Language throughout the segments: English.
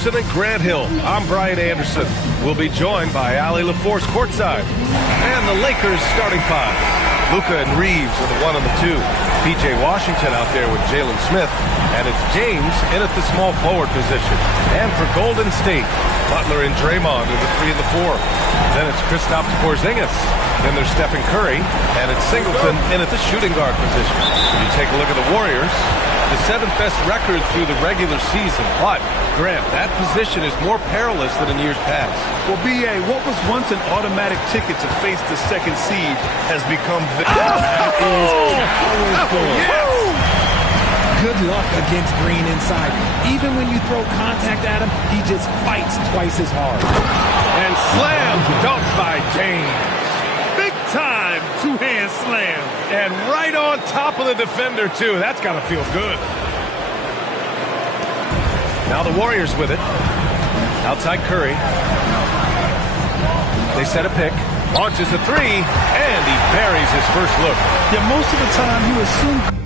Anderson and Grant Hill. I'm Brian Anderson. We'll be joined by Allie LaForce courtside. And the Lakers starting five. Luka and Reeves are the 1 and the 2. P.J. Washington out there with Jalen Smith. And it's James in at the small forward position. And for Golden State, Butler and Draymond are the 3 and the 4. Then it's Kristaps Porzingis. Then there's Stephen Curry. And it's Singleton in at the shooting guard position. When you take a look at the Warriors, the 7th best record through the regular season. But, Grant, that position is more perilous than in years past. Well, B.A., what was once an automatic ticket to face the second seed has become... Good luck against Green inside. Even when you throw contact at him, he just fights twice as hard. And slam dunk by James. Big time two-hand slam. And right on top of the defender, too. That's got to feel good. Now the Warriors with it. Outside Curry. They set a pick. Launches a three. And he buries his first look. Yeah, most of the time you assume...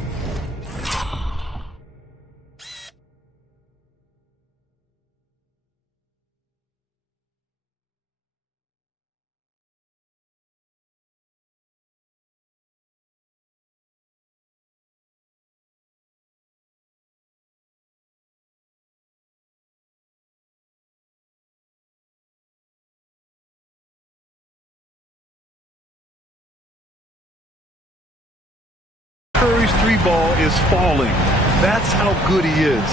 Curry's three ball is falling. That's how good he is.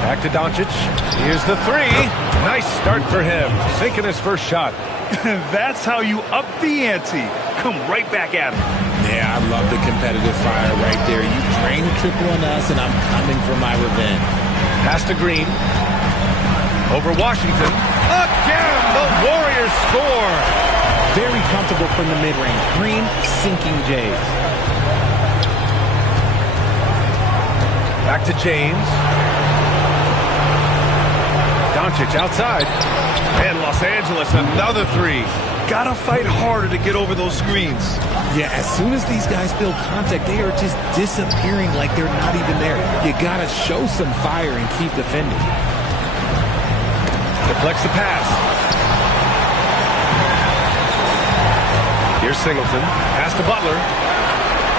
Back to Doncic. Here's the three. Nice start for him. Sinking his first shot. That's how you up the ante. Come right back at him. Yeah, I love the competitive fire right there. You drain a triple on us, and I'm coming for my revenge. Pass to Green. Over Washington. Again, the Warriors score. Very comfortable from the mid-range. Green sinking Jays. Back to James. Doncic outside. And Los Angeles, another three. Gotta fight harder to get over those screens. Yeah, as soon as these guys feel contact, they are just disappearing like they're not even there. You gotta show some fire and keep defending. Deflects the pass. Here's Singleton. Pass to Butler.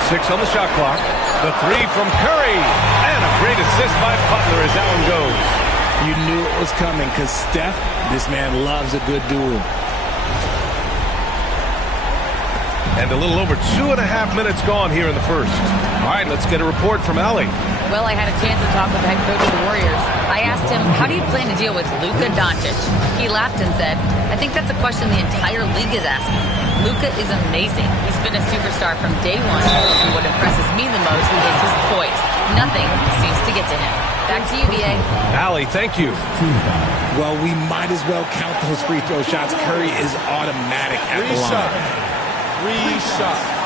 6 on the shot clock. The three from Curry. And a great assist by Butler as that one goes. You knew it was coming because Steph, this man loves a good duel. And a little over 2.5 minutes gone here in the first. All right, let's get a report from Allie. Well, I had a chance to talk with the head coach of the Warriors. I asked him, how do you plan to deal with Luka Doncic? He laughed and said, I think that's a question the entire league is asking. Luka is amazing. He's been a superstar from day one. And what impresses me the most is his poise. Nothing seems to get to him. Back to you, B.A. Allie, thank you. Well, we might as well count those free throw shots. Curry is automatic at the line. Reshot.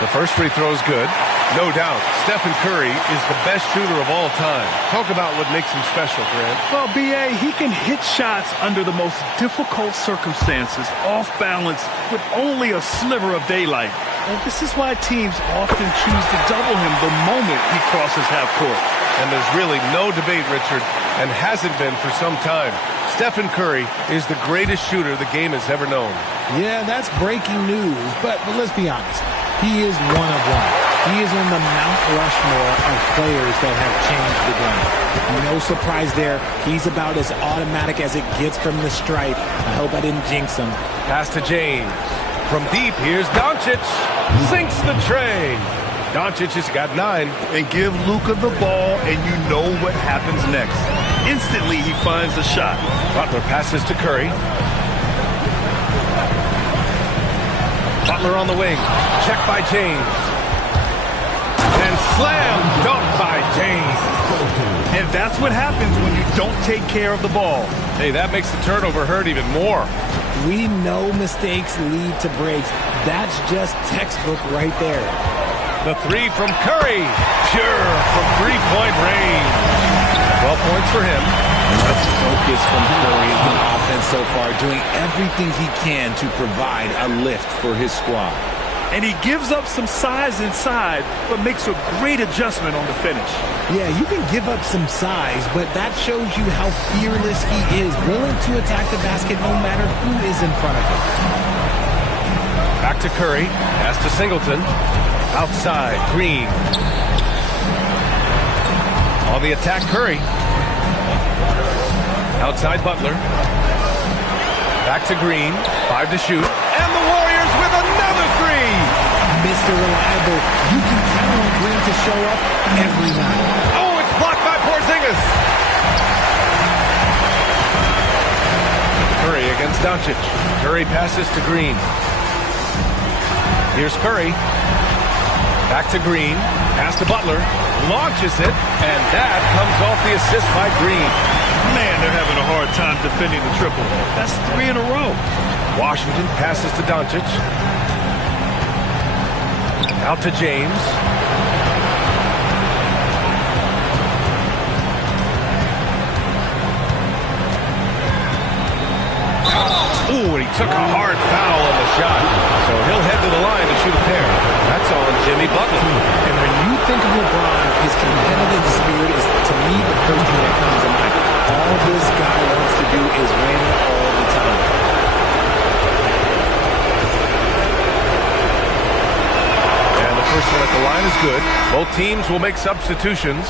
The first free throw is good. No doubt, Stephen Curry is the best shooter of all time. Talk about what makes him special, Grant. Well, B.A., he can hit shots under the most difficult circumstances, off balance, with only a sliver of daylight. And this is why teams often choose to double him the moment he crosses half court. And there's really no debate, Richard, and hasn't been for some time. Stephen Curry is the greatest shooter the game has ever known. Yeah, that's breaking news, but let's be honest. He is one of one. He is in the Mount Rushmore of players that have changed the game. No surprise there. He's about as automatic as it gets from the stripe. I hope I didn't jinx him. Pass to James. From deep, here's Doncic. Sinks the tray. Doncic has got 9. And give Luka the ball, and you know what happens next. Instantly, he finds the shot. Butler passes to Curry. Butler on the wing. Check by James. And slam dunk by James. And that's what happens when you don't take care of the ball. Hey, that makes the turnover hurt even more. We know mistakes lead to breaks. That's just textbook right there. The three from Curry. Pure from three-point range. 12 points for him. Much focus from Curry in the offense so far, doing everything he can to provide a lift for his squad. And he gives up some size inside, but makes a great adjustment on the finish. Yeah, you can give up some size, but that shows you how fearless he is, willing to attack the basket no matter who is in front of him. Back to Curry. Pass to Singleton. Outside, Green. On the attack, Curry. Outside, Butler. Back to Green. 5 to shoot. And the Warriors with another three. Mr. Reliable, you can count on Green to show up every night. Oh, it's blocked by Porzingis. Curry against Doncic. Curry passes to Green. Here's Curry. Back to Green. Pass to Butler. Launches it. And that comes off the assist by Green. Man, they're having a hard time defending the triple. That's 3 in a row. Washington passes to Doncic. Out to James. Ooh, and he took a hard foul on the shot. So he'll head to the line to shoot a pair. That's on Jimmy Butler. And when you think of LeBron, his competitive spirit is, to me, the first thing that comes to mind. All this guy wants to do is win all the time. And the first one at the line is good. Both teams will make substitutions.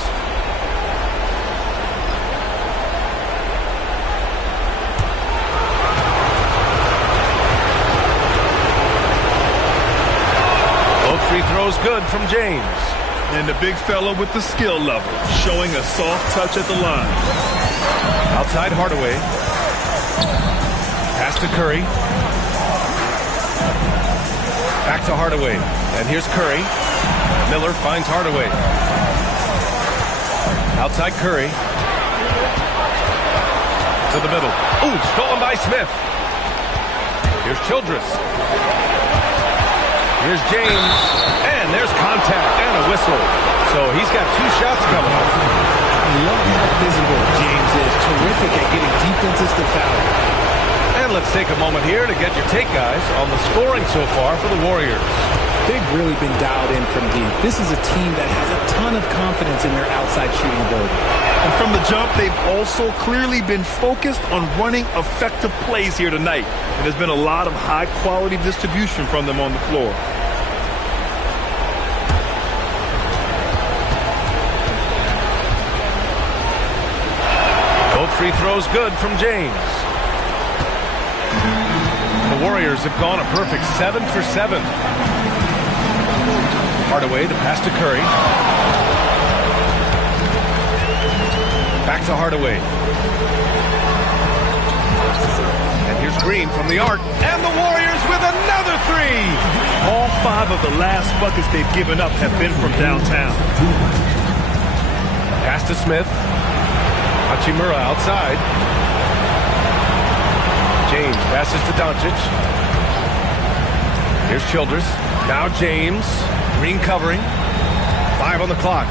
Free throws good from James. And the big fella with the skill level, showing a soft touch at the line. Outside Hardaway. Pass to Curry. Back to Hardaway. And here's Curry. Miller finds Hardaway. Outside Curry. To the middle. Ooh, stolen by Smith. Here's Childress. Here's James, and there's contact and a whistle. So he's got 2 shots coming up. I love how physical James is. Terrific at getting defenses to foul. And let's take a moment here to get your take, guys, on the scoring so far for the Warriors. They've really been dialed in from deep. This is a team that has a ton of confidence in their outside shooting ability. And from the jump, they've also clearly been focused on running effective plays here tonight. And there's been a lot of high-quality distribution from them on the floor. Both free throws good from James. The Warriors have gone a perfect 7 for 7. Hardaway, the pass to Curry. Back to Hardaway. And here's Green from the arc. And the Warriors with another three. All 5 of the last buckets they've given up have been from downtown. Pass to Smith. Hachimura outside. James passes to Doncic. Here's Childress. Now James. Green covering. 5 on the clock.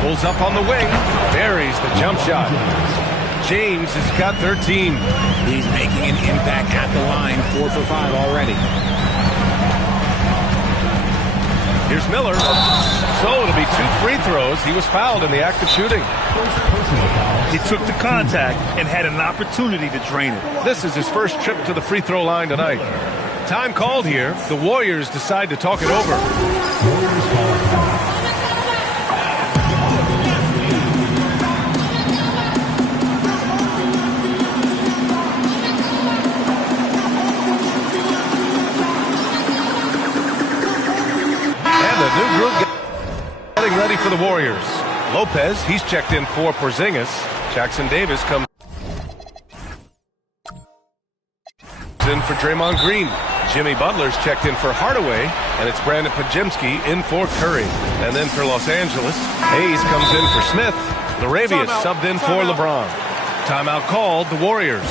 Pulls up on the wing. Buries the jump shot. James has got 13. He's making an impact at the line. 4 for 5 already. Here's Miller. So it'll be 2 free throws. He was fouled in the act of shooting. He took the contact and had an opportunity to drain it. This is his first trip to the free throw line tonight. Time called here. The Warriors decide to talk it over. New group getting ready for the Warriors. Lopez, he's checked in for Porzingis. Jackson Davis comes in for Draymond Green. Jimmy Butler's checked in for Hardaway, and it's Brandon Podziemski in for Curry. And then for Los Angeles, Hayes comes in for Smith. Laravius subbed in for LeBron. Timeout called, the Warriors.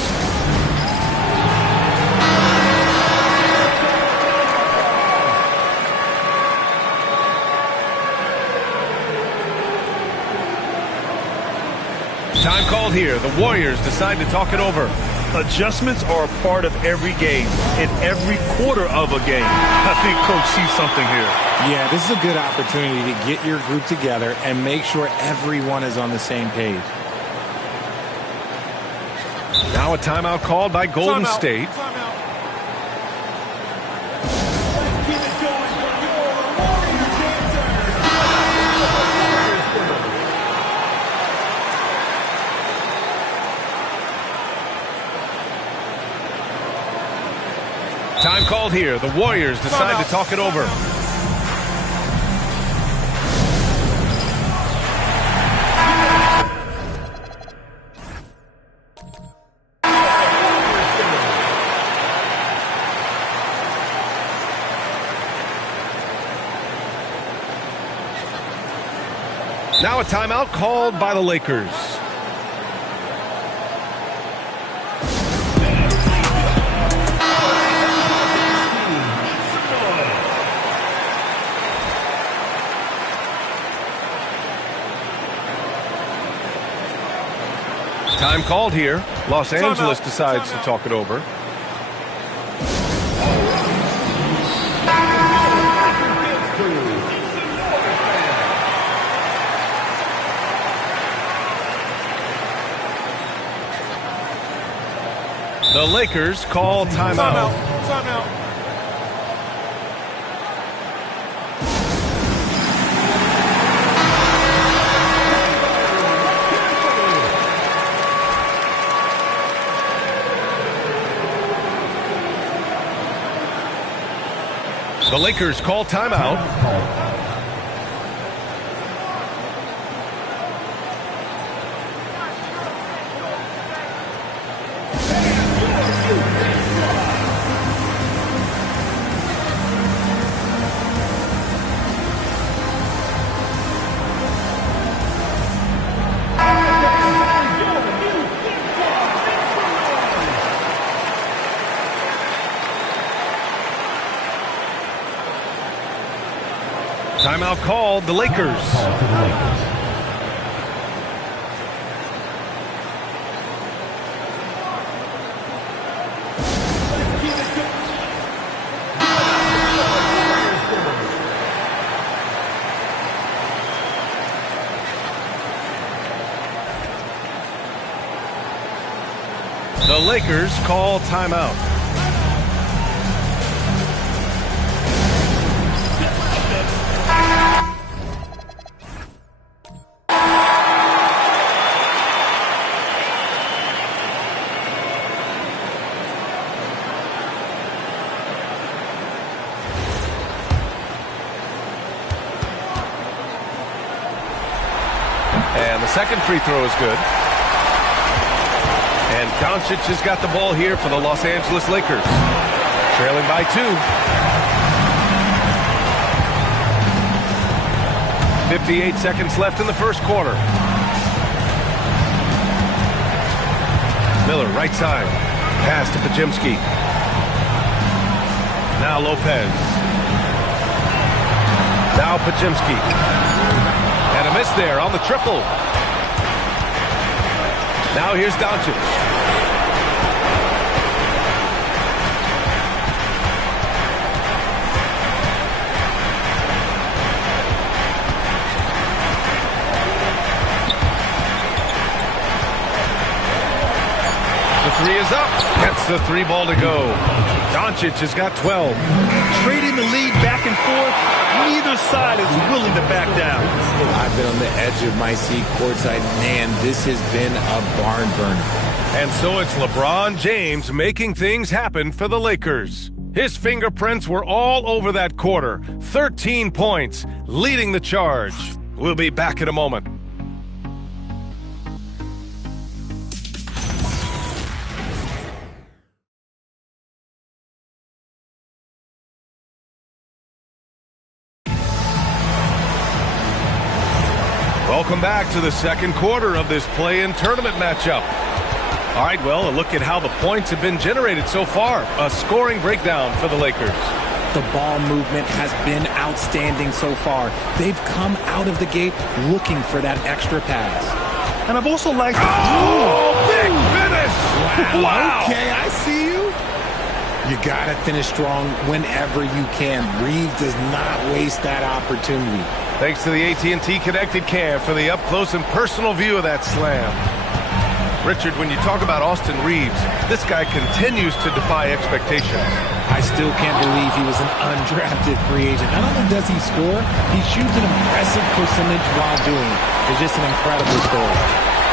Time called here. The Warriors decide to talk it over. Adjustments are a part of every game, in every quarter of a game. I think Coach sees something here. Yeah, this is a good opportunity to get your group together and make sure everyone is on the same page. Now a timeout called by Golden State. Time called here. The Warriors decide to talk it over. Now a timeout called by the Lakers. Time called here. Los Angeles decides to talk it over. The Lakers call timeout. The Lakers call timeout. Timeout called, the Lakers. The Lakers call timeout. And the second free throw is good. And Doncic has got the ball here for the Los Angeles Lakers. Trailing by 2. 58 seconds left in the first quarter. Miller, right side. Pass to Podziemski. Now Lopez. Now Podziemski. And a miss there on the triple. Now here's Doncic. The three is up. Gets the 3 ball to go. Doncic has got 12. Trading the lead back and forth, neither side is willing to back down. I've been on the edge of my seat courtside. Man, this has been a barn burner. And so it's LeBron James making things happen for the Lakers. His fingerprints were all over that quarter. 13 points, leading the charge. We'll be back in a moment. Welcome back to the second quarter of this play-in tournament matchup. All right, well, a look at how the points have been generated so far. A scoring breakdown for the Lakers. The ball movement has been outstanding so far. They've come out of the gate looking for that extra pass. And I've also liked... Oh, big finish! Wow. Okay, I see you. You got to finish strong whenever you can. Reeves does not waste that opportunity. Thanks to the AT&T Connected Cam for the up-close and personal view of that slam. Richard, when you talk about Austin Reeves, this guy continues to defy expectations. I still can't believe he was an undrafted free agent. Not only does he score, he shoots an impressive percentage while doing it. It's just an incredible story.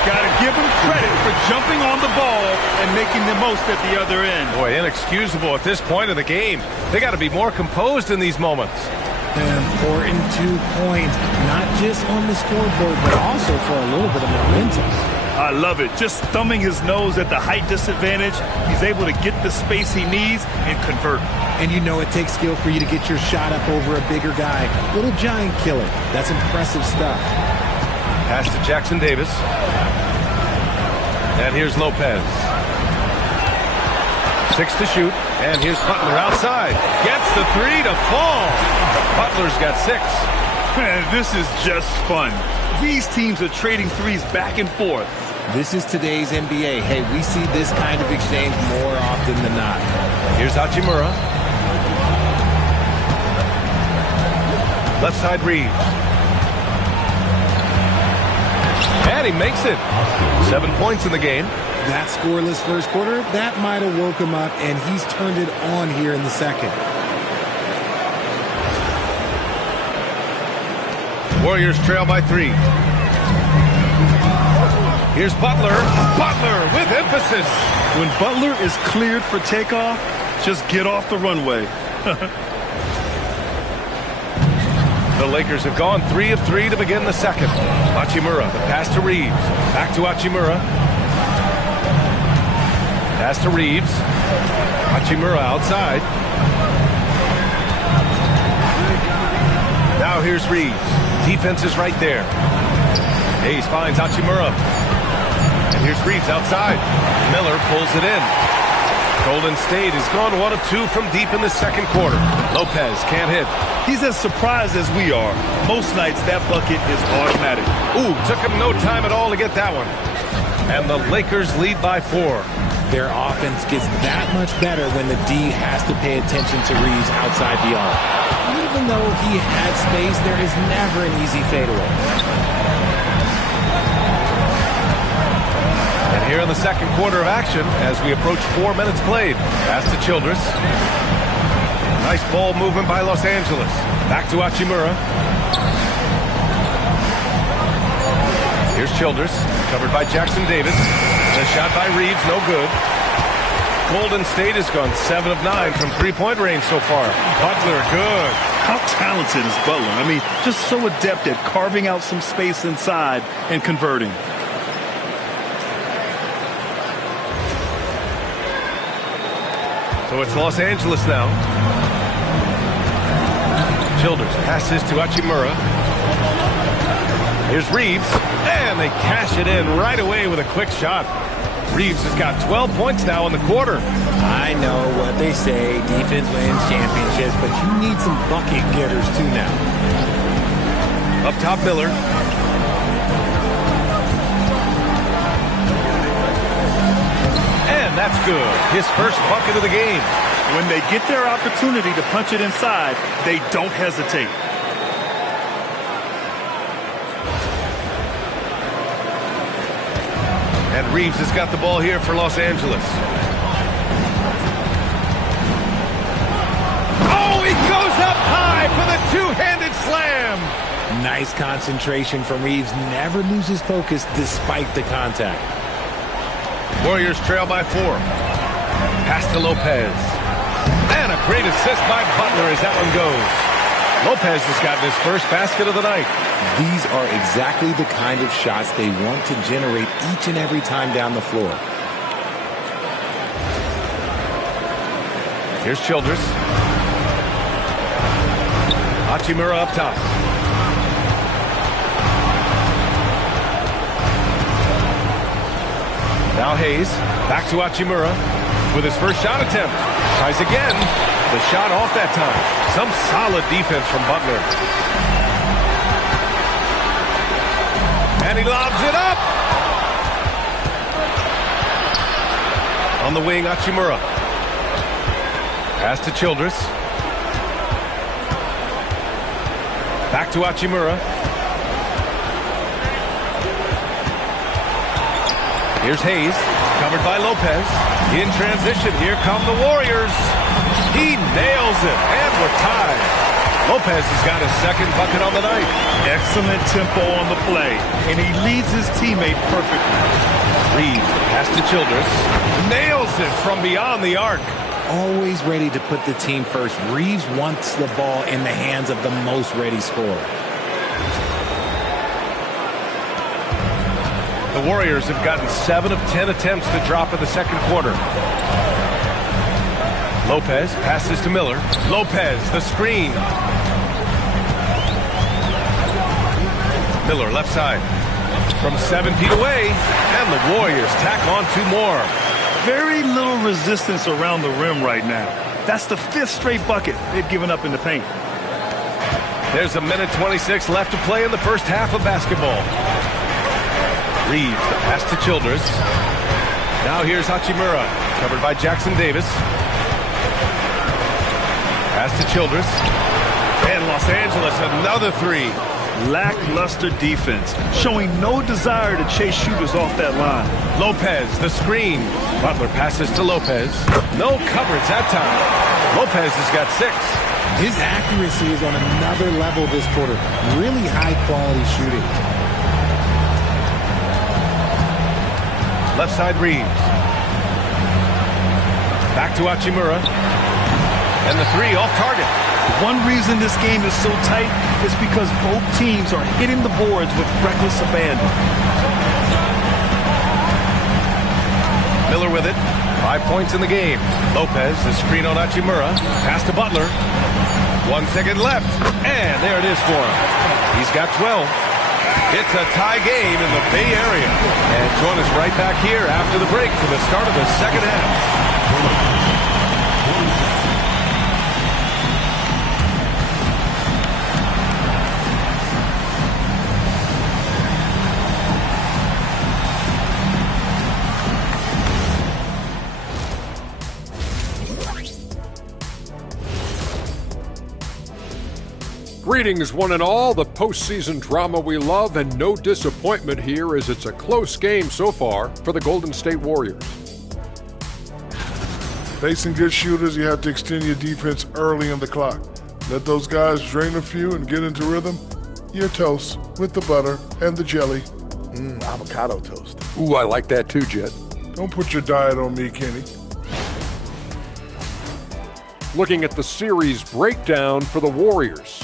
Got to give him credit for jumping on the ball and making the most at the other end. Boy, inexcusable at this point of the game. They got to be more composed in these moments. An important 2 points, not just on the scoreboard, but also for a little bit of momentum. I love it. Just thumbing his nose at the height disadvantage, he's able to get the space he needs and convert. And you know it takes skill for you to get your shot up over a bigger guy. Little giant killer. That's impressive stuff. Pass to Jackson Davis. And here's Lopez. 6 to shoot. And here's Butler outside. Gets the 3 to fall. Butler's got 6. Man, this is just fun. These teams are trading threes back and forth. This is today's NBA. Hey, we see this kind of exchange more often than not. Here's Hachimura. Left side Reeves. And he makes it. 7 points in the game. That scoreless first quarter, that might have woke him up, and he's turned it on here in the second. Warriors trail by 3. Here's Butler. Butler with emphasis. When Butler is cleared for takeoff, just get off the runway. The Lakers have gone 3 of 3 to begin the second. Hachimura, the pass to Reeves. Back to Hachimura. Pass to Reeves. Hachimura outside. Now here's Reeves. Defense is right there. Hayes finds Hachimura. And here's Reeves outside. Miller pulls it in. Golden State has gone 1 of 2 from deep in the second quarter. Lopez can't hit. He's as surprised as we are. Most nights, that bucket is automatic. Ooh, took him no time at all to get that one. And the Lakers lead by 4. Their offense gets that much better when the D has to pay attention to Reeves outside the arc. Even though he had space, there is never an easy fadeaway. And here in the second quarter of action, as we approach 4 minutes played, pass to Childress. Nice ball movement by Los Angeles. Back to Hachimura. Here's Childress, covered by Jackson Davis. And a shot by Reeves, no good. Golden State has gone 7 of 9 from three-point range so far. Butler, good. How talented is Butler? I mean, just so adept at carving out some space inside and converting. So it's Los Angeles now. Childers passes to Hachimura. Here's Reeves, and they cash it in right away with a quick shot. Reeves has got 12 points now in the quarter. I know what they say, defense wins championships, but you need some bucket getters too now. Up top, Miller. And that's good. His first bucket of the game. When they get their opportunity to punch it inside, they don't hesitate. And Reeves has got the ball here for Los Angeles. Oh, he goes up high for the two-handed slam. Nice concentration from Reeves. Never loses focus despite the contact. Warriors trail by 4. Pass to Lopez. And a great assist by Butler as that one goes. Lopez has gotten his first basket of the night. These are exactly the kind of shots they want to generate each and every time down the floor. Here's Childress. Hachimura up top. Now Hayes, back to Hachimura with his first shot attempt. Tries again. The shot off that time. Some solid defense from Butler. And he lobs it up. On the wing, Hachimura. Pass to Childress. Back to Hachimura. Here's Hayes, covered by Lopez. In transition, here come the Warriors. He nails it, and we're tied. Lopez has got his second bucket on the night. Excellent tempo on the play, and he leads his teammate perfectly. Reeves, the pass to Childress. Nails it from beyond the arc. Always ready to put the team first. Reeves wants the ball in the hands of the most ready scorer. The Warriors have gotten 7 of 10 attempts to drop in the second quarter. Lopez passes to Miller. Lopez, the screen. Miller, left side. From 7 feet away, and the Warriors tack on 2 more. Very little resistance around the rim right now. That's the 5th straight bucket they've given up in the paint. There's a minute 26 left to play in the first half of basketball. Reeves, the pass to Childress. Now here's Hachimura, covered by Jackson Davis. Pass to Childress. And Los Angeles, another 3. Lackluster defense, showing no desire to chase shooters off that line. Lopez, the screen. Butler passes to Lopez. No coverage that time. Lopez has got 6. His accuracy is on another level this quarter. Really high-quality shooting. Left side, Reeves. Back to Hachimura. And the 3 off target. One reason this game is so tight is because both teams are hitting the boards with reckless abandon. Miller with it. 5 points in the game. Lopez, the screen on Hachimura. Pass to Butler. 1 second left. And there it is for him. He's got 12. It's a tie game in the Bay Area. And join us right back here after the break for the start of the second half. Greetings, one and all. The postseason drama we love, and no disappointment here as it's a close game so far for the Golden State Warriors. Facing good shooters, you have to extend your defense early in the clock. Let those guys drain a few and get into rhythm. You're toast with the butter and the jelly. Avocado toast. Ooh, I like that too, Jet. Don't put your diet on me, Kenny. Looking at the series breakdown for the Warriors.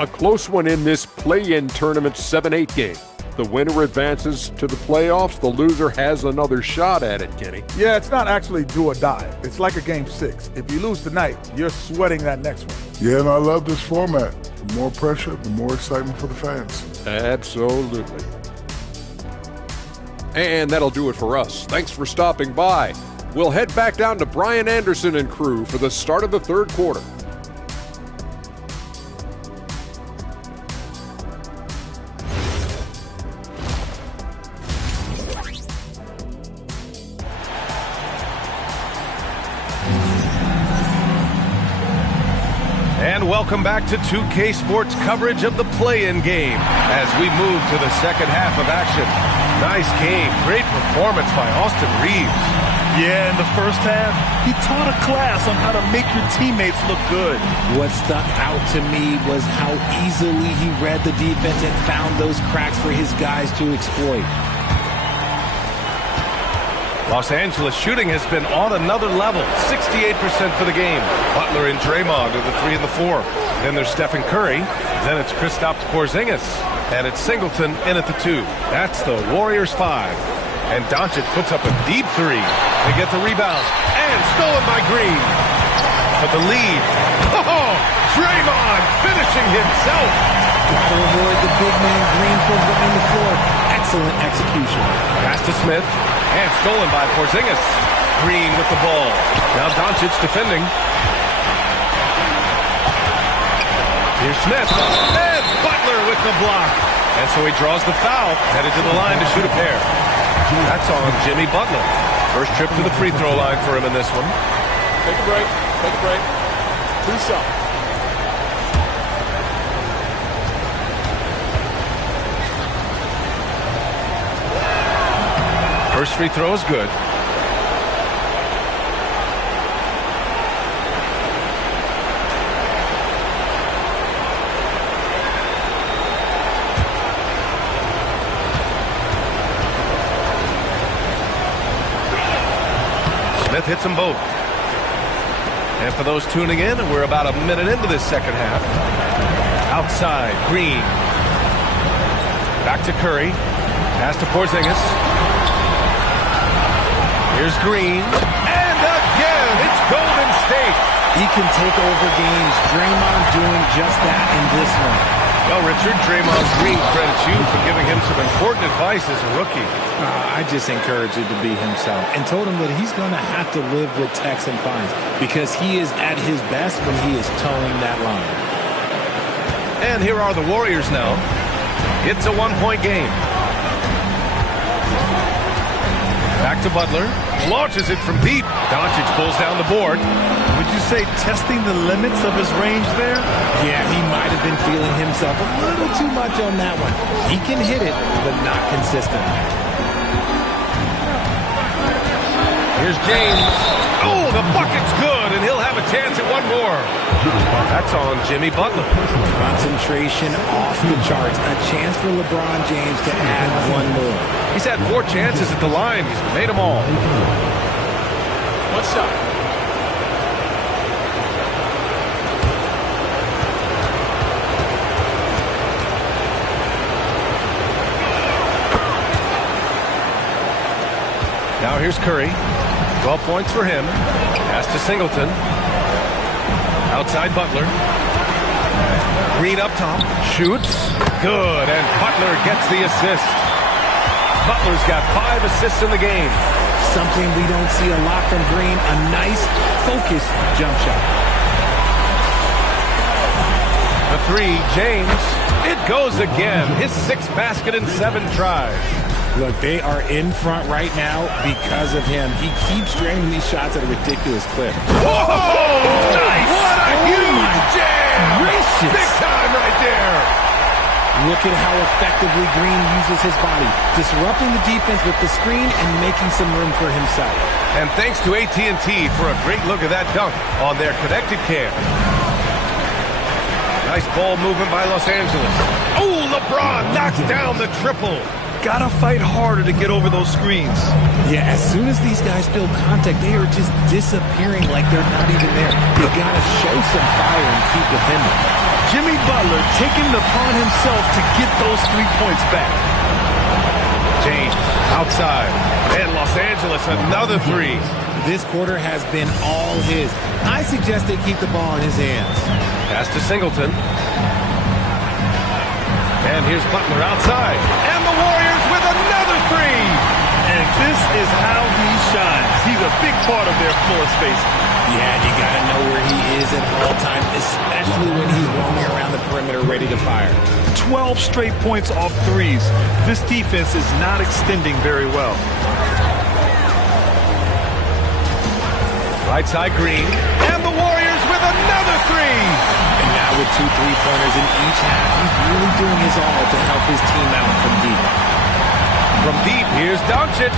A close one in this play-in tournament 7-8 game. The winner advances to the playoffs. The loser has another shot at it, Kenny. Yeah, it's not actually do or die. It's like a game 6. If you lose tonight, you're sweating that next one. Yeah, and I love this format. The more pressure, the more excitement for the fans. Absolutely. And that'll do it for us. Thanks for stopping by. We'll head back down to Brian Anderson and crew for the start of the third quarter. And welcome back to 2K Sports coverage of the play-in game as we move to the second half of action. Nice game. Great performance by Austin Reeves. Yeah, in the first half, he taught a class on how to make your teammates look good. What stuck out to me was how easily he read the defense and found those cracks for his guys to exploit. Los Angeles shooting has been on another level, 68% for the game. Butler and Draymond are the 3 and the 4. Then there's Stephen Curry. Then it's Kristaps Porzingis. And it's Singleton in at the 2. That's the Warriors 5. And Doncic puts up a deep 3 to get the rebound. And stolen by Green for the lead. Oh, Draymond finishing himself. Gotta avoid the big man Green for running the floor. Excellent execution. Pass to Smith. And stolen by Porzingis. Green with the ball. Now Doncic defending. Here's Smith. And Butler with the block. And so he draws the foul. Headed to the line to shoot a pair. That's on Jimmy Butler. First trip to the free throw line for him in this one. Take a break. Take a break. 2 shots. First free throw is good. Smith hits them both. And for those tuning in, we're about a minute into this second half. Outside, Green. Back to Curry. Pass to Porzingis. Here's Green. And again, it's Golden State. He can take over games. Draymond doing just that in this one. Well, Richard, Draymond Green credits you for giving him some important advice as a rookie. I just encouraged him to be himself and told him that he's going to have to live with techs and fines because he is at his best when he is towing that line. And here are the Warriors now. It's a one-point game. Back to Butler. Launches it from deep. Doncic pulls down the board. Would you say testing the limits of his range there? Yeah, he might have been feeling himself a little too much on that one. He can hit it, but not consistently. Here's James. Oh, the bucket's good, and he'll have a chance at one more. That's on Jimmy Butler. Concentration off the charts. A chance for LeBron James to add one more. He's had 4 chances at the line. He's made them all. One shot. Now here's Curry. 12 points for him. Pass to Singleton. Outside Butler. Green up top. Shoots. Good. And Butler gets the assist. Butler's got 5 assists in the game. Something we don't see a lot from Green. A nice, focused jump shot. The 3, James. It goes again. His 6th basket in 7 tries. Look, they are in front right now because of him. He keeps draining these shots at a ridiculous clip. Whoa! Nice! What a huge jam! Gracious. Big time right there! Look at how effectively Green uses his body, disrupting the defense with the screen and making some room for himself. And thanks to AT&T for a great look at that dunk on their connected cam. Nice ball movement by Los Angeles. Oh, LeBron knocks down the triple. Gotta fight harder to get over those screens. Yeah, as soon as these guys feel contact, they are just disappearing like they're not even there. You gotta show some fire and keep defending. Jimmy Butler taking it upon himself to get those 3 points back. James outside. And Los Angeles another 3. This quarter has been all his. I suggest they keep the ball in his hands. Pass to Singleton. And here's Butler outside. And the Warriors with another 3. And this is how he shines. He's a big part of their floor space. Yeah, you got to know where he is at all times, especially when he's roaming around the perimeter ready to fire. 12 straight points off threes. This defense is not extending very well. Right side Green. And the Warriors with another 3. And now with 2 3-pointers in each half, he's really doing his all to help his team out from deep. From deep, here's Doncic.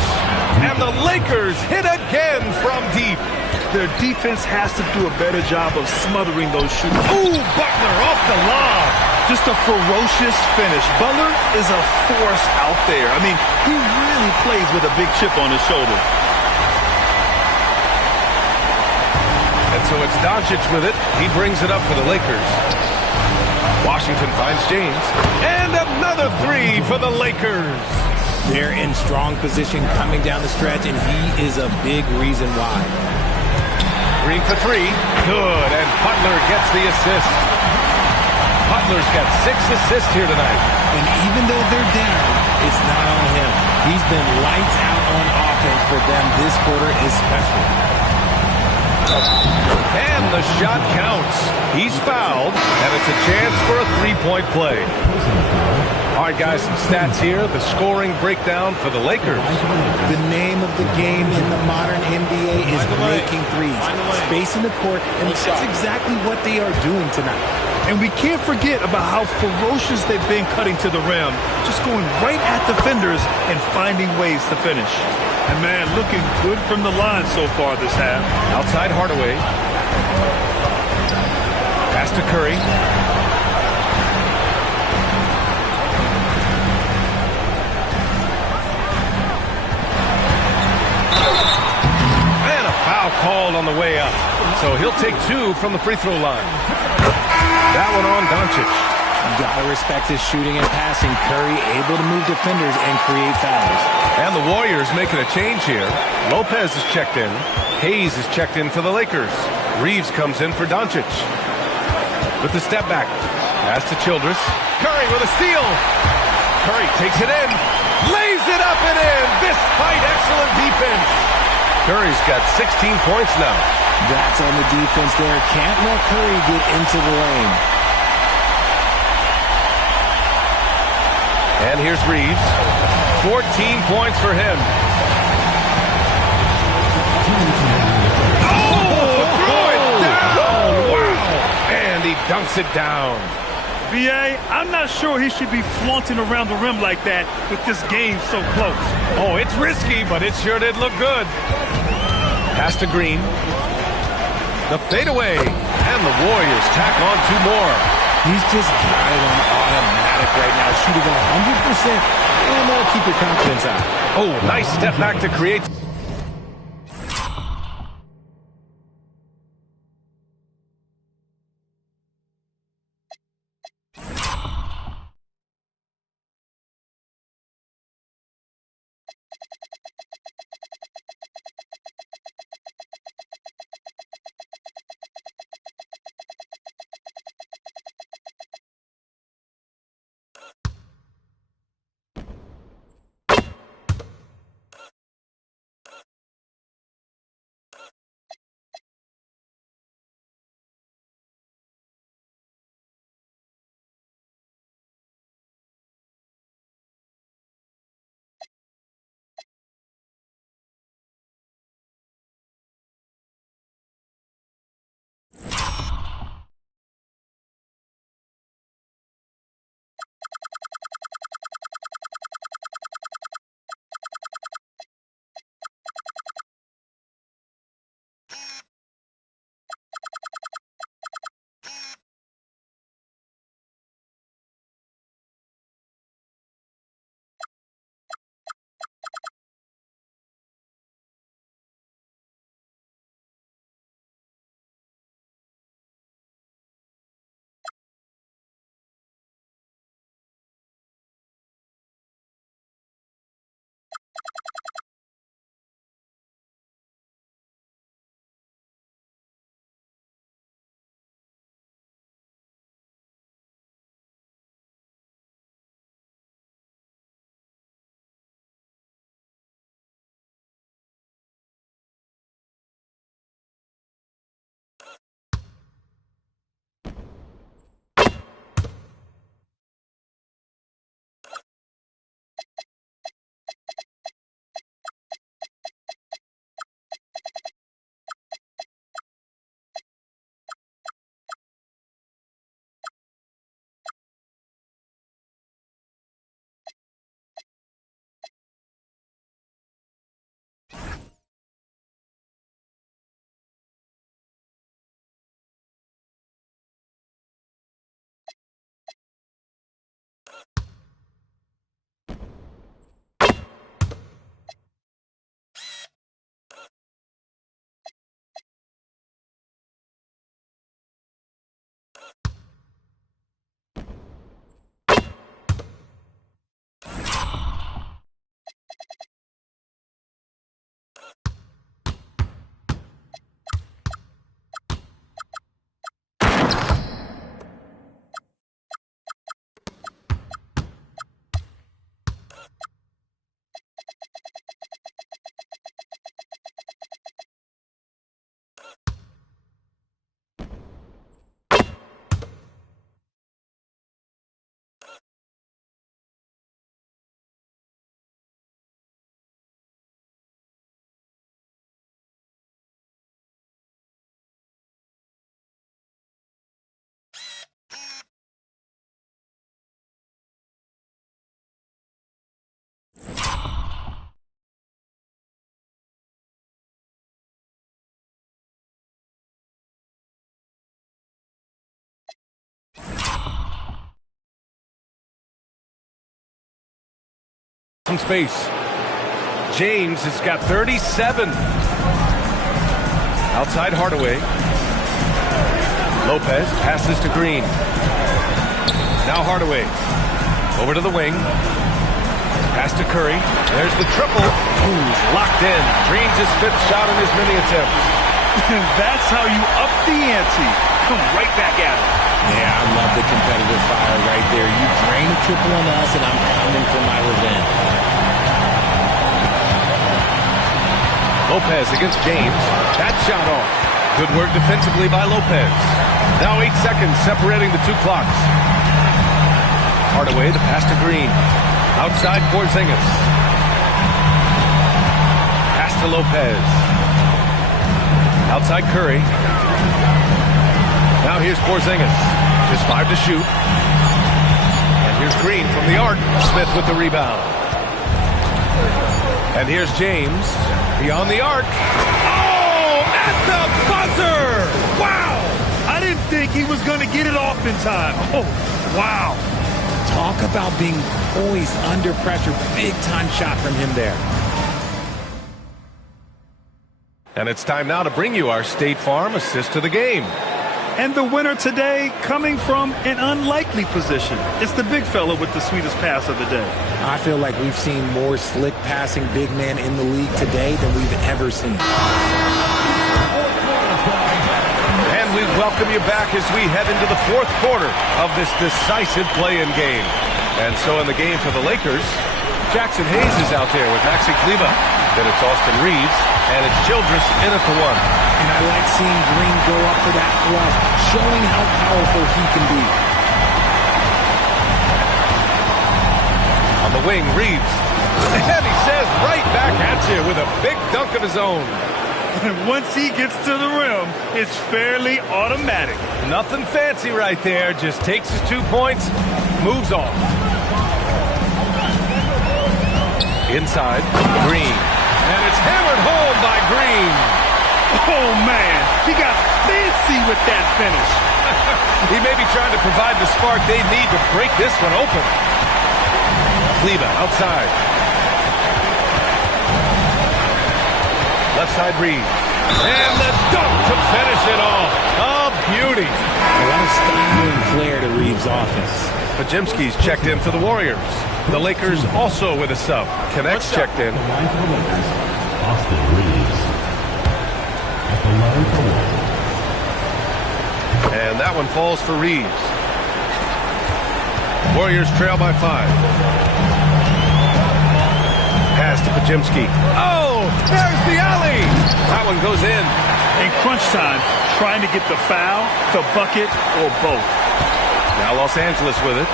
And the Lakers hit again from deep. Their defense has to do a better job of smothering those shooters. Ooh, Butler off the lob. Just a ferocious finish. Butler is a force out there. I mean, he really plays with a big chip on his shoulder. And so it's Doncic with it. He brings it up for the Lakers. Washington finds James. And another 3 for the Lakers. They're in strong position coming down the stretch, and he is a big reason why. Green for 3. Good. And Butler gets the assist. Butler's got 6 assists here tonight. And even though they're down, it's not on him. He's been lights out on offense for them this quarter especially. And the shot counts. He's fouled, and it's a chance for a 3-point play. All right, guys, some stats here. The scoring breakdown for the Lakers. The name of the game in the modern NBA is making threes, spacing the court, and that's exactly what they are doing tonight. And we can't forget about how ferocious they've been cutting to the rim, just going right at defenders and finding ways to finish. And, man, looking good from the line so far this half. Outside Hardaway. Pass to Curry. And a foul called on the way up. So he'll take 2 from the free throw line. That one on Doncic. Gotta respect his shooting and passing. Curry able to move defenders and create fouls. And the Warriors making a change here. Lopez is checked in. Hayes is checked in for the Lakers. Reeves comes in for Doncic. With the step back. Pass to Childress. Curry with a steal. Curry takes it in. Lays it up and in despite excellent defense. Curry's got 16 points now. That's on the defense there. Can't let Curry get into the lane. And here's Reeves. 14 points for him. Oh, threw it down! Wow! And he dunks it down. B.A., I'm not sure he should be flaunting around the rim like that with this game so close. Oh, it's risky, but it sure did look good. Pass to Green. The fadeaway. And the Warriors tack on 2 more. He's just got it on automatic right now, shooting 100%. And that'll keep your confidence high. Oh, nice step back to create. some space. James has got 37. Outside Hardaway. Lopez passes to Green. Now Hardaway. Over to the wing. Pass to Curry. There's the triple. Ooh, locked in. Green's his 5th shot in his many attempts. That's how you up the ante. Come right back at it. Yeah, I love the competitive fire right there. You drain a triple on us, and I'm coming for my revenge. Lopez against James. That shot off. Good work defensively by Lopez. Now 8 seconds separating the two clocks. Hardaway, the pass to Green. Outside Porzingis. Pass to Lopez. Outside Curry. Now here's Porzingis. Just 5 to shoot. And here's Green from the arc. Smith with the rebound. And here's James. Beyond the arc. Oh, at the buzzer! Wow! I didn't think he was going to get it off in time. Oh, wow. Talk about being poised under pressure. Big-time shot from him there. And it's time now to bring you our State Farm assist to the game. And the winner today coming from an unlikely position. It's the big fella with the sweetest pass of the day. I feel like we've seen more slick passing big men in the league today than we've ever seen. And we welcome you back as we head into the 4th quarter of this decisive play-in game. And so in the game for the Lakers, Jackson Hayes is out there with Maxi Kleber. Then it's Austin Reeves, and it's Childress in at the 1. And I like seeing Green go up for that flush, showing how powerful he can be. On the wing, Reeves. And he says right back at you with a big dunk of his own. And once he gets to the rim, it's fairly automatic. Nothing fancy right there. Just takes his 2 points, moves on. Inside, Green. And it's hammered home by Green. Oh, man. He got fancy with that finish. He may be trying to provide the spark they need to break this one open. Kleber outside. Left side Reeves. And the dunk to finish it off. A beauty. A lot of style and flair to Reeves' offense. Pajemski's checked in for the Warriors. The Lakers also with a sub. Connects checked in. Austin Reeves. At the line for one. And that one falls for Reeves. Warriors trail by 5. Pass to Pajemski. Oh, there's the alley. That one goes in. In crunch time, trying to get the foul, the bucket, or both. Now Los Angeles with it.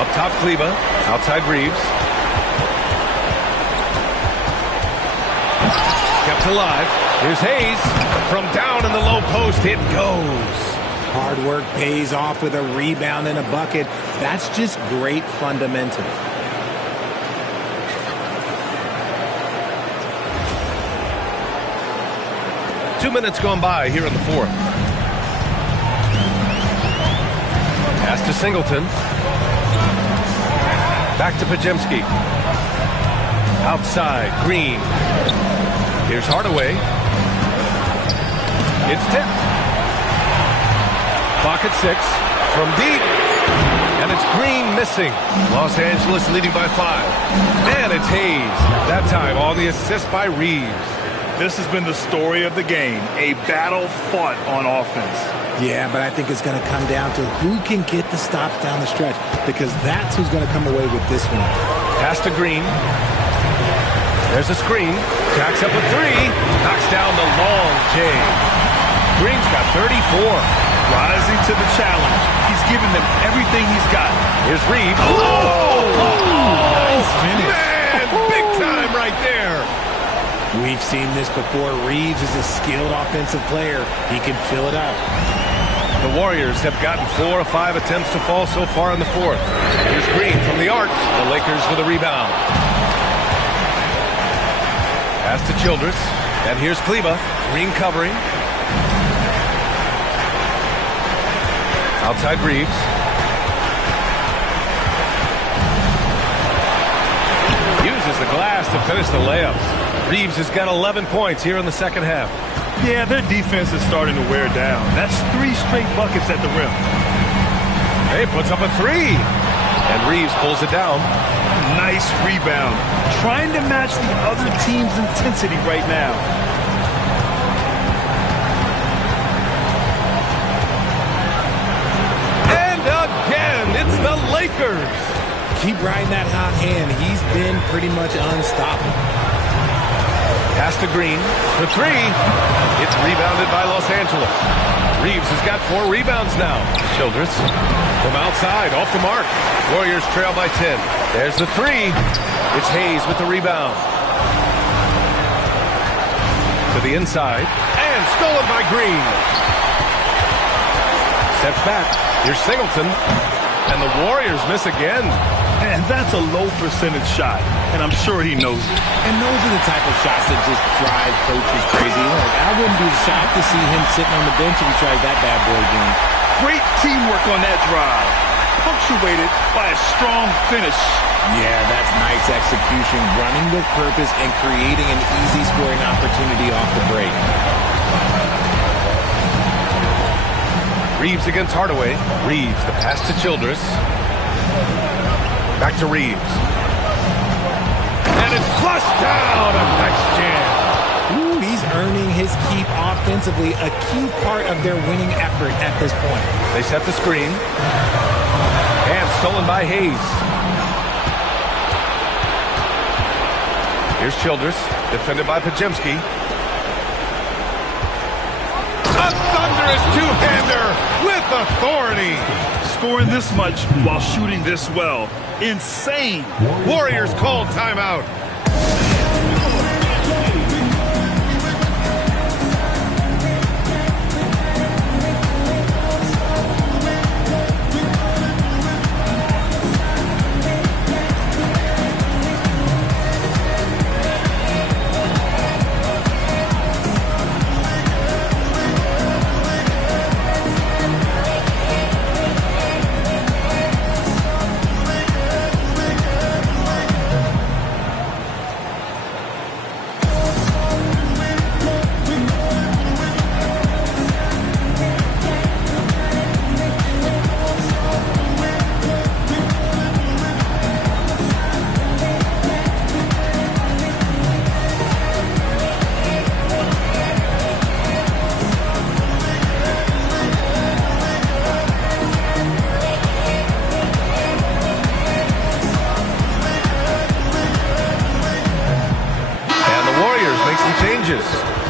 Up top, Kleber. Outside, Reeves. Kept alive. Here's Hayes. From down in the low post, it goes. Hard work pays off with a rebound and a bucket. That's just great fundamentals. Two minutes gone by here in the 4th. Pass to Singleton. Back to Pajemski. Outside, Green. Here's Hardaway. It's tipped. Clock at 6. From deep. And it's Green missing. Los Angeles leading by 5. And it's Hayes. That time on the assist by Reeves. This has been the story of the game. A battle fought on offense. Yeah, but I think it's going to come down to who can get the stops down the stretch, because that's who's going to come away with this one. Pass to Green. There's a screen. Jacks up a 3. Knocks down the long J. Green's got 34. Rising to the challenge. He's giving them everything he's got. Here's Reeves. Oh! Nice finish. Man, big time right there. We've seen this before. Reeves is a skilled offensive player. He can fill it up. The Warriors have gotten 4 of 5 attempts to fall so far in the 4th. Here's Green from the arc. The Lakers with a rebound. Pass to Childress. And here's Kleber. Green covering. Outside Reeves. touches the glass to finish the layup. Reeves has got 11 points here in the second half. Yeah, their defense is starting to wear down. That's 3 straight buckets at the rim. He puts up a 3. And Reeves pulls it down. Nice rebound. Trying to match the other team's intensity right now. And again, it's the Lakers. Keep riding that hot hand. He's been pretty much unstoppable. Pass to Green for 3. It's rebounded by Los Angeles. Reeves has got 4 rebounds now. Childress from outside, off the mark. Warriors trail by 10. There's the 3. It's Hayes with the rebound. To the inside, and stolen by Green. Steps back. Here's Singleton. And the Warriors miss again. And that's a low percentage shot, and I'm sure he knows it. And those are the type of shots that just drive coaches crazy. Look, I wouldn't be shocked to see him sitting on the bench if he tries that bad boy again. Great teamwork on that drive, punctuated by a strong finish. Yeah, that's nice execution, running with purpose and creating an easy scoring opportunity off the break. Reeves against Hardaway. Reeves, the pass to Childress. Back to Reeves. And it's flushed down. A nice jam. Ooh, he's earning his keep offensively, a key part of their winning effort at this point. They set the screen. And stolen by Hayes. Here's Childress, defended by Podziemski. A thunderous two-hander with authority. Scoring this much while shooting this well. Insane. Warriors call timeout.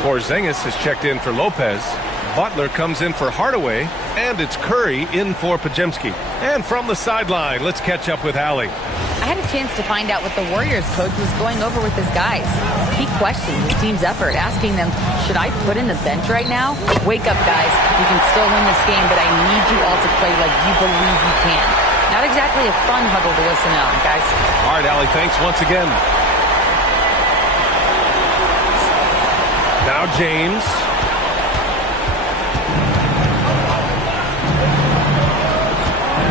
Porzingis has checked in for Lopez. Butler comes in for Hardaway. And it's Curry in for Podziemski. And from the sideline, let's catch up with Allie. I had a chance to find out what the Warriors coach was going over with his guys. He questioned his team's effort, asking them, should I put in the bench right now? Wake up, guys. You can still win this game, but I need you all to play like you believe you can. Not exactly a fun huddle to listen on, guys. All right, Allie, thanks once again. Now James.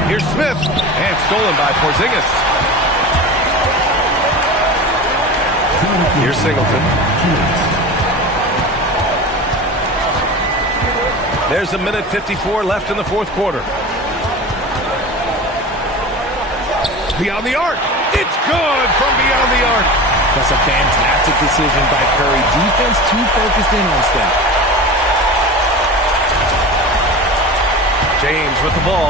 Here's Smith. And stolen by Porzingis. Here's Singleton. There's 1:54 left in the fourth quarter. Beyond the arc. It's good from beyond the arc. That's a fantastic decision by Curry. Defense too focused in on Steph. James with the ball.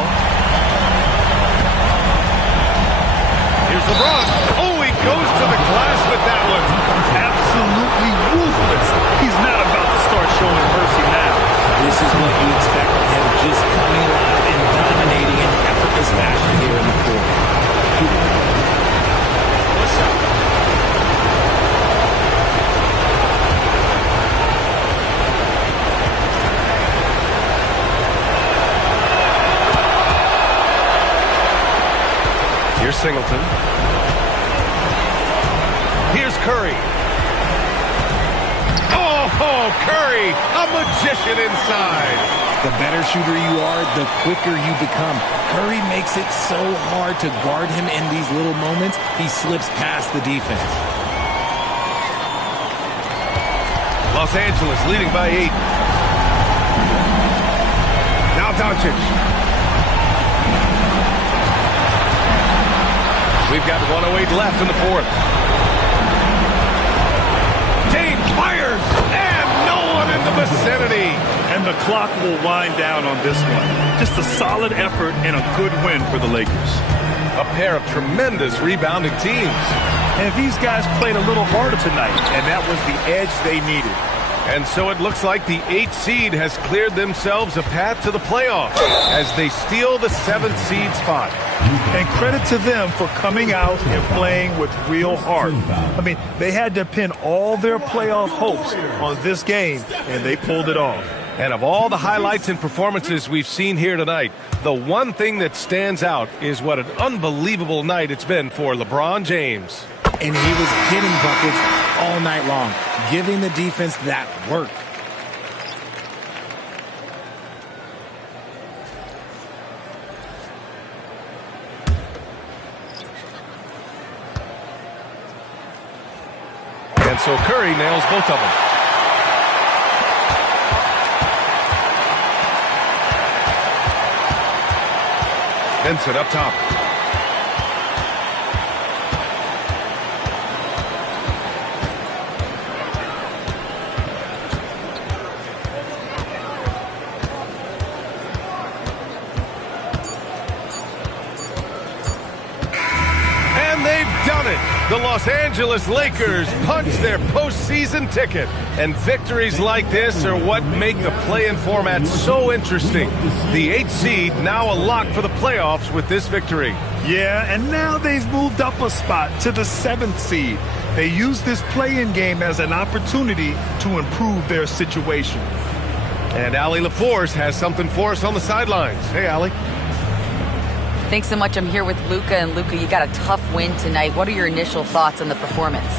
Here's LeBron. Oh, he goes to the glass with that one. Absolutely ruthless. He's not about to start showing mercy now. This is what you expect from him, just coming alive and dominating in effortless fashion here in the fourth. Here's Singleton. Here's Curry. Oh, Curry, a magician inside. The better shooter you are, the quicker you become. Curry makes it so hard to guard him in these little moments. He slips past the defense. Los Angeles leading by 8. Now Doncic. We've got 1:08 left in the fourth. James fires, and no one in the vicinity. And the clock will wind down on this one. Just a solid effort and a good win for the Lakers. A pair of tremendous rebounding teams. And these guys played a little harder tonight, and that was the edge they needed. And so it looks like the 8th seed has cleared themselves a path to the playoffs as they steal the 7th seed spot. And credit to them for coming out and playing with real heart. I mean, they had to pin all their playoff hopes on this game, and they pulled it off. And of all the highlights and performances we've seen here tonight, the one thing that stands out is what an unbelievable night it's been for LeBron James. And he was getting buckets all night long, giving the defense that work. And so Curry nails both of them. Vincent up top. And they've done it. The Los Angeles Lakers punch their postseason ticket. And victories like this are what make the play-in format so interesting. The 8th seed now a lock for the playoffs with this victory. Yeah, and now they've moved up a spot to the 7th seed. They use this play-in game as an opportunity to improve their situation. And Allie LaForce has something for us on the sidelines. Hey, Allie. Thanks so much. I'm here with Luka. And Luka, you got a tough win tonight. What are your initial thoughts on the performance?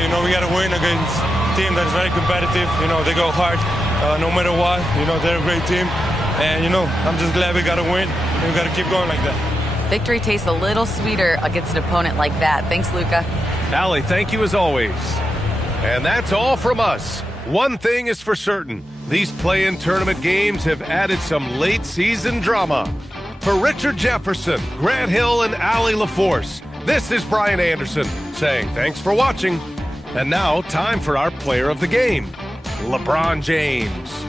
You know, we got to win against a team that is very competitive. You know, they go hard no matter what. You know, they're a great team. And, you know, I'm just glad we got to win. And we got to keep going like that. Victory tastes a little sweeter against an opponent like that. Thanks, Luka. Allie, thank you as always. And that's all from us. One thing is for certain. These play-in tournament games have added some late-season drama. For Richard Jefferson, Grant Hill, and Allie LaForce, this is Brian Anderson saying thanks for watching. And now, time for our player of the game, LeBron James.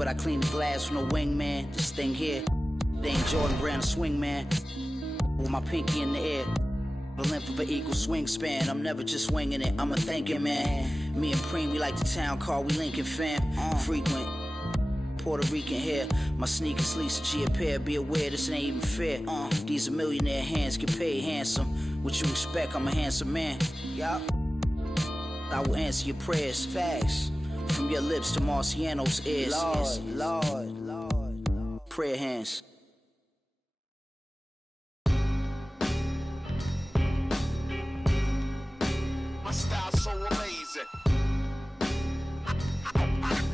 but I clean the glass with no wingman. This thing here, they ain't Jordan Brand, a swing man. With my pinky in the air, the length of an equal swing span. I'm never just winging it, I'm a thinking man. Me and Preem, we like the town car, we Lincoln fam. Frequent Puerto Rican hair, my sneakers Lisa G a pair. Be aware, this ain't even fair. These are millionaire hands, get paid handsome. What you expect, I'm a handsome man. Yup. I will answer your prayers. Facts. From your lips to Marciano's ears. Lord. Prayer hands. My style's so amazing.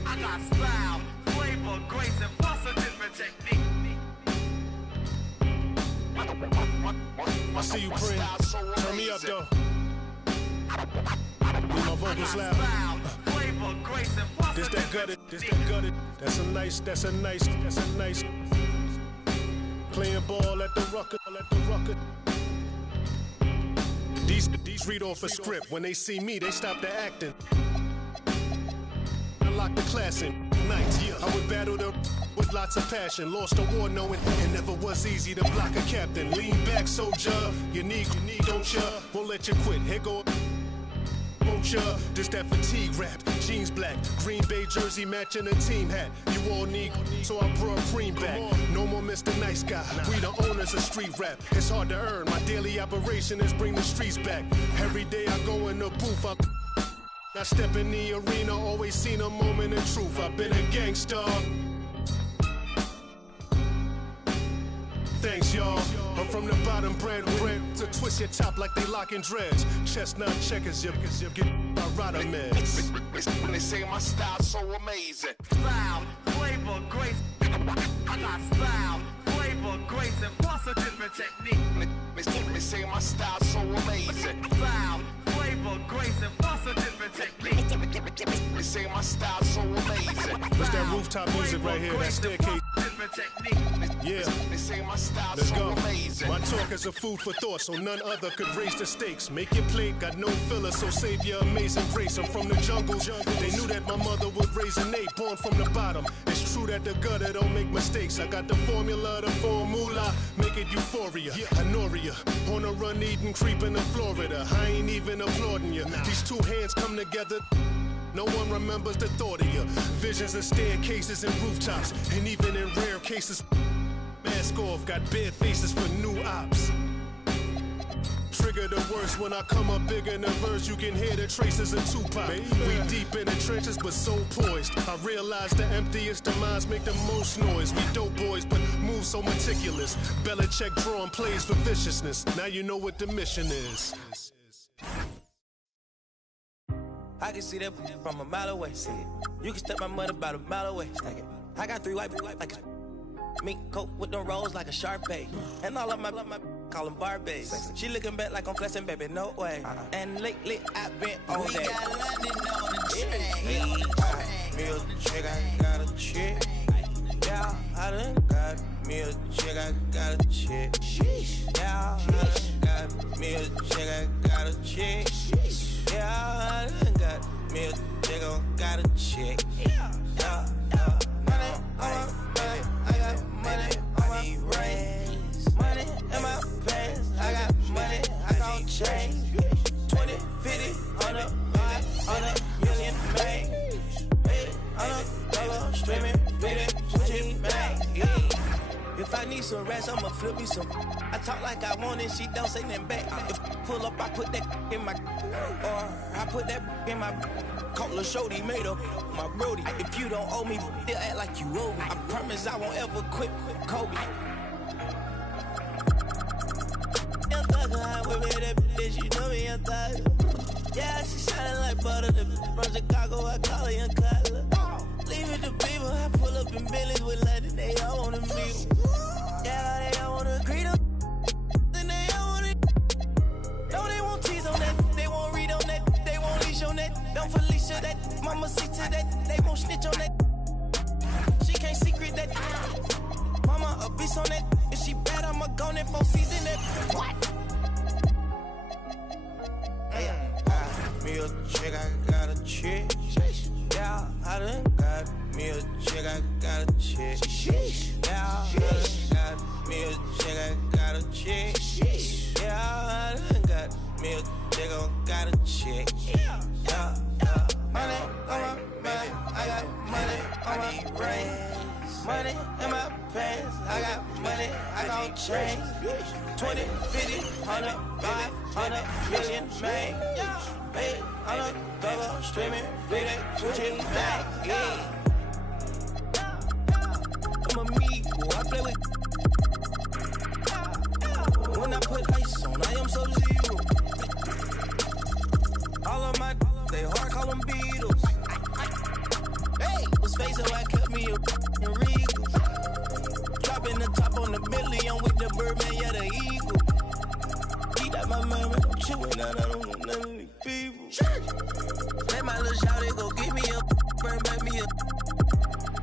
I got style, flavor, grace, and plus a different technique. I see you, Prin. Turn me up, though. With my vocals loud. This that gutted. That's a nice. Playing ball at the rucker. These read off a script. When they see me, they stop their acting. I lock the class in nights. Yeah, I would battle them with lots of passion. Lost a war knowing it never was easy to block a captain. Lean back, soldier. You need, don't ya? Won't let you quit. Here go. Won't ya? This that fatigue rap. Jeans black, Green Bay jersey matching a team hat. You all need, so I brought Preem back. No more Mr. Nice Guy. We the owners of street rap. It's hard to earn. My daily operation is bring the streets back. Every day I go in the booth. I step in the arena. Always seen a moment of truth. I've been a gangster. Thanks, y'all. I'm from the bottom, bread to twist your top like they locking dreads. Chestnut checkers, you get my rider meds. When they say my style's so amazing. Style, flavor, grace. I got style, flavor, grace, and plus a different technique. They say my style's so amazing. Style, flavor, grace, and plus a different technique. They say my style's so amazing. What's that rooftop music right here? That staircase. Yeah. They say my style's Let's so go. amazing. My talk is a food for thought, so none other could raise the stakes. Make your plate, got no filler, so save your amazing grace. I'm from the jungle. They knew that my mother would raise an eight, born from the bottom. It's true that the gutter don't make mistakes. I got the formula, make it euphoria. Honoria, on a run eating, creeping in Florida. I ain't even applauding you. These two hands come together. No one remembers the thought of you. Visions of staircases and rooftops, and even in rare cases, mask off, got bare faces for new ops. Trigger the worst when I come up big in the verse. You can hear the traces of Tupac. We deep in the trenches, but so poised. I realize the emptiest of minds make the most noise. We dope boys, but move so meticulous. Belichick drawing plays for viciousness. Now you know what the mission is. I can see that from a mile away. See it. You can step my mother about a mile away. Stack it. I got 3 white like a mink coat with them rolls like a Sharpay. And all of my call them Barbies. She looking back like I'm flexing, baby, no way. And lately I've been on that. We got London on the train. Me a chick, I got a chick. Yeah, I done got me a chick, I got a chick. Yeah, I done got me a chick, I got a chick. Yeah, I done got me a chick, I got a chick. Yeah. Money on my money, I got money on my rings. Money in my pants, I got money, I gon' change. 20, 50, 100, 100 million made. $100 streaming, reading, Gucci bag. If I need some rest, I'ma flip me some. I talk like I want it, she don't say nothing back. If pull up, I put that in my, or I put that in my. Call a shorty, made up my brody. If you don't owe me, they'll act like you owe me. I promise I won't ever quit Kobe. Young thugger, I with me, that bitch, you know me, young thugger. Yeah, she shining like butter, the from Chicago, I call her Young Cutler. Leave it to people, I pull up in Billy's with London, they all wanna meet. Yeah, they all wanna agree to. Then they all wanna. No, they won't tease on that, they won't read on that, they won't leash on that. Don't Felicia that, mama see to that, they won't snitch on that. She can't secret that. Mama a beast on that, if she bad, I'ma go in 4 season that. What? Me a chick, I got a chick. Yeah, I done got me a chick, I got a chick. Yeah, I done got me a chick, I got a chick. Yeah, I done got me a chick, I got a chick. Yeah. Money on my mind, I got money on my brain. Money in my pants, I got money, I got change. 20, 50, 100, 500 million, man. Babe, I'm a cover, streaming, reading, switching back, yeah. I'm a amigo, I play with. When I put ice on, I am Sub-Zero. All of my they hard, call them Beatles. Hey, was facing I kept me a Regal. Dropping the top on the Billy, I'm with the Birdman, yeah, the Eagle. Eat out my man, I'm chewing out, I don't want none of these people. Let my little shawty go get me a burn back me a.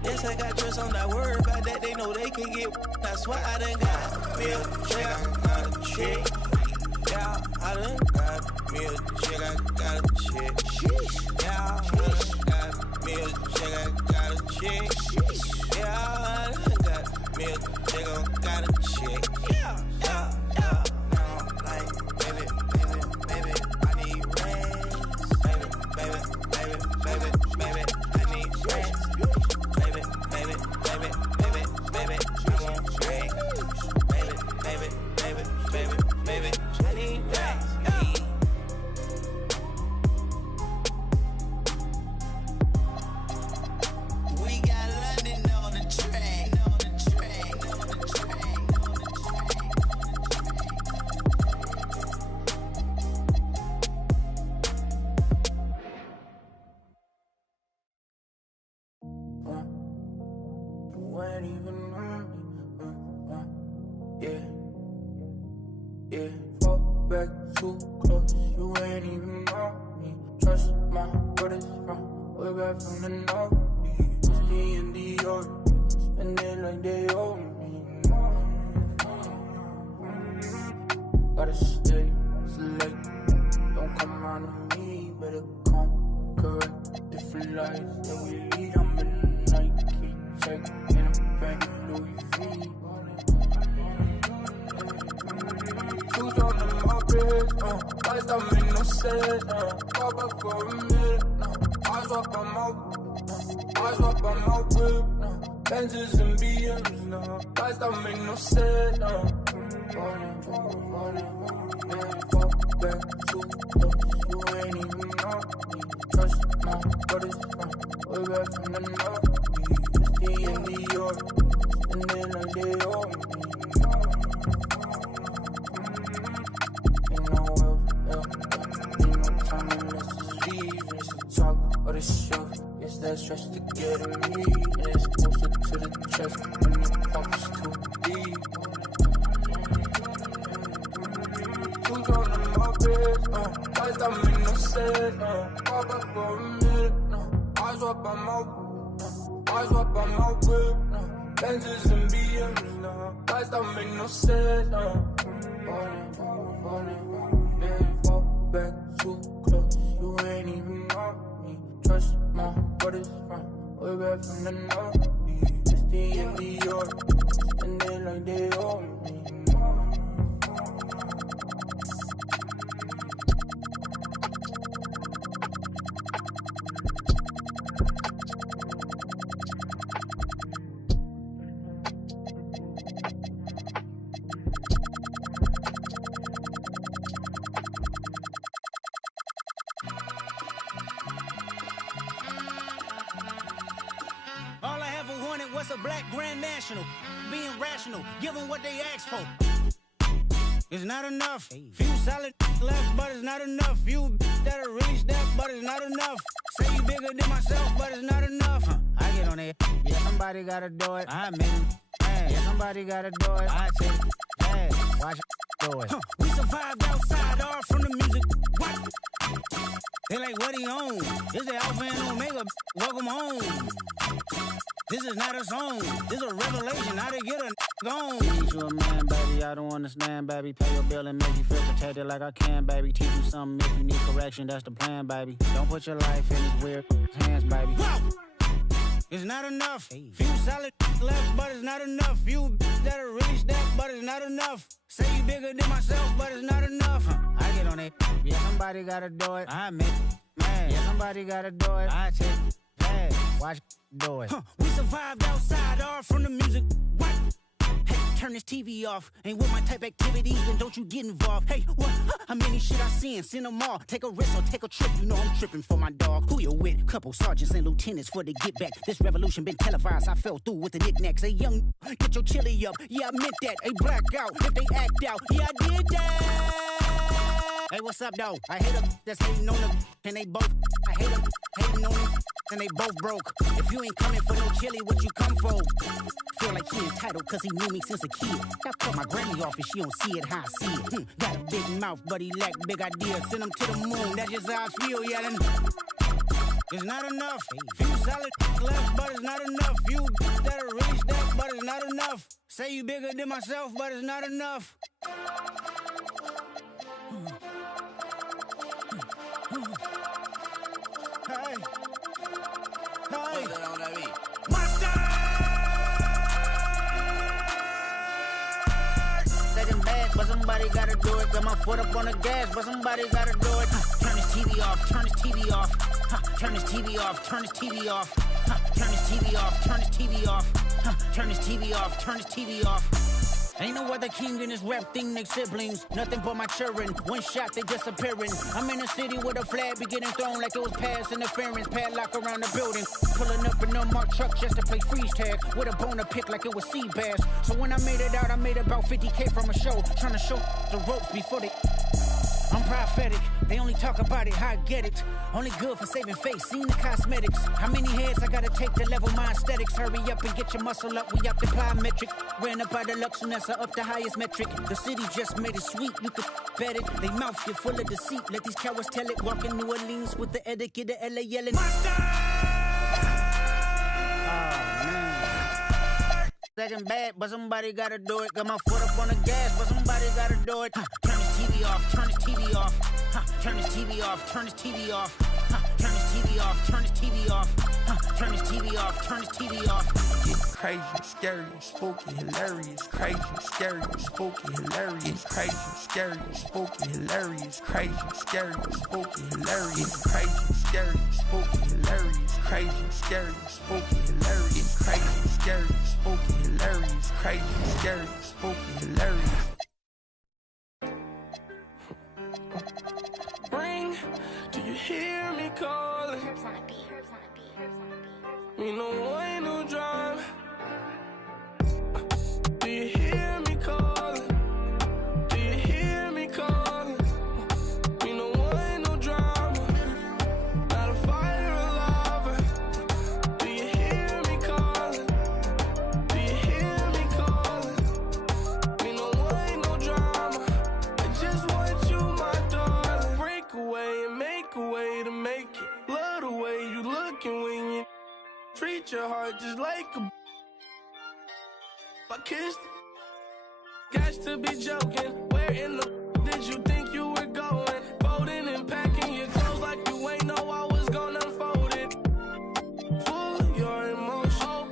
Yes, I got trust, I'm not worried about that, they know they can get. That's why I done got me a chick, I got a chick. Yeah, I done got me a chick, I got a chick. Yeah, I done got me a chick, I got a chick. Yeah, I done got me a chick, I got a chick. Yeah. Now I'm like, baby, I need rest. Baby, I need rest. Baby, I want rest. Baby, I need rest. We got London on the track. You ain't even on me. Yeah. Fall back too close. You ain't even on me. Trust my brothers from way back from the north. It's me and Dior. Spend it like they owe me. Gotta stay select. Don't come round to me. Better come correct. Different lives that we lead. I'm in Nike check in a bank Louis V. Shoes on them up big, lights don't make no sense, pop up for a minute, eyes up on my whip, Benzes and BMs, lights don't make no sense, falling, fall back too close, you ain't even know me, trust my brothers from way back from the north, it's me and New York, and then like they owe me. Or the show, it's that stress to get in me. And it's closer to the chest when the pocket's too deep. Shoes on them up big, lights don't make no sense, pop up for a minute, eyes up on my whip, Benzes and BMs, lights don't make no sense, falling, fall back too close, you ain't even on me. Trust my brothers from way back from the north. It's the and New York, and they like they owe me. What's a black grand national? Being rational, give them what they ask for. It's not enough. Few solid left, but it's not enough. Few that'll really step, but it's not enough. Say you bigger than myself, but it's not enough. I get on it. Yeah, somebody gotta do it. I make it. Yeah, somebody gotta do it. I take it. Yeah, watch it do it. We survived outside, all from the music. What? They like, what he on? This the Alpha and Omega. Welcome home. This is not a song. This is a revelation. How to get a gone. Teach you a man, baby. I don't understand, baby. Pay your bill and make you feel protected like I can, baby. Teach you something if you need correction. That's the plan, baby. Don't put your life in these weird hands, baby. Whoa! It's not enough. Few solid left, but it's not enough. Few that are really step, but it's not enough. Say you bigger than myself, but it's not enough. I get on it. Yeah, somebody gotta do it. I admit, man. Yeah, somebody gotta do it. I take it. Watch do it. We survived outside, all from the music. What? Hey, turn this TV off. Ain't with my type activities, then don't you get involved. Hey, what? How many shit I seen? Send them all. Take a risk or take a trip. You know I'm tripping for my dog. Who you with? Couple sergeants and lieutenants for the get back. This revolution been televised. I fell through with the knickknacks. Hey, young, get your chili up. Yeah, I meant that. Hey, black out if they act out. Yeah, I did that. Hey, what's up, though? I hate them that's hating on them, and they both. I hate them hating on them, and they both broke. If you ain't coming for no chili, what you come for? Feel like he entitled, cause he knew me since a kid. I cut my granny off and she don't see it how I see it. Got a big mouth, but he lack big ideas. Send him to the moon, that's just how I feel, yeah. It's not enough. Few solid left, but it's not enough. Few that are really step, but it's not enough. Say you bigger than myself, but it's not enough. Hey. Hey. Second bad, but somebody gotta do it. Got my foot up on the gas, but somebody gotta do it. Turn this TV off, turn this TV off. Turn this TV off, turn this TV off. Turn this TV off, turn this TV off. Turn this TV off, turn this TV off. Ain't no other king in this rap thing, they siblings. Nothing but my children. One shot, they disappearing. I'm in a city with a flag be getting thrown like it was past interference. Padlock around the building. Pulling up an unmarked truck just to play freeze tag. With a bone to pick like it was sea bass. So when I made it out, I made about 50K from a show. Trying to show the ropes before they... I'm prophetic, they only talk about it, how I get it. Only good for saving face, seen the cosmetics. How many heads I gotta take to level my aesthetics? Hurry up and get your muscle up, we up the plyometric. Ran up by the Luxonessa, up the highest metric. The city just made it sweet, you could bet it. They mouth get full of deceit, let these cowards tell it. Walk in New Orleans with the etiquette of LA yelling. Second bad, but somebody gotta do it. Got my foot up on the gas, but somebody gotta do it. Turn this TV off, turn this TV off. Turn this TV off, turn this TV off. Turn this TV off, turn this TV off. Turn this TV off, turn this TV off. It's crazy, scary, spooky, hilarious. Crazy, scary, spooky, hilarious. Crazy, scary, spooky, hilarious. Crazy, scary, spooky, hilarious. Crazy, scary, spooky, hilarious. Crazy, scary, spooky, hilarious. Crazy, scary, spooky, hilarious. Crazy, scary, spooky, hilarious. Ring, do you hear me calling? Me no way, no drive. Do you hear me calling? Do you hear me calling? Me no way, no drama. Not a fire, a lava. Do you hear me calling? Do you hear me calling? Me no way, no drama. I just want you, my darling. Break away and make a way to make it. Love the way you looking when you treat your heart just like a... I kissed it. Got to be joking. Where in the did you think you were going? Folding and packing your clothes like you ain't know I was gonna unfold it. Full of your emotion.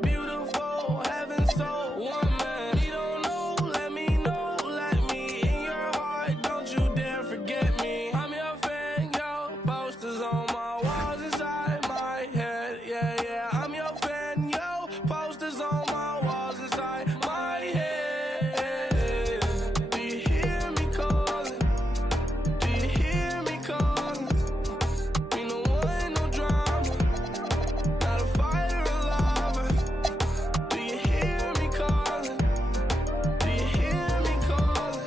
Beautiful, heaven so woman. You don't know, let me know. Let me in your heart. Don't you dare forget me. I'm your fan, yo. Posters on my walls inside my head. Yeah, yeah. I'm your fan, yo. Posters on my walls inside my head. Do you hear me calling? Do you hear me calling? Me no one, no drama. Not a fire, a lava. Do you hear me calling? Do you hear me calling?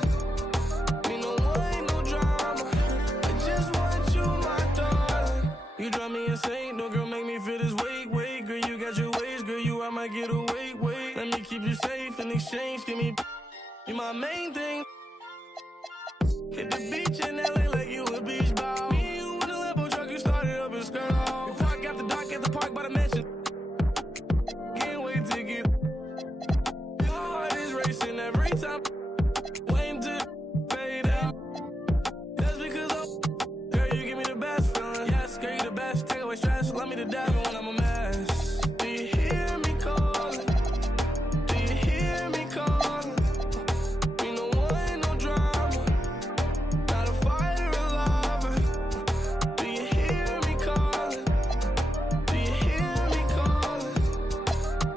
Me no one, no drama. I just want you, my darling. You drive me insane, no girl make me feel this weight, weight. Girl, you got your ways, girl, you I might get away, wait. Let me keep you safe in exchange, give me you my main thing. Hit the beach and the devil when I'm a mess. Do you hear me calling? Do you hear me calling? You know I ain't no drama, not a fighter or lover. Do you hear me calling? Do you hear me calling?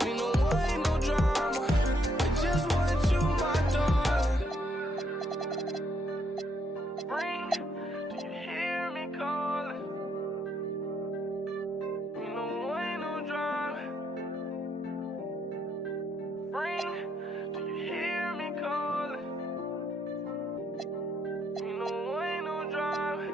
You know I ain't no drama, I just want you, my darling. Ring, do you hear me calling? You know I ain't no drama. Ring, do you hear me calling? You know I ain't no drama.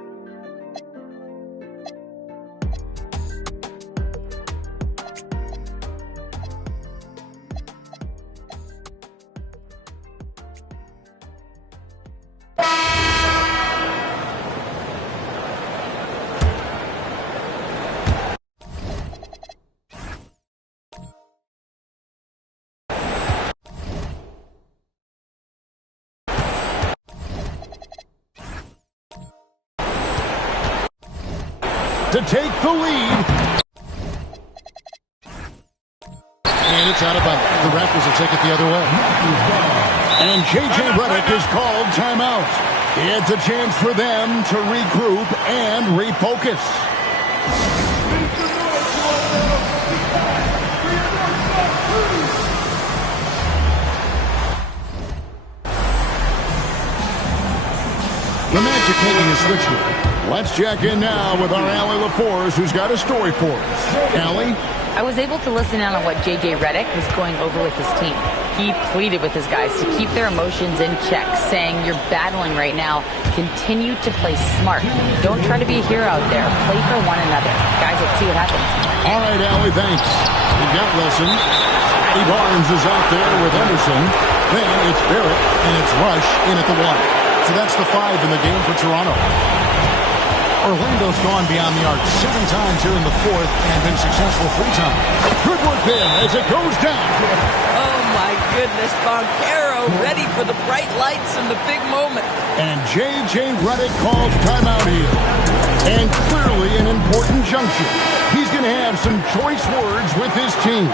To take the lead. And it's out of bounds. The Raptors will take it the other way. And J.J. Redick is called timeout. It's a chance for them to regroup and refocus. The Magic making a switch here. Let's check in now with our Allie LaForce, who's got a story for us. Allie? I was able to listen in on what J.J. Redick was going over with his team. He pleaded with his guys to keep their emotions in check, saying, you're battling right now. Continue to play smart. Don't try to be a hero out there. Play for one another. Guys, let's see what happens. All right, Allie, thanks. We've got Wilson. Scotty Barnes is out there with Henderson. Then it's Barrett, and it's Rush in at the one. So that's the 5 in the game for Toronto. Orlando's gone beyond the arc 7 times here in the 4th and been successful 3 times. Good work there as it goes down. Oh, my goodness. Banchero ready for the bright lights and the big moment. And J.J. Redick calls timeout here. And clearly an important juncture. He's going to have some choice words with his team.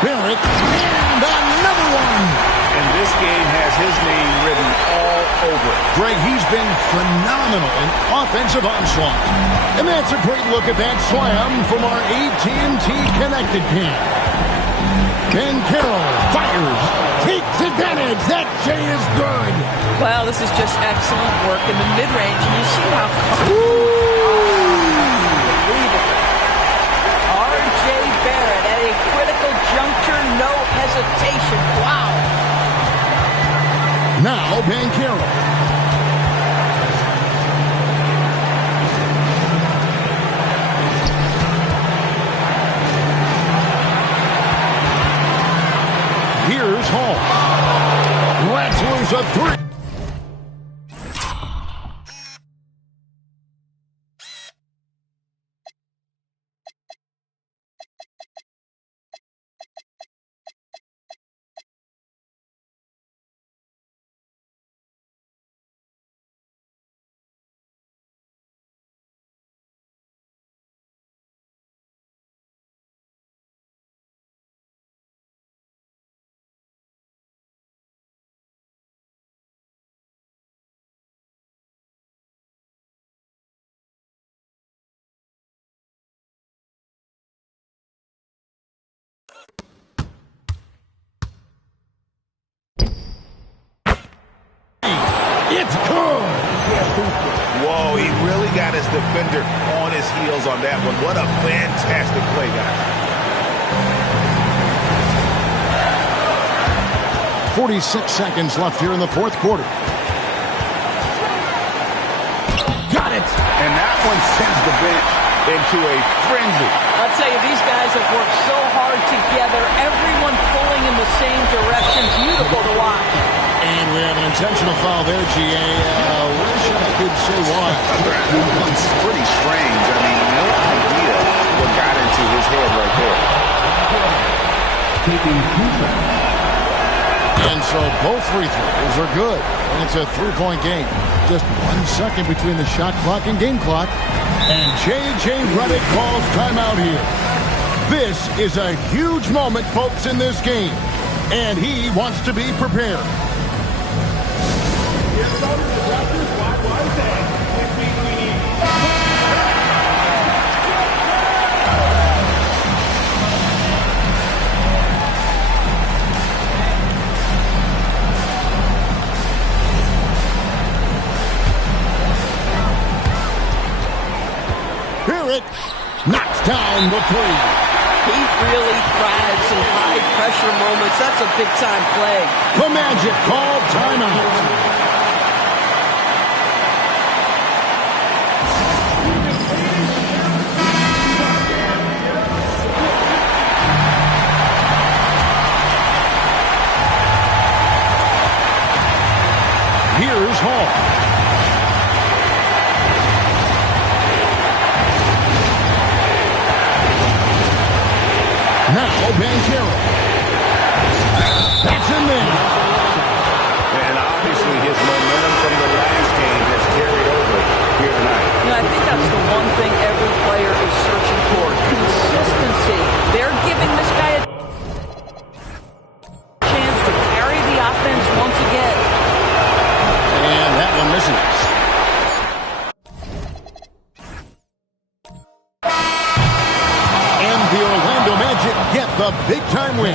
Barrett, and another one. And this game has his name written all over it. Greg, he's been phenomenal in offensive onslaught. And that's a great look at that slam from our AT&T Connected cam. Ben Carroll fires, takes advantage. That J is good. Well, this is just excellent work in the mid-range. And you see how... R.J. Barrett at a critical juncture, no hesitation. Wow. Now, Banchero. Here's Hall. Let's lose a 3. It's good. Whoa, he really got his defender on his heels on that one. What a fantastic play, guys. 46 seconds left here in the 4th quarter. Got it. And that one sends the bench into a frenzy. I'll tell you, these guys have worked so hard together. Everyone pulling in the same direction. Beautiful to watch. And we have an intentional foul there, G.A. Wish I could say why. It's pretty strange. I mean, no idea what got into his head right there. Taking 2 shots. And so both free throws are good. And it's a 3-point game. Just 1 second between the shot clock and game clock. And J.J. Redick calls timeout here. This is a huge moment, folks, in this game. And he wants to be prepared. Knocks down the three. He really thrives in high-pressure moments. That's a big-time play. The Magic called timeout. Here's Hall. Now Banchero. That's in there. And obviously his momentum from the last game has carried over here tonight. I think that's the one thing every player is searching for. Consistency. They're giving this guy a chance to carry the offense once again. And that one misses. Get the big-time win.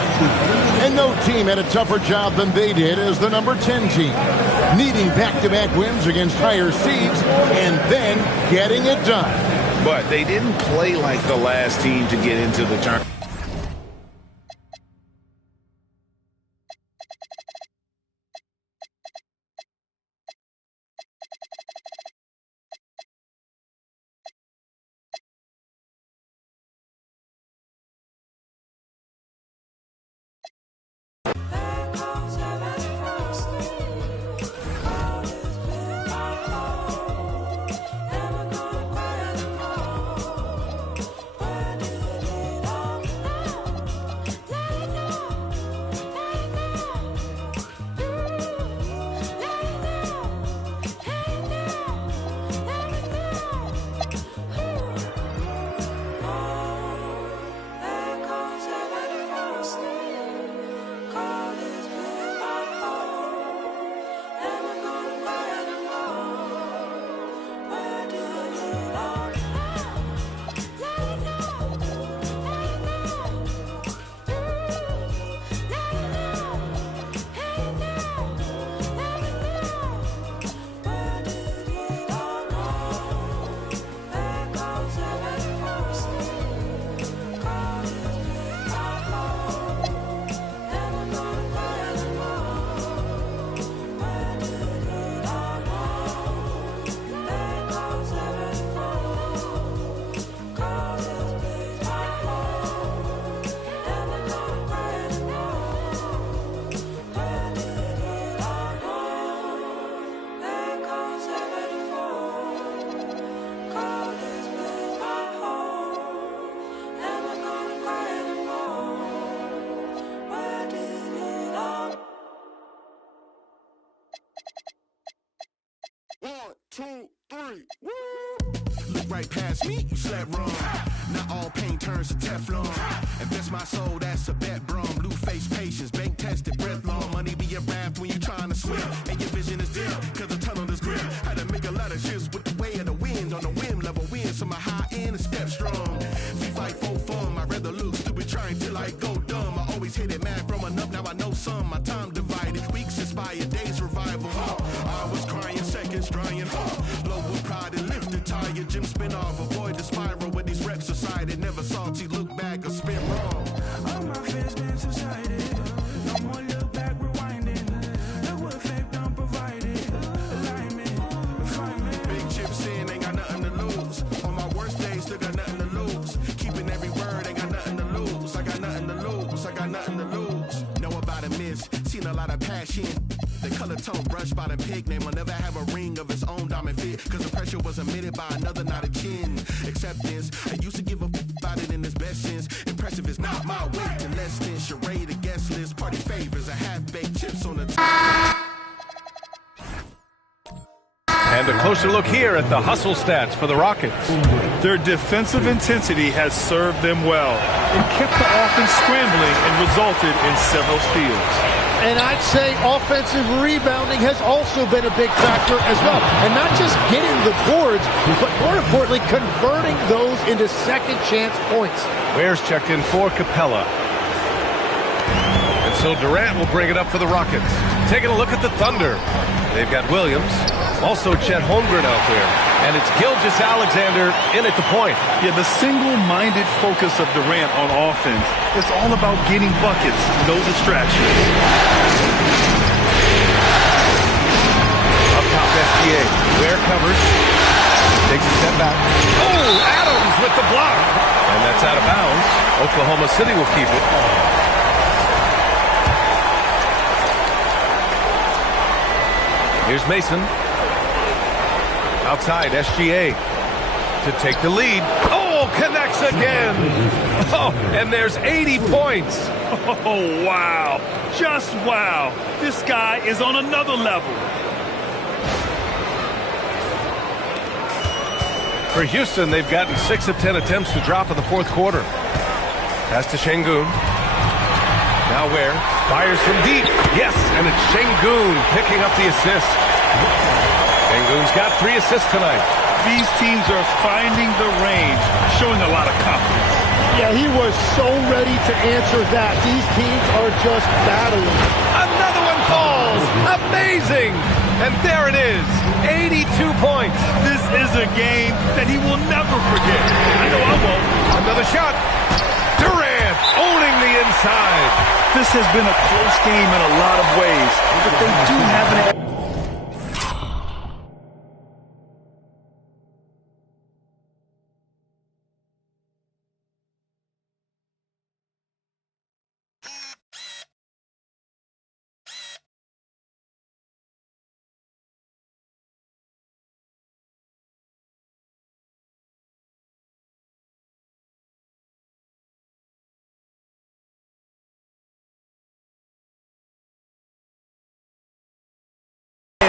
And no team had a tougher job than they did as the number 10 team, needing back-to-back wins against higher seeds and then getting it done. But they didn't play like the last team to get into the tournament. Look right past me, you slept wrong. Not all pain turns to Teflon. Invest my soul, that's a bet, bro. Blue face patience, bank tested, breath long. Money be a raft when you trying to swim. And your vision is dim, cause the tunnel is grim. Had to make a lot of shifts with the way of the wind. On the whim, level win, so my high end is step strong. We fight for fun, I'd rather lose stupid trying till I go dumb. I always hit it mad growing up, now I know some. My time divided, weeks inspired, days revival. I was crying, seconds drying. Low with pride and lifted tired, Jim spin off, avoid the spiral with these reps decided. Never salty, look back or spin wrong. All my fears been subsided. No more look back, rewinding. Look what fate done provided. Alignment, refinement. Big chips in, ain't got nothing to lose. On my worst days, still got nothing to lose. Keeping every word, ain't got nothing to lose. I got nothing to lose, I got nothing to lose. Know about a miss, seen a lot of passion. The color tone brushed by the pig name will never have a ring of its own diamond fit. Cause the pressure was emitted by another, not a chin. Acceptance, I used to give a about it in its best sense. Impressive is not my weight to less than charade, a guest list, party favors, a half-baked chips And a closer look here at the hustle stats for the Rockets. Their defensive intensity has served them well and kept the offense scrambling and resulted in several steals. And I'd say offensive rebounding has also been a big factor as well. And not just getting the boards, but more importantly, converting those into second chance points. Ware's checked in for Capella. And so Durant will bring it up for the Rockets. Taking a look at the Thunder. They've got Williams, also Chet Holmgren out there. And it's Gilgeous-Alexander in at the point. Yeah, the single-minded focus of Durant on offense is all about getting buckets, no distractions. Up top, SGA. Ware covers. Takes a step back. Oh, Adams with the block. And that's out of bounds. Oklahoma City will keep it. Here's Mason. Outside, SGA to take the lead. Oh, connects again. Oh, and there's 80 points. Oh, wow. Just wow. This guy is on another level. For Houston, they've gotten 6 of 10 attempts to drop in the fourth quarter. Pass to Şengün. Now Ware fires from deep. Yes, and it's Şengün picking up the assist. Şengün's got 3 assists tonight. These teams are finding the range, showing a lot of confidence. Yeah, he was so ready to answer that. These teams are just battling. Another one falls. Amazing. And there it is. 82 points. This is a game that he will never forget. I know I won't. Another shot. Durant owning the inside. This has been a close game in a lot of ways, but they do have an...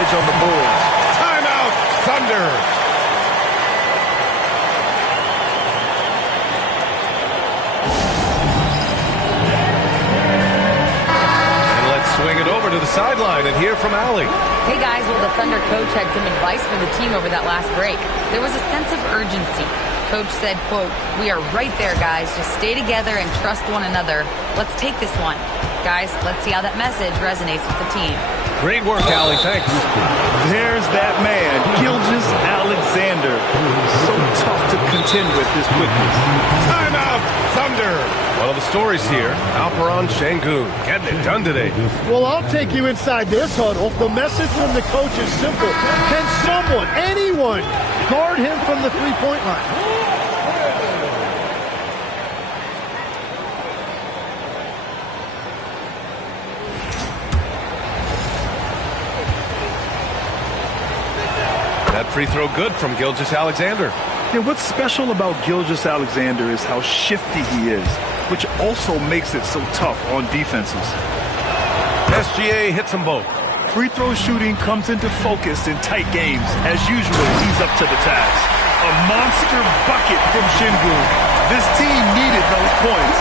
on the board. Timeout, Thunder. And let's swing it over to the sideline and hear from Allie. Hey guys, well the Thunder coach had some advice for the team over that last break. There was a sense of urgency. Coach said, quote, "We are right there, guys. Just stay together and trust one another. Let's take this one. Guys, let's see how that message resonates with the team." Great work, Allie. Thanks. There's that man, Gilgeous-Alexander. So tough to contend with his quickness. Timeout, Thunder. One of the stories here, Alperen Şengün getting it done today. Well, I'll take you inside this huddle. The message from the coach is simple. Can someone, anyone, guard him from the three-point line? That free throw good from Gilgeous-Alexander. Yeah, what's special about Gilgeous-Alexander is how shifty he is, which also makes it so tough on defenses. SGA hits them both. Free throw shooting comes into focus in tight games. As usual, he's up to the task. A monster bucket from Şengün. This team needed those points.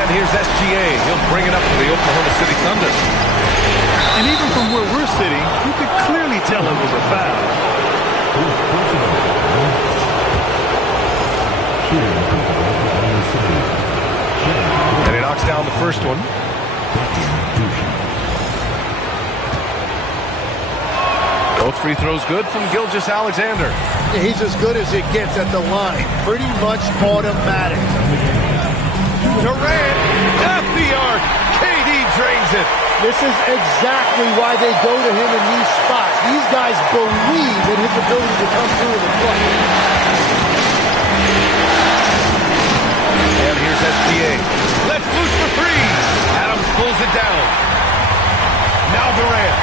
And here's SGA. He'll bring it up to the Oklahoma City Thunder. And even from where we're sitting, you could clearly tell it was a foul. And he knocks down the first one. Both free throws good from Gilgeous-Alexander. Yeah, he's as good as it gets at the line. Pretty much automatic. Durant at the arc. KD drains it. This is exactly why they go to him in these spots. These guys believe in his ability to come through in the clutch. And here's SGA. Let's loose for three. Adams pulls it down. Now Durant.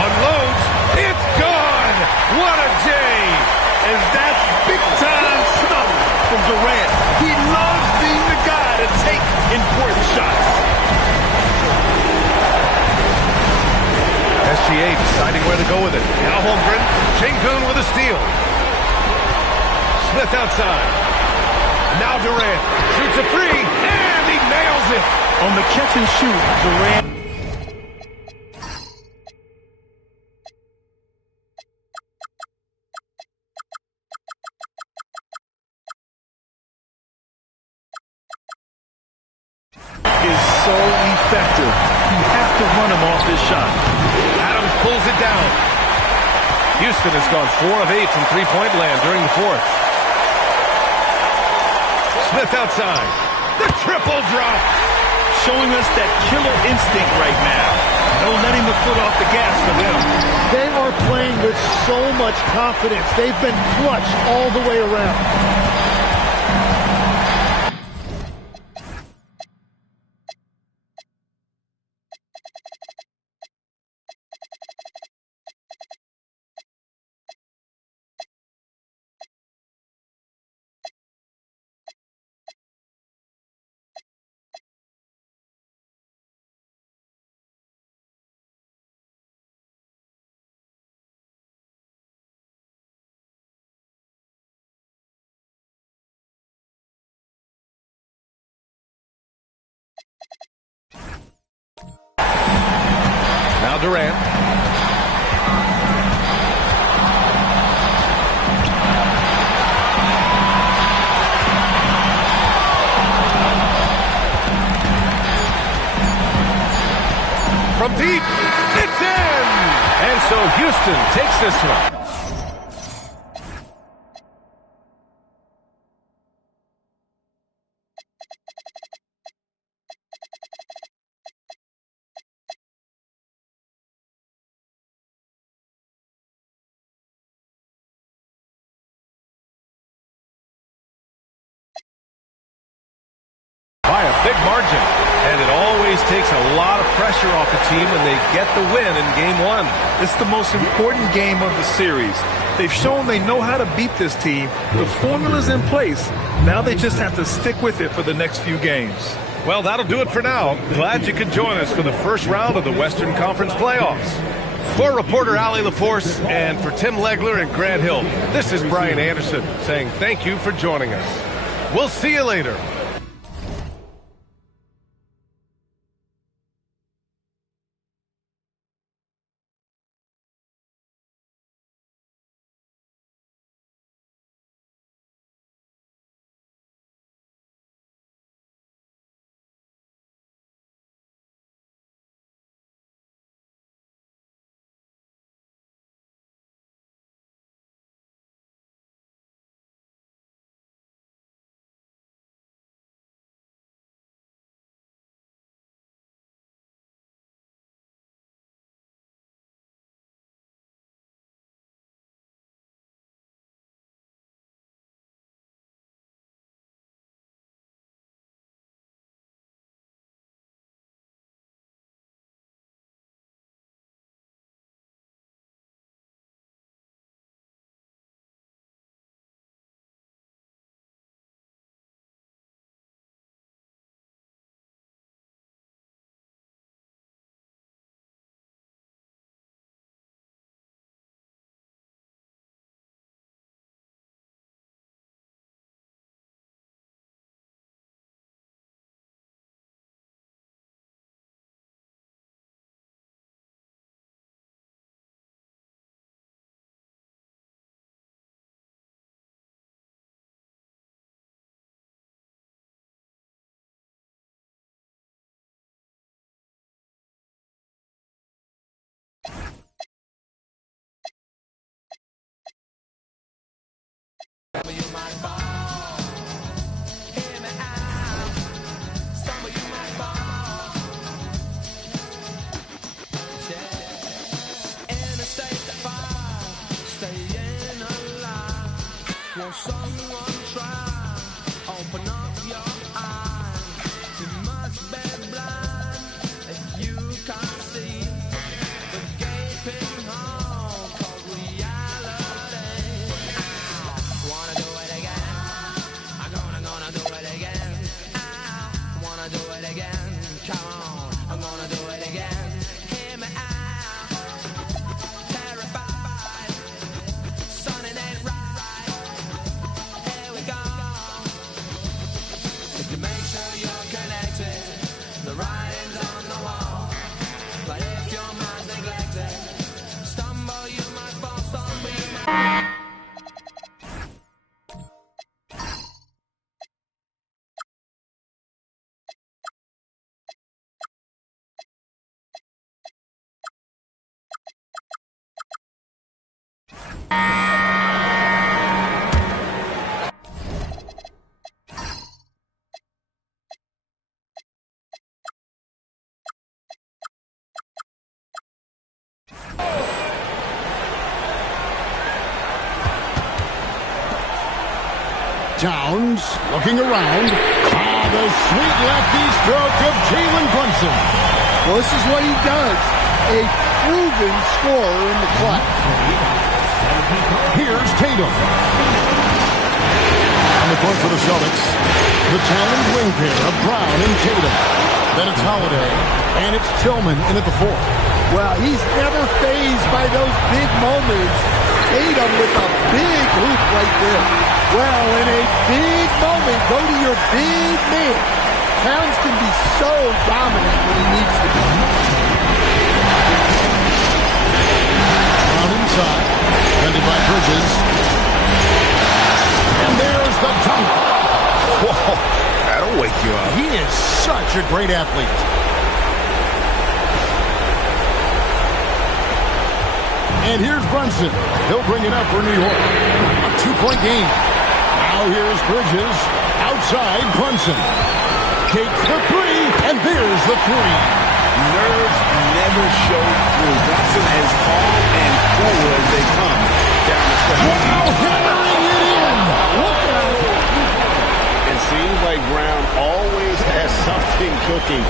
Unloads. It's gone. What a J. And that's big-time stuff from Durant. He loves being the guy to take important shots. SGA deciding where to go with it. Now Holmgren, Şengün with a steal. Smith outside. Now Durant shoots a three, and he nails it. On the catch and shoot, Durant. Is so effective. You have to run him off this shot. Adams pulls it down. Houston has gone 4 of 8 from three-point land during the fourth. Smith outside. The triple drop. Showing us that killer instinct right now. No letting the foot off the gas for them. They are playing with so much confidence. They've been clutch all the way around. Now Durant. From deep, it's in! And so Houston takes this one. By a big margin, and it always takes a lot of pressure off a team when they get the win in game one. It's the most important game of the series. They've shown they know how to beat this team. The formula's in place. Now they just have to stick with it for the next few games. Well, that'll do it for now. Glad you could join us for the first round of the Western Conference playoffs. For reporter Allie LaForce and for Tim Legler and Grant Hill, this is Brian Anderson saying thank you for joining us. We'll see you later. Will someone try? Open up your eyes. You must be blind if you can't see the gaping hole called reality. I wanna do it again. I'm gonna do it again. I wanna do it again. Come on, I'm gonna do it again. Hear me out. Towns looking around. The sweet lefty stroke of Jalen Brunson. Well, this is what he does. A proven scorer in the class. Here's Tatum. On the court for the Celtics, the talented wing pair of Brown and Tatum. Then it's Holiday, and it's Tillman in at the 4. Well, he's never fazed by those big moments. Tatum with a big hoop right there. Well, in a big moment, go to your big man. Towns can be so dominant when he needs to be. Brown inside, defended by Bridges. And there's the dunk. Whoa, that'll wake you up. He is such a great athlete. And here's Brunson. He'll bring it up for New York. A 2-point game. Now here's Bridges. Outside Brunson. Takes the 3, and there's the 3. Nerves never show through. Brunson as calm and cool as they come down the stretch. Wow, hammering it in. Look out. It seems like Brown always has something cooking,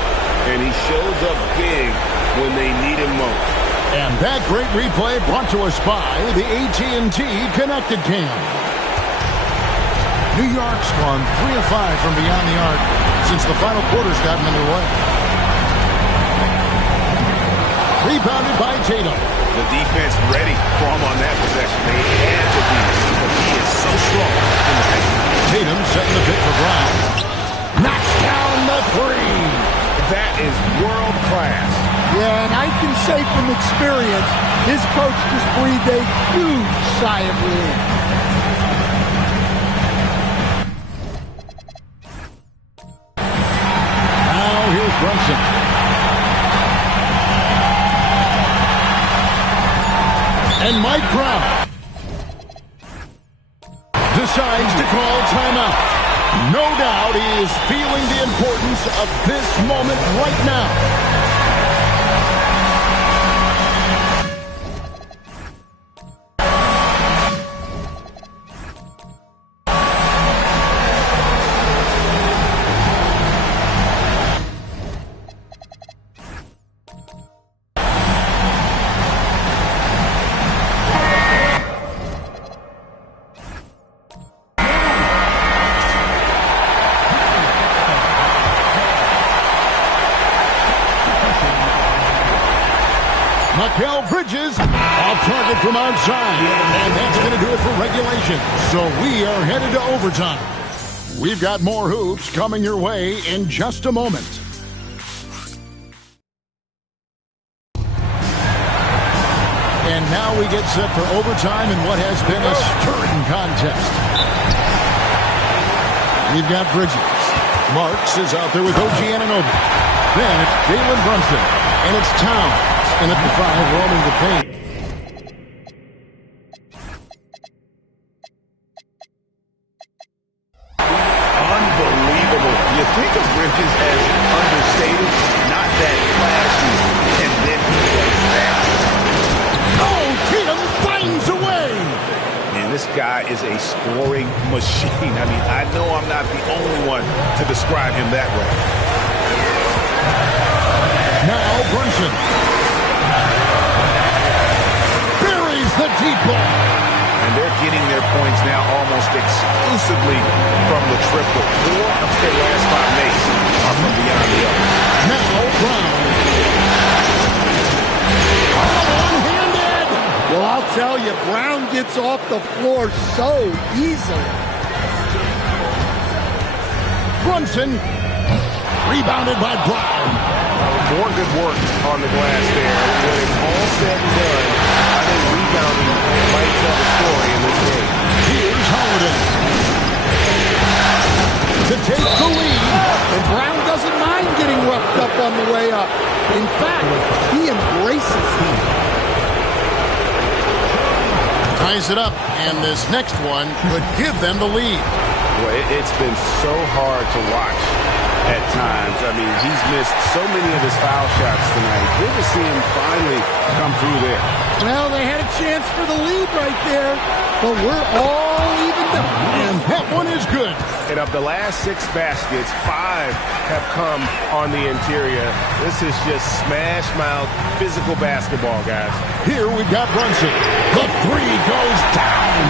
and he shows up big when they need him most. And that great replay brought to us by the AT&T Connected Cam. New York's gone 3 of 5 from beyond the arc since the final quarter's gotten underway. Rebounded by Tatum. The defense ready for him on that possession. They had to be, because he is so strong in the paint. Tatum setting the pick for Brown. Knocks down the 3. That is world class. Yeah, and I can say from experience, his coach just breathed a huge sigh of relief. Now here's Brunson. And Mike Brown decides to call timeout. No doubt he is feeling the importance of this moment right now. Mikal Bridges off target from outside. And that's going to do it for regulation. So we are headed to overtime. We've got more hoops coming your way in just a moment. And now we get set for overtime in what has been a stirring contest. We've got Bridges. Marks is out there with OG Anunoby. Then it's Jalen Brunson. And it's Towns. And at the 5, roaming the paint. Unbelievable. You think of Bridges as understated, not that flashy, and then he does that. Oh, Tatum finds a way. Man, this guy is a scoring machine. I mean, I know I'm not the only one to describe him that way. Now Brunson. The deep ball. And they're getting their points now almost exclusively from the triple. 4 of their last 5 makes are from beyond the arc. Now Brown. One-handed. Well, I'll tell you, Brown gets off the floor so easily. Brunson. Rebounded by Brown. More good work on the glass there. When it's all said and done, I think rebounding might tell the story in this game. Here's Holiday to take the lead. And Brown doesn't mind getting roughed up on the way up. In fact, he embraces it. Ties it up, and this next one could give them the lead. Well, it's been so hard to watch at times. I mean, he's missed so many of his foul shots tonight. Good to see him finally come through there. Well, they had a chance for the lead right there, but we're all evened up. And that one is good. And of the last 6 baskets, 5 have come on the interior. This is just smash mouth physical basketball, guys. Here we've got Brunson. The 3 goes down.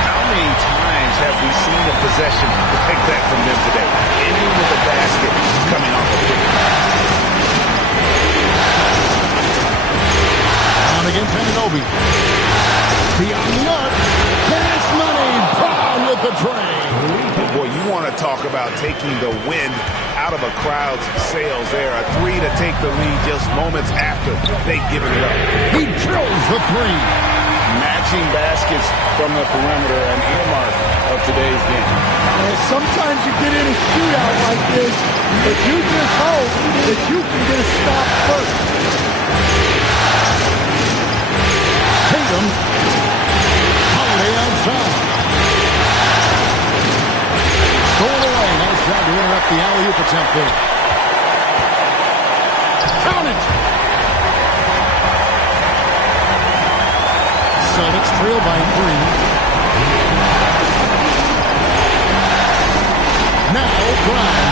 How many times have we seen a possession like that from them today? Ending with a basket coming off a pick. On against Anunoby. Beyond the arc. Pass money. Brown with the tray. Boy, you want to talk about taking the wind out of a crowd's sails there. A 3 to take the lead just moments after they've given it up. He drills the 3. Matching baskets from the perimeter, an earmark of today's game. And sometimes you get in a shootout like this, but you just hope that you can get a stop first. Tatum. Holiday outside. Stolen away. Nice job to interrupt the alley-oop attempt there. Count it. Celtics trail by 3. Now Brown.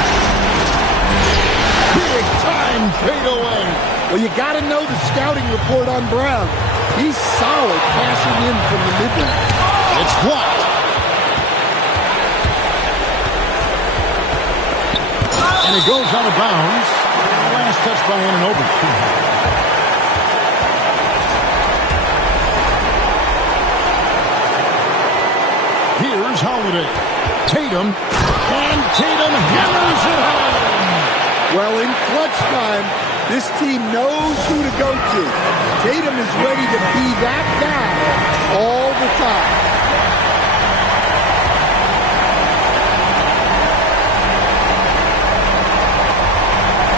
Big time fadeaway. Well, you got to know the scouting report on Brown. He's solid passing in from the mid-range. It's blocked. And it goes out of bounds. Last touch by Anunoby. Here's Holiday. Tatum. And Tatum hammers it home. Well, in clutch time, this team knows who to go to. Tatum is ready to be that guy all the time.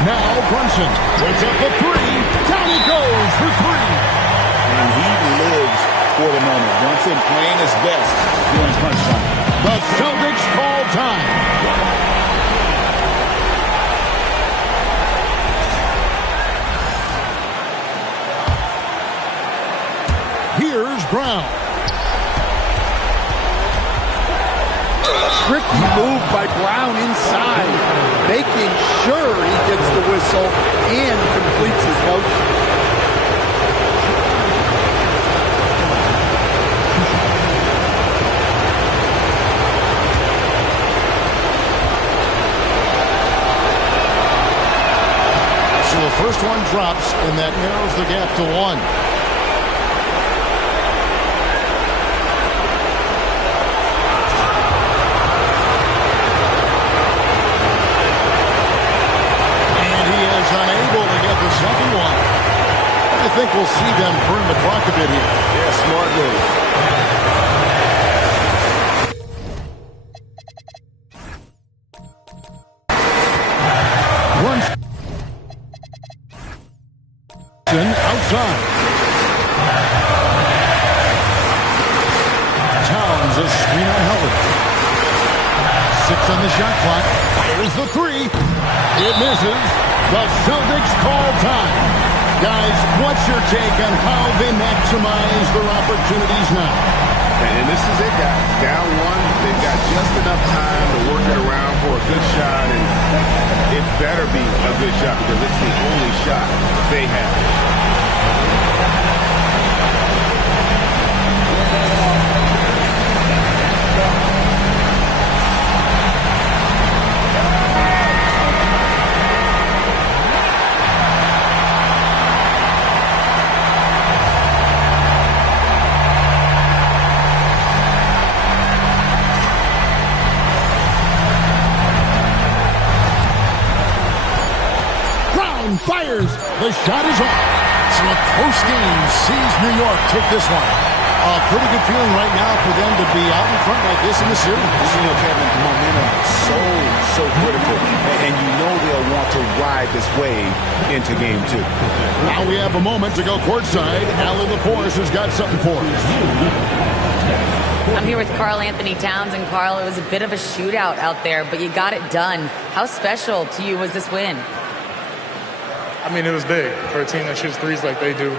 Now Brunson puts up the 3. Down he goes for 3. And he lives for the moment. Brunson playing his best during crunch time. The Celtics call time. Here's Brown. Tricky move by Brown inside, making sure he gets the whistle and completes his motion. So the first one drops, and that narrows the gap to 1. Second one. I think we'll see them burn the clock a bit here. Yeah, smart move. Outside. Towns a screen on Howard. 6 on the shot clock. Fires the 3. It misses. The Celtics call time. Guys, what's your take on how they maximize their opportunities now? And this is it, guys. Down 1, they've got just enough time to work it around for a good shot, and it better be a good shot because it's the only shot they have. Fires. The shot is off. So a close game sees New York take this one. A pretty good feeling right now for them to be out in front like this in the series. You know, Kevin, momentum is so critical. And you know they'll want to ride this wave into game 2. Now we have a moment to go courtside. Allie LaForce has got something for us. I'm here with Karl Anthony Towns, and Karl, it was a bit of a shootout out there, but you got it done. How special to you was this win? I mean, it was big for a team that shoots threes like they do.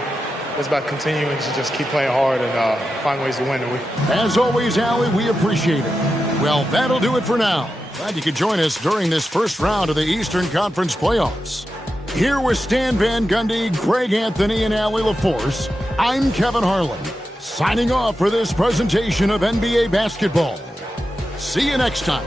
it's about continuing to just keep playing hard and find ways to win. As always, Allie, we appreciate it. Well, that'll do it for now. Glad you could join us during this first round of the Eastern Conference playoffs. Here with Stan Van Gundy, Greg Anthony, and Allie LaForce, I'm Kevin Harlan, signing off for this presentation of NBA basketball. See you next time.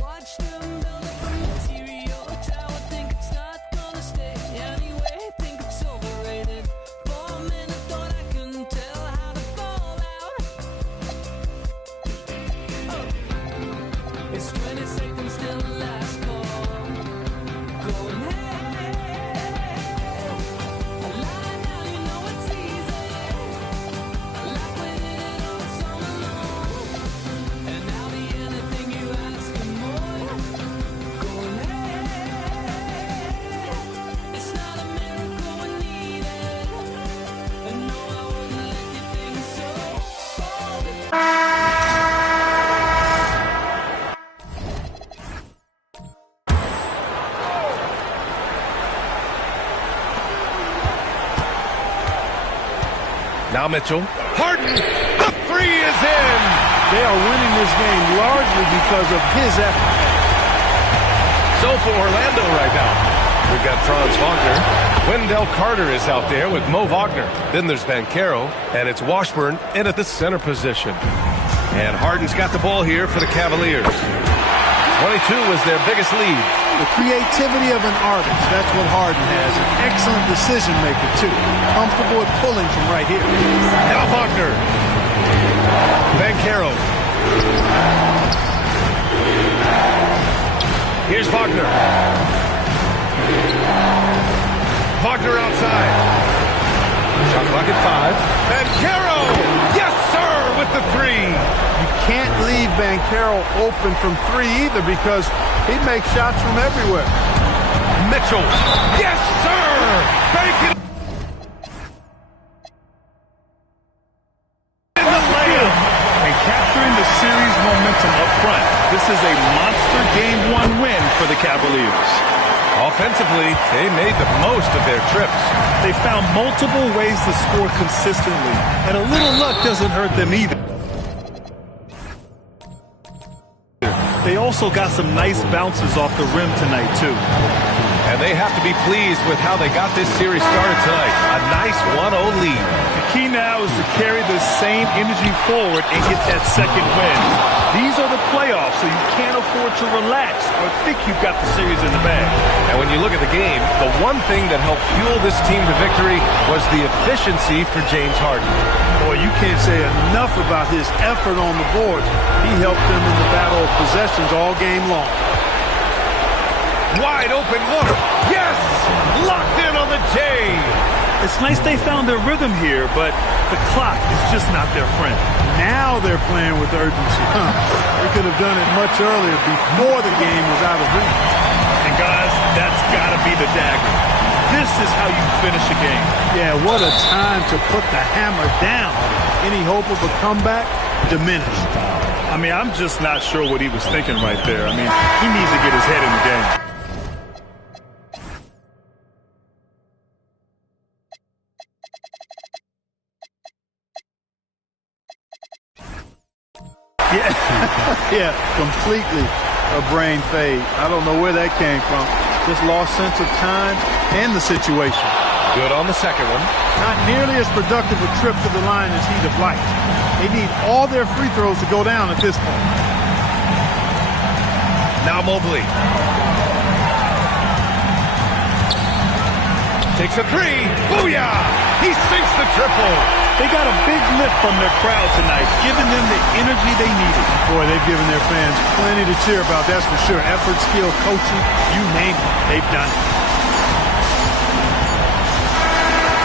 Watch them build up a material tower. Think it's not gonna stay anyway. Think it's overrated. For a minute, thought I couldn't tell how to fall out. Oh. It's 20 seconds till the last call. Going hey. A lie now, you know it's easy. Like we did it all summer long. And now the anything you ask and more. Going hey. It's not a miracle we need it. And no, I wouldn't let you think so. All the Now Mitchell. Harden, the three is in. They are winning this game largely because of his effort. So for Orlando right now, we've got Franz Wagner. Wendell Carter is out there with Mo Wagner. Then there's Banchero, and it's Washburn in at the center position. And Harden's got the ball here for the Cavaliers. 22 was their biggest lead. The creativity of an artist, that's what Harden has. An excellent decision maker, too. Comfortable at pulling from right here. Now Wagner. Banchero. Here's Wagner. Wagner outside. Shot clock at 5. Banchero! Yes, sir, with the three. You can't leave Banchero open from three either because he makes shots from everywhere. Mitchell. Yes, sir! Bank it. In the layup. And capturing the series momentum up front. This is a monster Game 1 win for the Cavaliers. Offensively, they made the most of their trips. They found multiple ways to score consistently, and a little luck doesn't hurt them either. They also got some nice bounces off the rim tonight, too. And they have to be pleased with how they got this series started tonight. A nice 1-0 lead. The key now is to carry the same energy forward and get that second win. These are the playoffs, so you can't afford to relax or think you've got the series in the bag. And when you look at the game, the one thing that helped fuel this team to victory was the efficiency for James Harden. Boy, you can't say enough about his effort on the boards. He helped them in the battle of possessions all game long. Wide open look. Yes! Locked in on the J. It's nice they found their rhythm here, but the clock is just not their friend. Now they're playing with urgency. They could have done it much earlier before the game was out of reach. And guys, that's got to be the dagger. This is how you finish a game. Yeah, what a time to put the hammer down. Any hope of a comeback? Diminished. I mean, I'm just not sure what he was thinking right there. I mean, he needs to get his head in the game. Yeah, completely a brain fade. I don't know where that came from. Just lost sense of time and the situation. Good on the second one. Not nearly as productive a trip to the line as he'd have liked. They need all their free throws to go down at this point. Now Mobley. Takes a three. Booyah! He sinks the triple. They got a big lift from their crowd tonight, giving them the energy they needed. Boy, they've given their fans plenty to cheer about, that's for sure. Effort, skill, coaching, you name it, they've done it.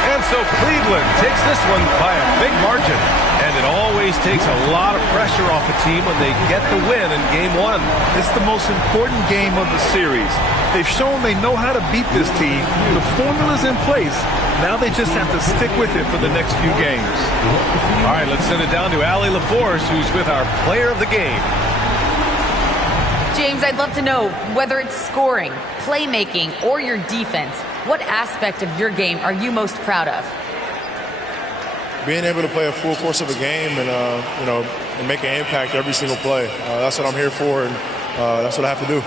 And And so Cleveland takes this one by a big margin. And it always takes a lot of pressure off a team when they get the win in Game 1. It's the most important game of the series. They've shown they know how to beat this team. The formula's in place. Now they just have to stick with it for the next few games. All right, let's send it down to Allie LaForce, who's with our player of the game. James, I'd love to know whether it's scoring, playmaking, or your defense. What aspect of your game are you most proud of? Being able to play a full course of a game and make an impact every single play. That's what I'm here for, and that's what I have to do.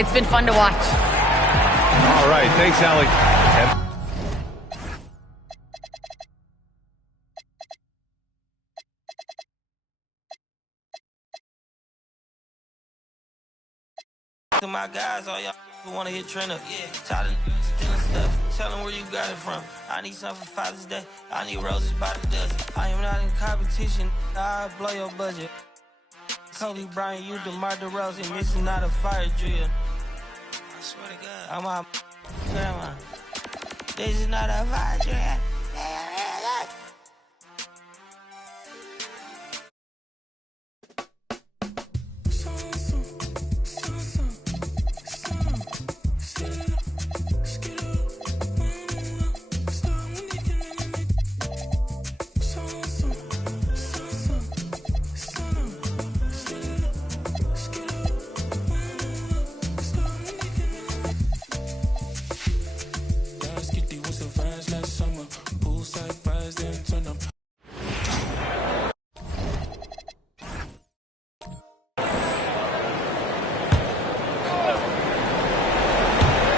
It's been fun to watch. All right, thanks, Allie. To my guys, all y'all who want to hit trainer, tired of stealing stuff. Tell them where you got it from. I need something for Father's Day. I need roses by the dozen. I am not in competition. I'll blow your budget. Kobe Bryant, you DeMar DeRozan, missing out a fire drill. I swear to God, I'm out. Grandma, this is not a fire drill.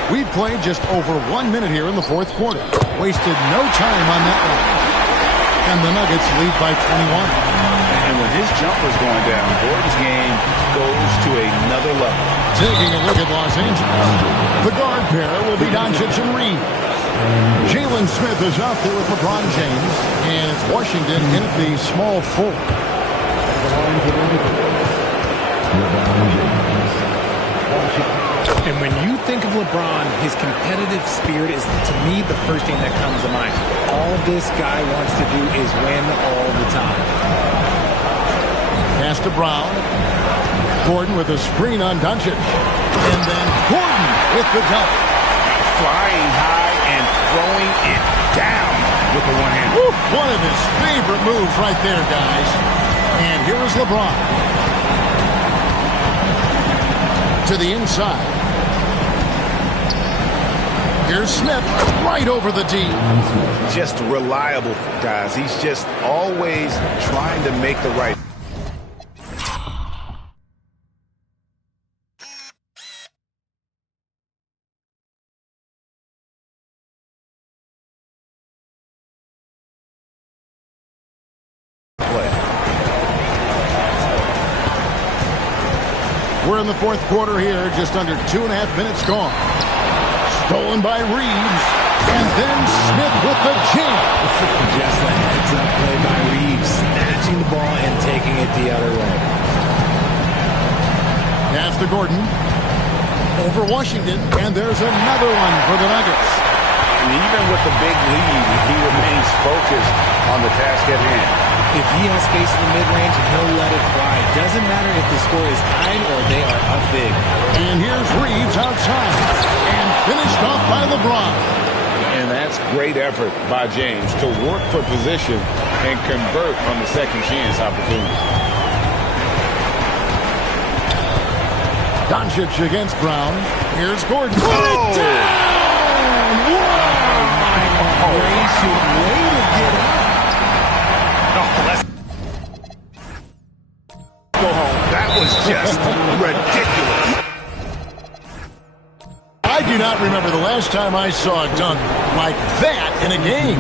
We've played just over 1 minute here in the fourth quarter. Wasted no time on that one. And the Nuggets lead by 21. And when his jumper's going down, Gordon's game goes to another level. Taking a look at Los Angeles. The guard pair will be Doncic and Reed. Jalen Smith is out there with LeBron James. And it's Washington in at the small forward. And when you think of LeBron, his competitive spirit is, to me, the first thing that comes to mind. All this guy wants to do is win all the time. Pass to Brown. Gordon with a screen on Doncic. And then Gordon with the dunk. Flying high and throwing it down with the one hand. One of his favorite moves right there, guys. And here is LeBron. To the inside. Here's Smith right over the D. Just reliable, guys. He's just always trying to make the right. We're in the fourth quarter here, just under 2.5 minutes gone. Stolen by Reeves, and then Smith with the jam. Just a heads-up play by Reeves, snatching the ball and taking it the other way. Pass to Gordon. Over Washington, and there's another one for the Nuggets. And even with the big lead, he remains focused on the task at hand. If he has space in the mid-range, he'll let it fly. Doesn't matter if the score is tied or they are up big. And here's Reeves outside. And finished off by LeBron. And that's great effort by James to work for position and convert on the second chance opportunity. Doncic against Brown. Here's Gordon. Put it down! Whoa! My gracious, way to get up. Let's go home. That was just ridiculous. I do not remember the last time I saw a dunk like that in a game.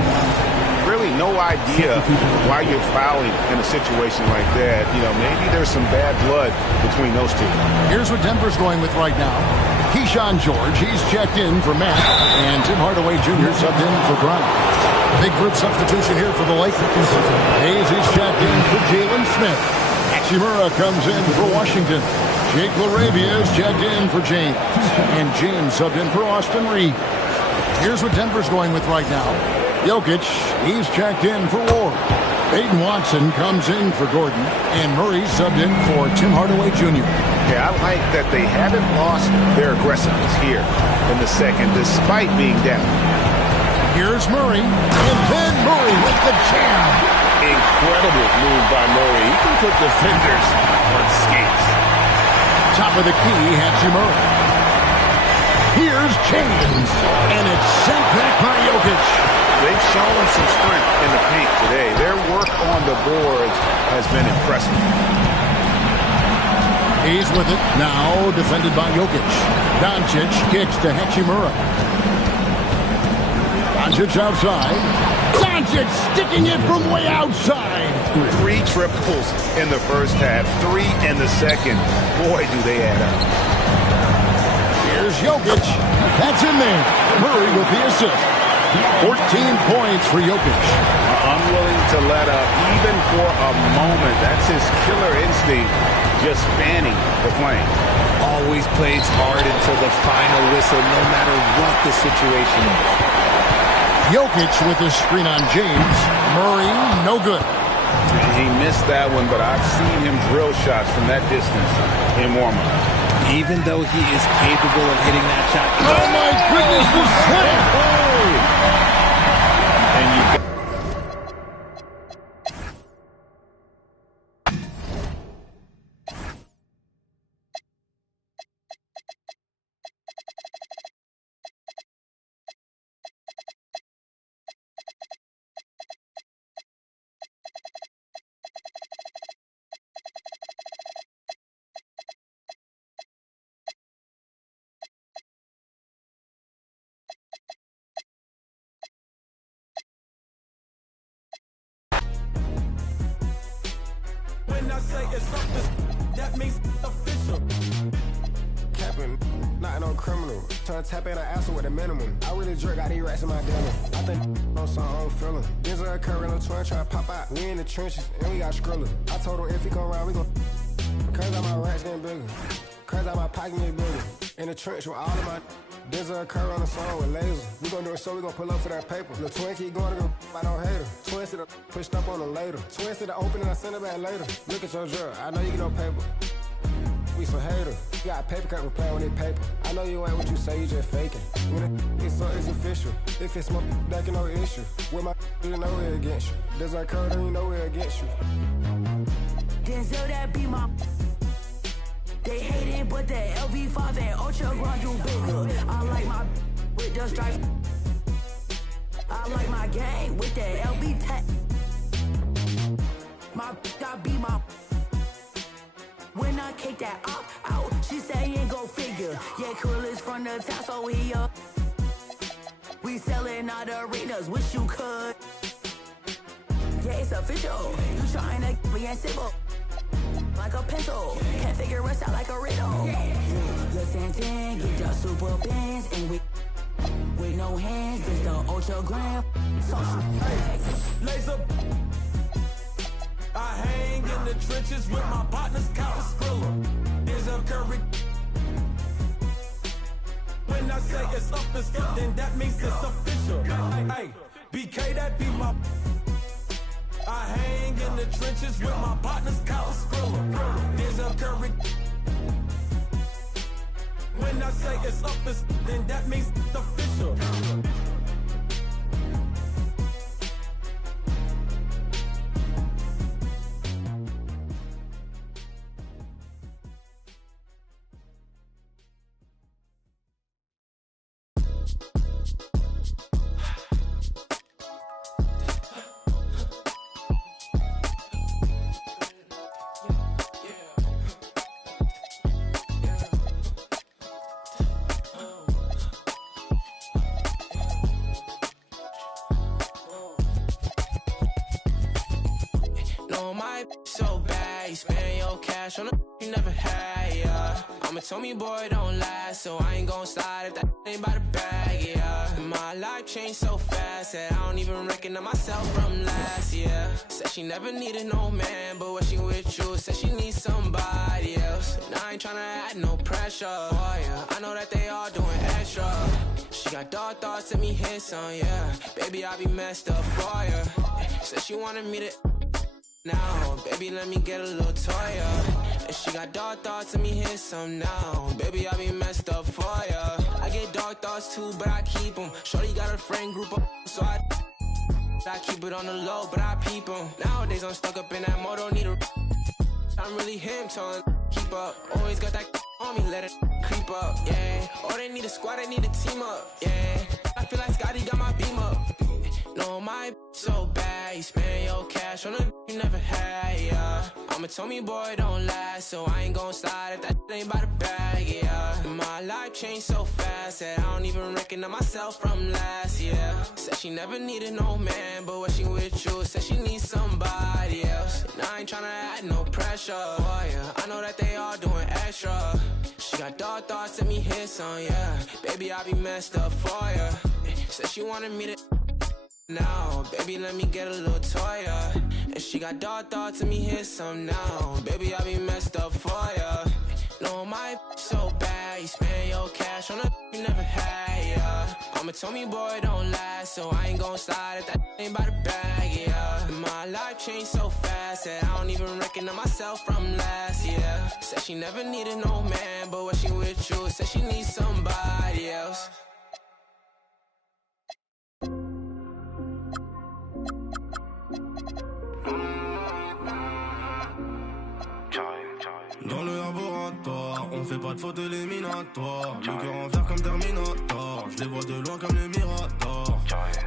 Really no idea why you're fouling in a situation like that. You know, maybe there's some bad blood between those two. Here's what Denver's going with right now. Keyshawn George, he's checked in for Matt. And Tim Hardaway Jr. subbed in for Brown. Big group substitution here for the Lakers. Hayes is checked in for Jalen Smith. Hachimura comes in for Washington. Jake LaRavia is checked in for James. And James subbed in for Austin Reed. Here's what Denver's going with right now. Jokic, he's checked in for Ward. Aiden Watson comes in for Gordon, and Murray subbed in for Tim Hardaway Jr. Yeah, I like that they haven't lost their aggressiveness here in the second, despite being down. Here's Murray, and then Murray with the jam. Incredible move by Murray. He can put defenders on skates. Top of the key, Hachimura. Here's James, and it's sent back by Jokic. They've shown some strength in the paint today. Their work on the boards has been impressive. He's with it. Now defended by Jokic. Doncic kicks to Hachimura. Doncic outside. Doncic sticking it from way outside. 3 triples in the first half, 3 in the second. Boy, do they add up. Here's Jokic. That's in there. Murray with the assist. 14 points for Jokic. Unwilling to let up even for a moment. That's his killer instinct, just fanning the flame. Always plays hard until the final whistle, no matter what the situation is. Jokic with a screen on James. Murray, no good. He missed that one, but I've seen him drill shots from that distance in warm-up. Even though he is capable of hitting that shot. Oh, my goodness, the slam! And you got When I say it's something, that means official. Capping, not no criminal. Trying to tap in an asshole with a minimum. I really jerk out these rats in my denim. I think on some own feeling. This a current little twin trying to pop out. We in the trenches and we got Skrilla. I told him if he come around, we gon' cause out my rats getting bigger. Cause out my pocket getting bigger. In the trench with all of my. There's a curve on the song with lasers. We gon' do it so we gon' pull up for that paper. The twin keep going to go, I don't hate her. Twins to the pushed up on them later. Twins to the open and I send it back later. Look at your jerk, I know you get no paper. We some hater. You got a paper cut, we play on this paper. I know you ain't what you say, you just faking. When it gets so it's official. If it's smoke, that can no issue. With my you know we're against you. There's a curve, then you know we're against you. Denzel, that be my. They hate it, but that LV5 and Ultra Grand do bigger. I like my with the stripes. I like my gang with that LB tech. My I be my. When I kick that out, she say ain't go figure. Yeah, Krill is from the town, so he up. We selling out arenas, wish you could. Yeah, it's official. You trying to be simple. Like a pencil, can't figure us out like a riddle. Listen, get your super bands and with no hands, it's the Ultra Gram. Hey, laser. I hang in the trenches with my partners, Count Skrilla. There's a curry. When I say it's up, it's up, then that means it's official. Hey, BK, that be my. I hang in the trenches with my partners, Kyle Skrilla. There's a curry. When I say it's up, it's then that means it's official. So bad, you spend your cash on a you never had, yeah. I'ma tell me, boy, don't last, so I ain't gon' slide if that ain't by the bag, yeah. My life changed so fast that I don't even recognize myself from last year. Said she never needed no man, but when she with you, said she needs somebody else. And I ain't tryna add no pressure, oh, yeah. I know that they all doing extra. She got dark thoughts, let me hit some, yeah. Baby, I be messed up for ya. Said she wanted me to now. Baby, let me get a little toya. And she got dark thoughts, let me hit some now. Baby, I be messed up for ya. I get dark thoughts too, but I keep them. Shorty got a friend group up, so I keep it on the low, but I peep them. Nowadays I'm stuck up in that mode, don't need a I'm really him, telling keep up. Always got that on me, let it creep up, yeah. Oh, they need a squad, they need a team up, yeah. I feel like Scotty got my beam up. No, my so bad, you spend your cash on a you never had, yeah. I'm a Tommy boy, don't last, so I ain't gon' slide if that ain't by the bag, yeah. My life changed so fast that I don't even recognize myself from last year. Said she never needed no man, but when she with you, said she needs somebody else. And I ain't tryna add no pressure, oh, yeah. I know that they all doing extra. She got dark thoughts, let me hit some, yeah. Baby, I be messed up for ya. Said she wanted me to now, baby, let me get a little toya. And she got dark thoughts, let me hit some now. Baby, I be messed up for ya. No, my so bad, you spend your cash on a you never had, yeah. I'm a Tommy boy, don't last, so I ain't gon' slide if that ain't by the bag, yeah. My life changed so fast that I don't even recognize myself from last year. Said she never needed no man, but when she with you, said she needs somebody else. Dans le laboratoire, on fait pas de faute éliminatoire. Le cœur en verre comme Terminator, je les vois de loin comme les Miradors.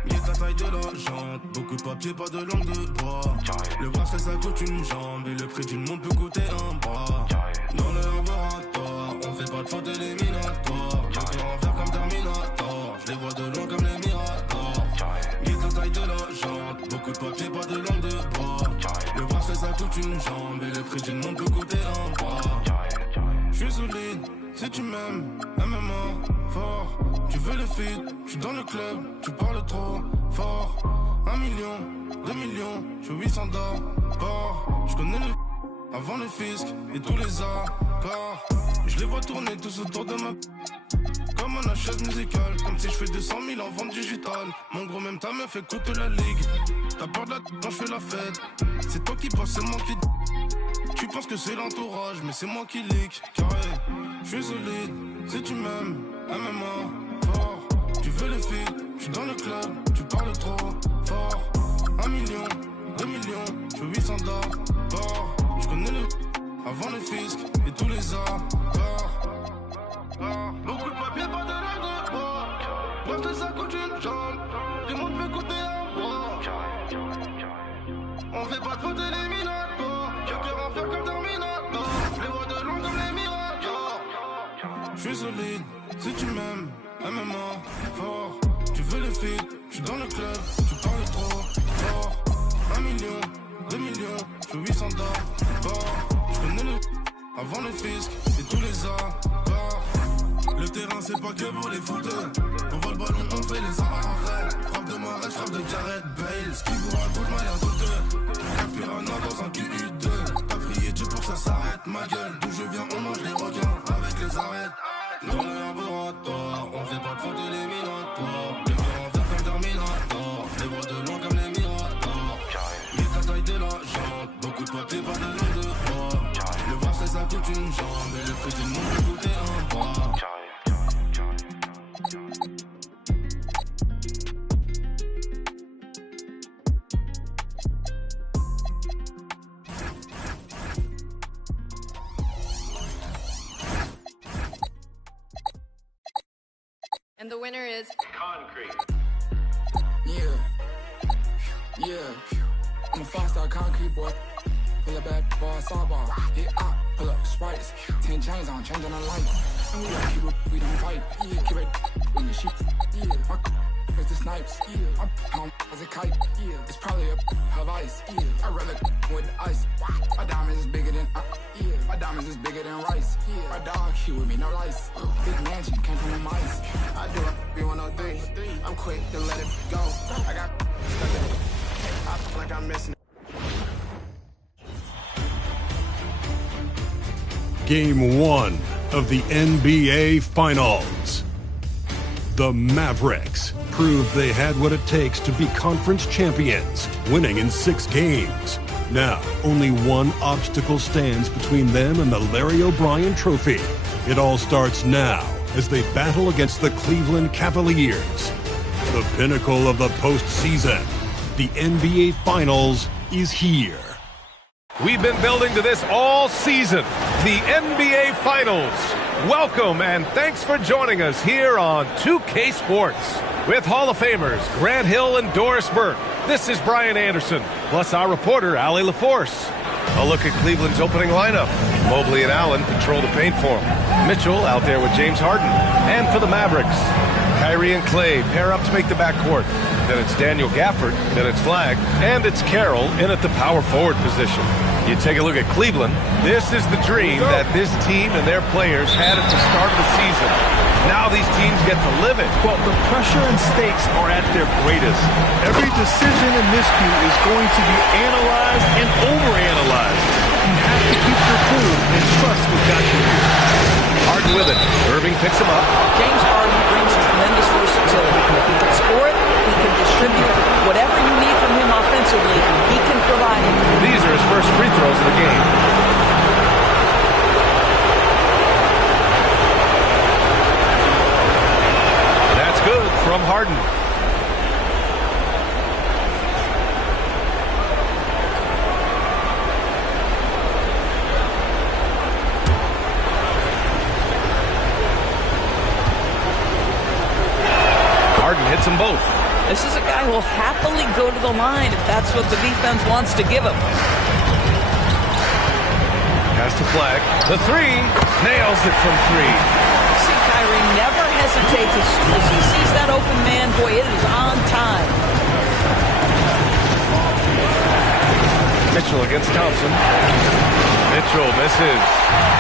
Mieux la taille de la jante, beaucoup de papier, pas de langue de bois. Le bracelet ça coûte une jambe et le prix d'une montre peut coûter un bras. Dans le laboratoire, on fait pas de faute éliminatoire. Le cœur en verre comme Terminator, je les vois de loin comme les Miradors. Mieux la taille de la jante, beaucoup de papier, pas de langue de bois. Le bracelet ça coûte une jambe et le prix d'une montre peut coûter un bras. J'suis solide, si tu m'aimes, MMA, fort. Tu veux le feed, j'suis dans le club, tu parles trop fort. 1 million, 2 millions, j'fais 800 d'abord. J'connais le avant le fisc et tous les accords. Je les vois tourner tous autour de ma comme un chaise musicale. Comme si je fais 200 000 en vente digitale. Mon gros même ta meuf écoute la ligue. T'as peur de la quand je fais la fête. C'est toi qui penses, c'est moi qui tu penses que c'est l'entourage, mais c'est moi qui leak. Carré, je suis solide, si tu m'aimes, MMA, fort. Tu veux les filles, je suis dans le club, tu parles trop fort. 1 million, 2 millions, je fais 800 d'abord. Je connais le avant le fisc et tous les accords. Beaucoup de papier, pas de langue de bois. Parce que ça coûte une jambe, du monde peut coûter un bras. On fait pas de faute éliminatoire. Cœur en fer comme Terminator. Je les vois de loin comme les Miradors. Je suis solide, si tu m'aimes, MMA, fort. Tu veux le feed, je suis dans le club, tu parles trop fort. 1 million, 2 millions, je fais 800 d'abord. Je connais le avant le fisc et tous les accords. Le terrain c'est pas que pour les footers. On voit le ballon, on fait les arrêts. Frappe de Marais, frappe de Gareth Bale. Ce qui vous raconte mal à douteux. Un piranha dans un QU2. T'as prié Dieu pour que ça s'arrête. Ma gueule, d'où je viens, on mange les requins avec les arêtes. Dans le laboratoire, on fait pas de faute éliminatoire. Le cœur en verre comme Terminator. Les vois de loin comme les Miradors. Mais ta taille de la jante, beaucoup de papier, pas de langue de bois. Le bracelet ça coûte une jambe et le prix du monde peut coûter un bras. And the winner is Concrete. Yeah. I'm a five-star concrete boy. Pull a bad boy, sawbar. Hit up, pull up sprites. 10 chains on, changing the lights. And we don't keep it, we don't fight. Yeah, keep it in the sheep. Yeah, my is the snipes. Yeah, my home as a kite. Yeah, it's probably a of ice. Yeah, I rather with the ice. My diamonds is bigger than yeah, my diamonds is bigger than rice. Yeah, my dog, he with me, no lice. Big mansion, came from the mice. I do it, B103. I'm quick to let it go. I got I feel like I'm missing. Game 1 of the NBA Finals. The Mavericks proved they had what it takes to be conference champions, winning in 6 games. Now, only one obstacle stands between them and the Larry O'Brien Trophy. It all starts now as they battle against the Cleveland Cavaliers. The pinnacle of the postseason, the NBA Finals, is here. We've been building to this all season, the NBA Finals. Welcome and thanks for joining us here on 2K Sports. With Hall of Famers Grant Hill and Doris Burke, this is Brian Anderson, plus our reporter, Allie LaForce. A look at Cleveland's opening lineup. Mobley and Allen patrol the paint for him. Mitchell out there with James Harden. And for the Mavericks, Kyrie and Clay pair up to make the backcourt. Then it's Daniel Gafford, then it's Flagg, and it's Carroll in at the power forward position. You take a look at Cleveland, this is the dream that this team and their players had at the start of the season. Now these teams get to live it. Well, the pressure and stakes are at their greatest. Every decision and miscue is going to be analyzed and overanalyzed. You have to keep your cool and trust what got you here. Harden with it. Irving picks him up. James Harden brings tremendous versatility. He can score it, he can distribute whatever you need from him offensively, he can provide it. These are his first free throws of the game. That's good from Harden. Harden hits them both. This is a guy who will happily go to the line if that's what the defense wants to give him. Pass to Flagg. The three. Nails it from 3. See, Kyrie never hesitates. As soon as he sees that open man, boy, it is on time. Mitchell against Thompson. Mitchell misses.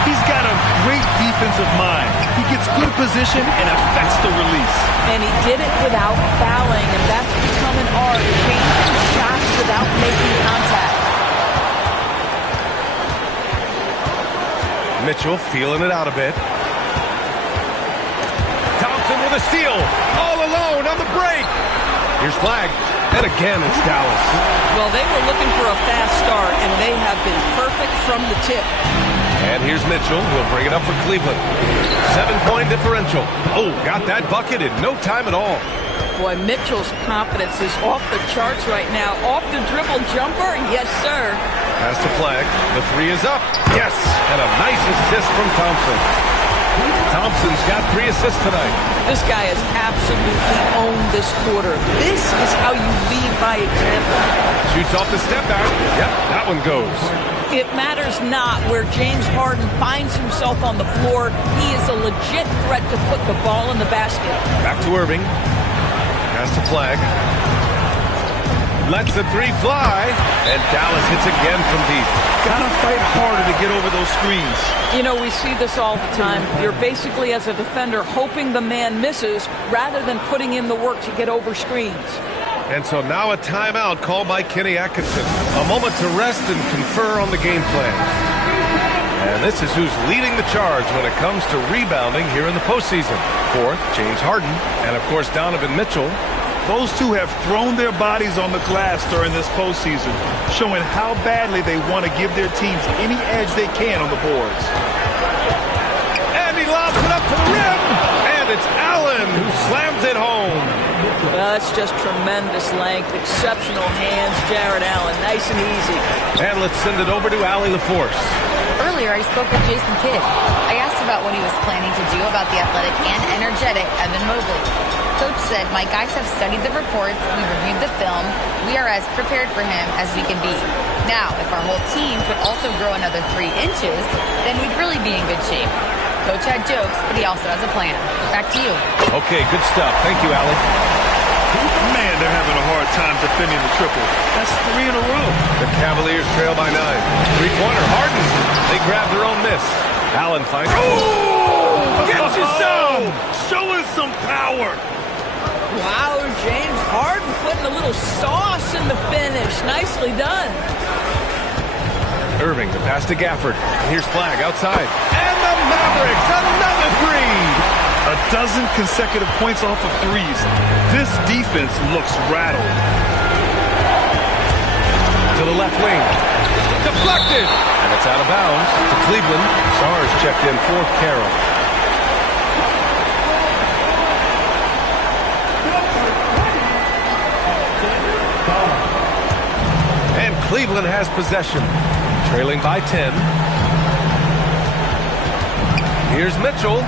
He's got a great defensive mind. He gets good position and affects the release. And he did it without fouling, and that's become an art, changing shots without making contact. Mitchell feeling it out a bit. Thompson with a steal. All alone on the break. Here's Flagg. And again, it's Dallas. Well, they were looking for a fast start, and they have been perfect from the tip. And here's Mitchell. He'll bring it up for Cleveland. 7-point differential. Oh, got that bucket in no time at all. Boy, Mitchell's confidence is off the charts right now. Off the dribble jumper, yes, sir. Pass to Flagg. The 3 is up. Yes! And a nice assist from Thompson. Thompson's got 3 assists tonight. This guy has absolutely owned this quarter. This is how you lead by example. Shoots off the step back. Yep, that one goes. It matters not where James Harden finds himself on the floor. He is a legit threat to put the ball in the basket. Back to Irving. Pass to Flagg. Lets the 3 fly. And Dallas hits again from deep. Gotta fight harder to get over those screens. You know, we see this all the time. You're basically, as a defender, hoping the man misses rather than putting in the work to get over screens. And so now a timeout called by Kenny Atkinson. A moment to rest and confer on the game plan. And this is who's leading the charge when it comes to rebounding here in the postseason. 4th, James Harden, and of course Donovan Mitchell. Those two have thrown their bodies on the glass during this postseason, showing how badly they want to give their teams any edge they can on the boards. And he lobs it up to the rim. And it's Allen who slams it home. Well, that's just tremendous length, exceptional hands, Jared Allen, nice and easy. And let's send it over to Allie LaForce. Earlier, I spoke with Jason Kidd. I asked about what he was planning to do about the athletic and energetic Evan Mobley. Coach said, my guys have studied the reports, we reviewed the film, we are as prepared for him as we can be. Now, if our whole team could also grow another 3 inches, then we'd really be in good shape. Coach had jokes, but he also has a plan. Back to you. Okay, good stuff. Thank you, Allie. Man, they're having a hard time defending the triple. That's 3 in a row. The Cavaliers trail by 9. 3-pointer, Harden. They grab their own miss. Allen finds. Oh! Get you some! Show us some power. Wow, James Harden putting a little sauce in the finish. Nicely done. Irving, the pass to Gafford. Here's Flagg outside. And the Mavericks, another 3! A dozen consecutive points off of threes. This defense looks rattled. To the left wing. Deflected! And it's out of bounds to Cleveland. Sars checked in for Carroll. And Cleveland has possession. Trailing by 10. Here's Mitchell.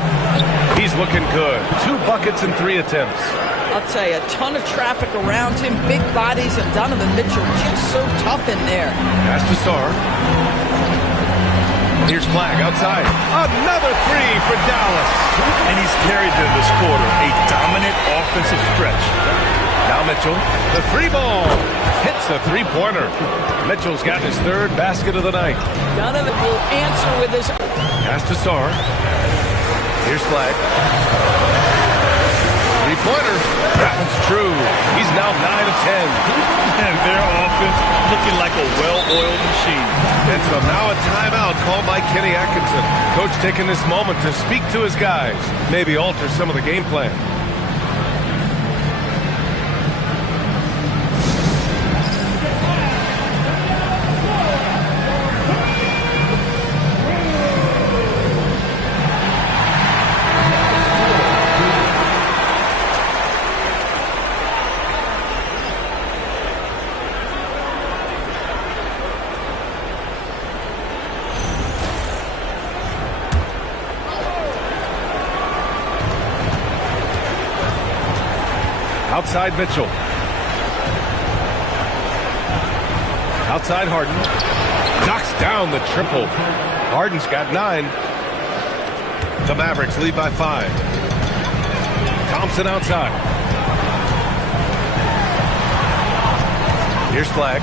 He's looking good. 2 buckets and 3 attempts. I'll tell you, a ton of traffic around him, big bodies, and Donovan Mitchell just so tough in there. Pass to Sar. Here's Flag outside. Another 3 for Dallas. And he's carried them this quarter. A dominant offensive stretch. Now Mitchell, the 3 ball. Hits a 3-pointer. Mitchell's got his 3rd basket of the night. Donovan will answer with his... Pass to Sar. Here's Flag. 3-pointer. That one's true. He's now 9 of 10. And their offense looking like a well-oiled machine. And so now a timeout called by Kenny Atkinson. Coach taking this moment to speak to his guys. Maybe alter some of the game plan. Outside Mitchell. Outside Harden. Knocks down the triple. Harden's got 9. The Mavericks lead by 5. Thompson outside. Here's Flag.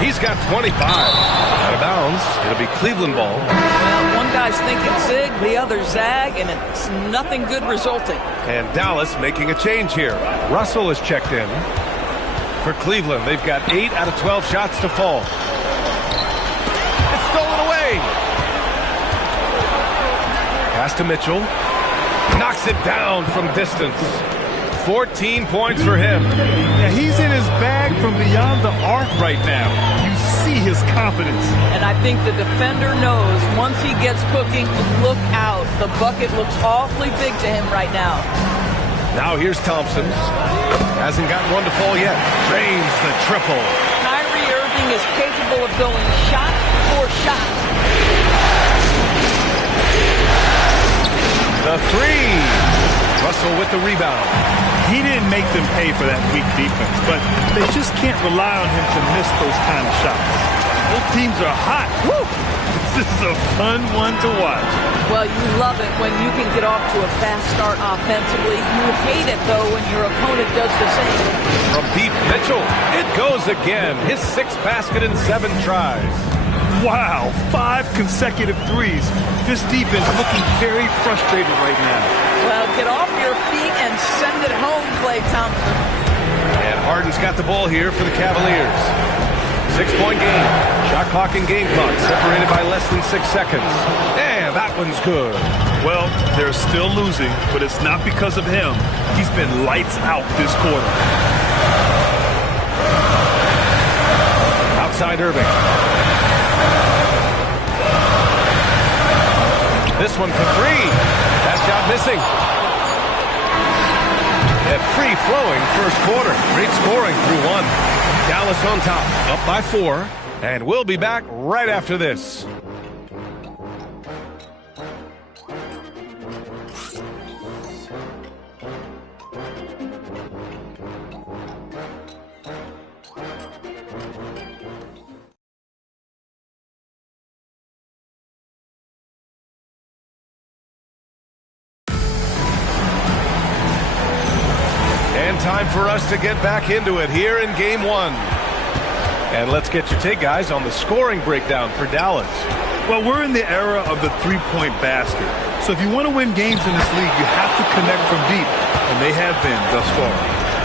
He's got 25. Out of bounds. It'll be Cleveland ball. Well, one guy's thinking zig, the other zag, and it's nothing good resulting. And Dallas making a change here. Russell is checked in. For Cleveland, they've got 8 out of 12 shots to fall. It's stolen away. Pass to Mitchell. Knocks it down from distance. 14 points for him. Yeah, he's in his bag from beyond the arc right now. You see his confidence. And I think the defender knows once he gets cooking, look out. The bucket looks awfully big to him right now. Now here's Thompson. Hasn't gotten one to fall yet. Drains the triple. Kyrie Irving is capable of going shot for shot. The 3. Russell with the rebound. He didn't make them pay for that weak defense, but they just can't rely on him to miss those kind of shots. Both teams are hot. Woo! This is a fun one to watch. Well, you love it when you can get off to a fast start offensively. You hate it, though, when your opponent does the same. From deep, Mitchell. It goes again. His 6th basket in 7 tries. Wow, 5 consecutive threes. This defense looking very frustrated right now. Well, get off your feet and send it home, Klay Thompson. And Harden's got the ball here for the Cavaliers. 6-point game. Shot clock and game clock separated by less than 6 seconds. And that one's good. Well, they're still losing, but it's not because of him. He's been lights out this quarter. Outside Irving. This one for 3. That shot missing. A free-flowing first quarter. Great scoring through 1. Dallas on top, up by 4. And we'll be back right after this. Time for us to get back into it here in Game 1. And let's get your take, guys, on the scoring breakdown for Dallas. Well, we're in the era of the 3-point basket. So if you want to win games in this league, you have to connect from deep. And they have been thus far.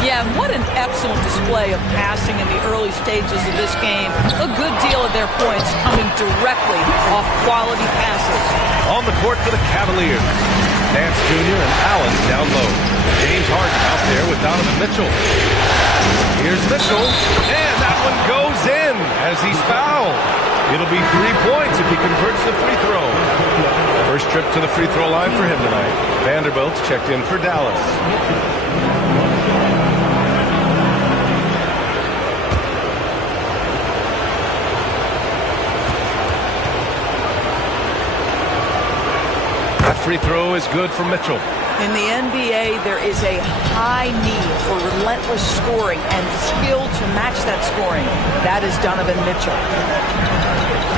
Yeah, what an excellent display of passing in the early stages of this game. A good deal of their points coming directly off quality passes. On the court for the Cavaliers. Nance Jr. and Allen down low. James Harden out there with Donovan Mitchell. Here's Mitchell, and that one goes in as he's fouled. It'll be 3 points if he converts the free throw. First trip to the free throw line for him tonight. Vanderbilt's checked in for Dallas. That free throw is good for Mitchell. In the NBA, there is a high need for relentless scoring and skill to match that scoring. That is Donovan Mitchell.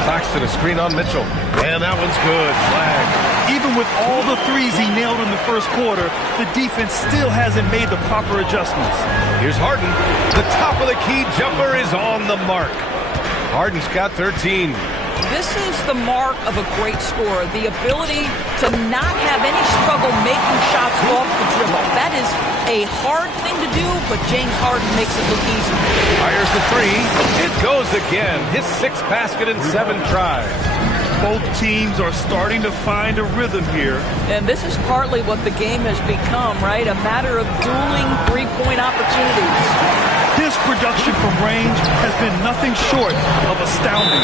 Claxton, a screen on Mitchell. And that one's good. Flag. Even with all the threes he nailed in the first quarter, the defense still hasn't made the proper adjustments. Here's Harden. The top of the key jumper is on the mark. Harden's got 13. This is the mark of a great scorer, the ability to not have any struggle making shots off the dribble. That is a hard thing to do, but James Harden makes it look easy. Fires the three. It goes again. His 6th basket in 7 tries. Both teams are starting to find a rhythm here. And this is partly what the game has become, right? A matter of dueling three-point opportunities. His production from range has been nothing short of astounding.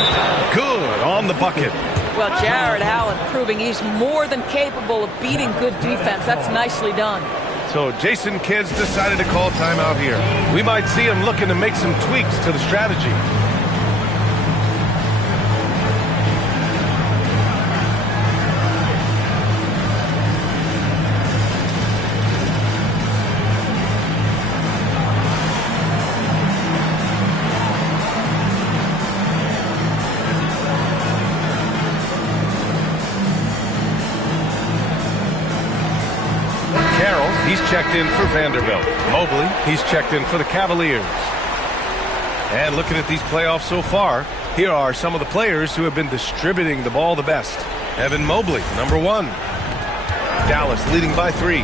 Good on the bucket. Well, Jared Allen proving he's more than capable of beating good defense. That's nicely done. So Jason Kidd's decided to call timeout here. We might see him looking to make some tweaks to the strategy. He's checked in for Vanderbilt. Mobley, he's checked in for the Cavaliers. And looking at these playoffs so far, here are some of the players who have been distributing the ball the best. Evan Mobley, number 1. Dallas leading by 3.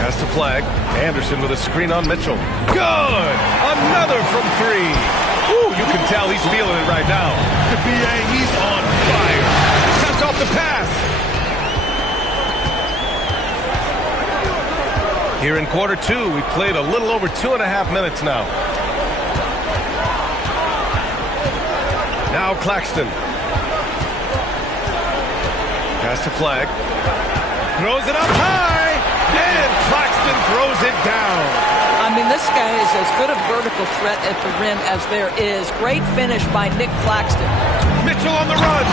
Pass to Flag. Anderson with a screen on Mitchell. Good! Another from 3. Ooh, you can tell he's feeling it right now. The BA, he's on fire. Cuts off the pass. Here in quarter 2, we played a little over 2.5 minutes now. Now Claxton. Pass to Flag. Throws it up high. And Claxton throws it down. I mean, this guy is as good a vertical threat at the rim as there is. Great finish by Nick Claxton. Mitchell on the run.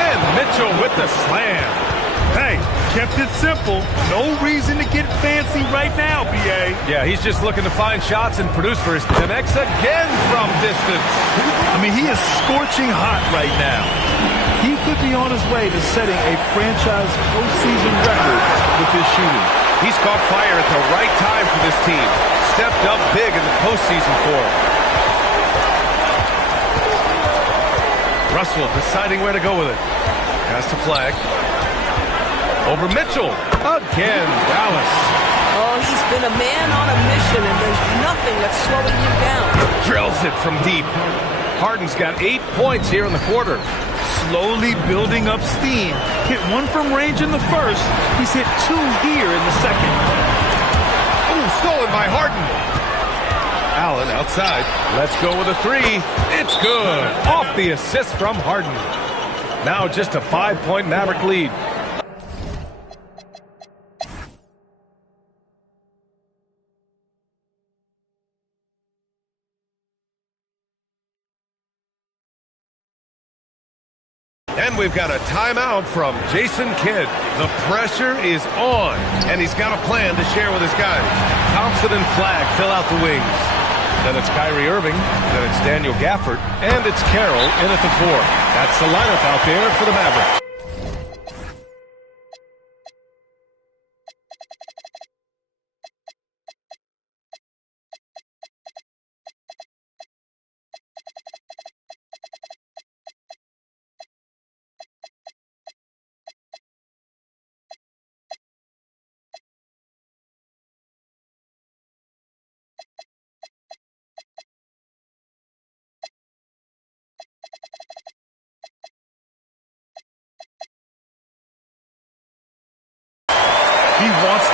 And Mitchell with the slam. Hey, kept it simple. No reason to get fancy right now, B.A. Yeah, he's just looking to find shots and produce for his connects again from distance. I mean, he is scorching hot right now. He could be on his way to setting a franchise postseason record with his shooting. He's caught fire at the right time for this team. Stepped up big in the postseason for him. Russell deciding where to go with it. Pass to Flag. Over Mitchell. Again, Dallas. Oh, he's been a man on a mission, and there's nothing that's slowing him down. Drills it from deep. Harden's got 8 points here in the quarter. Slowly building up steam. Hit 1 from range in the first. He's hit 2 here in the second. Oh, stolen by Harden. Allen outside. Let's go with a 3. It's good. Off the assist from Harden. Now just a 5-point Maverick lead. And we've got a timeout from Jason Kidd. The pressure is on, and he's got a plan to share with his guys. Thompson and Flag fill out the wings. Then it's Kyrie Irving, then it's Daniel Gafford, and it's Carroll in at the 4. That's the lineup out there for the Mavericks.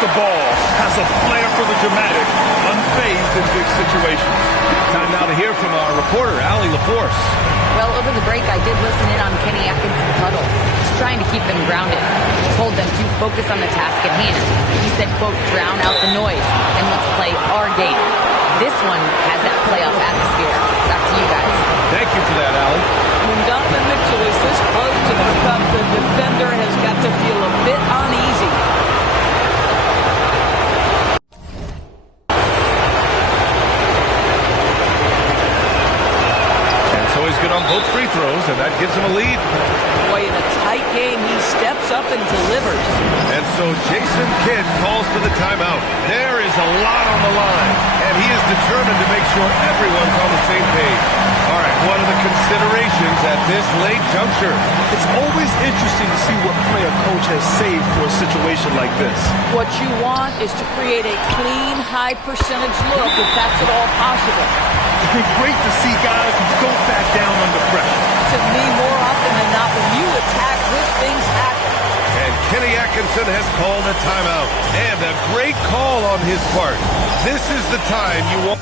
the ball, has a flair for the dramatic, unfazed in big situations. Time now to hear from our reporter, Allie LaForce. Well, over the break, I did listen in on Kenny Atkinson's huddle. He's trying to keep them grounded. He told them to focus on the task at hand. He said, quote, drown out the noise and let's play our game. This one has that playoff atmosphere. Back to you guys. Thank you for that, Allie. When Donovan Mitchell is this close to the cup, the defender has got to feel a bit uneasy. And so he's good on both free throws, and that gives him a lead. Boy, in a tight game, he steps up and delivers. And so Jason Kidd calls for the timeout. There is a lot on the line, and he is determined to make sure everyone's on the same page. All right, what are the considerations at this late juncture? It's always interesting to see what play a coach has saved for a situation like this. What you want is to create a clean, high-percentage look, if that's at all possible. It's been great to see guys who don't back down under pressure. To me, more often than not, when you attack, good things happen. And Kenny Atkinson has called a timeout. And a great call on his part. This is the time you want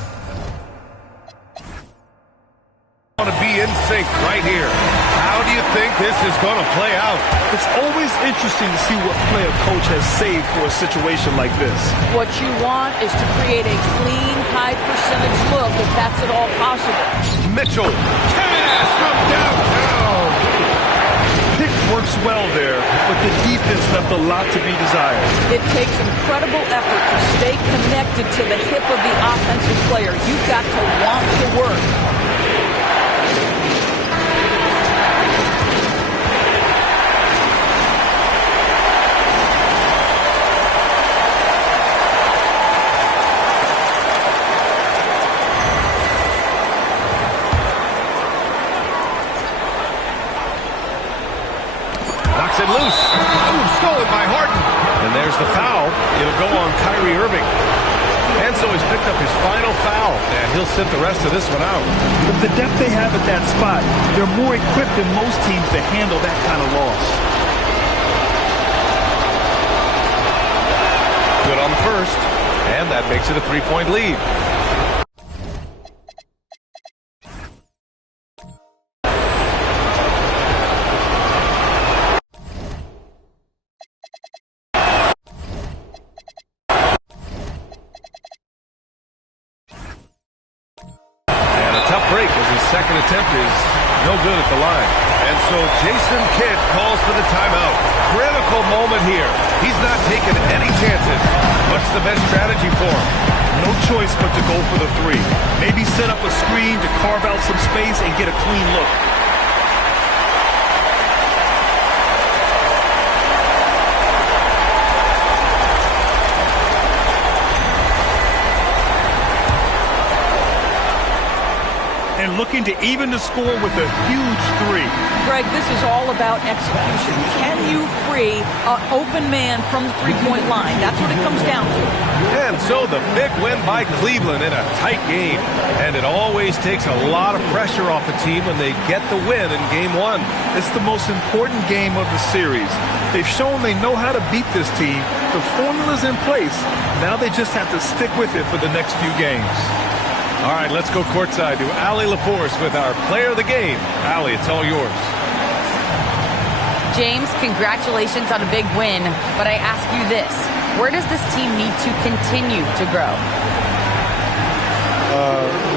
to be in sync right here. How do you think this is going to play out? It's always interesting to see what play a coach has saved for a situation like this. What you want is to create a clean, high-percentage look, if that's at all possible. Mitchell, cash from downtown. Pick works well there, but the defense left a lot to be desired. It takes incredible effort to stay connected to the hip of the offensive player. You've got to want to work. It loose. Ooh, stolen by Harden. And there's the foul. It'll go on Kyrie Irving. And so he's picked up his final foul, and he'll sit the rest of this one out. With the depth they have at that spot, they're more equipped than most teams to handle that kind of loss. Good on the first, and that makes it a three-point lead. Second attempt is no good at the line. And so Jason Kidd calls for the timeout. Critical moment here. He's not taking any chances. What's the best strategy for him? No choice but to go for the three. Maybe set up a screen to carve out some space and get a clean look. And looking to even the score with a huge three. Greg, this is all about execution. Can you free an open man from the three-point line? That's what it comes down to. And so the big win by Cleveland in a tight game. And it always takes a lot of pressure off a team when they get the win in game one. It's the most important game of the series. They've shown they know how to beat this team. The formula's in place. Now they just have to stick with it for the next few games. All right, let's go courtside to Allie LaForce with our player of the game. Allie, it's all yours. James, congratulations on a big win, but I ask you this. Where does this team need to continue to grow?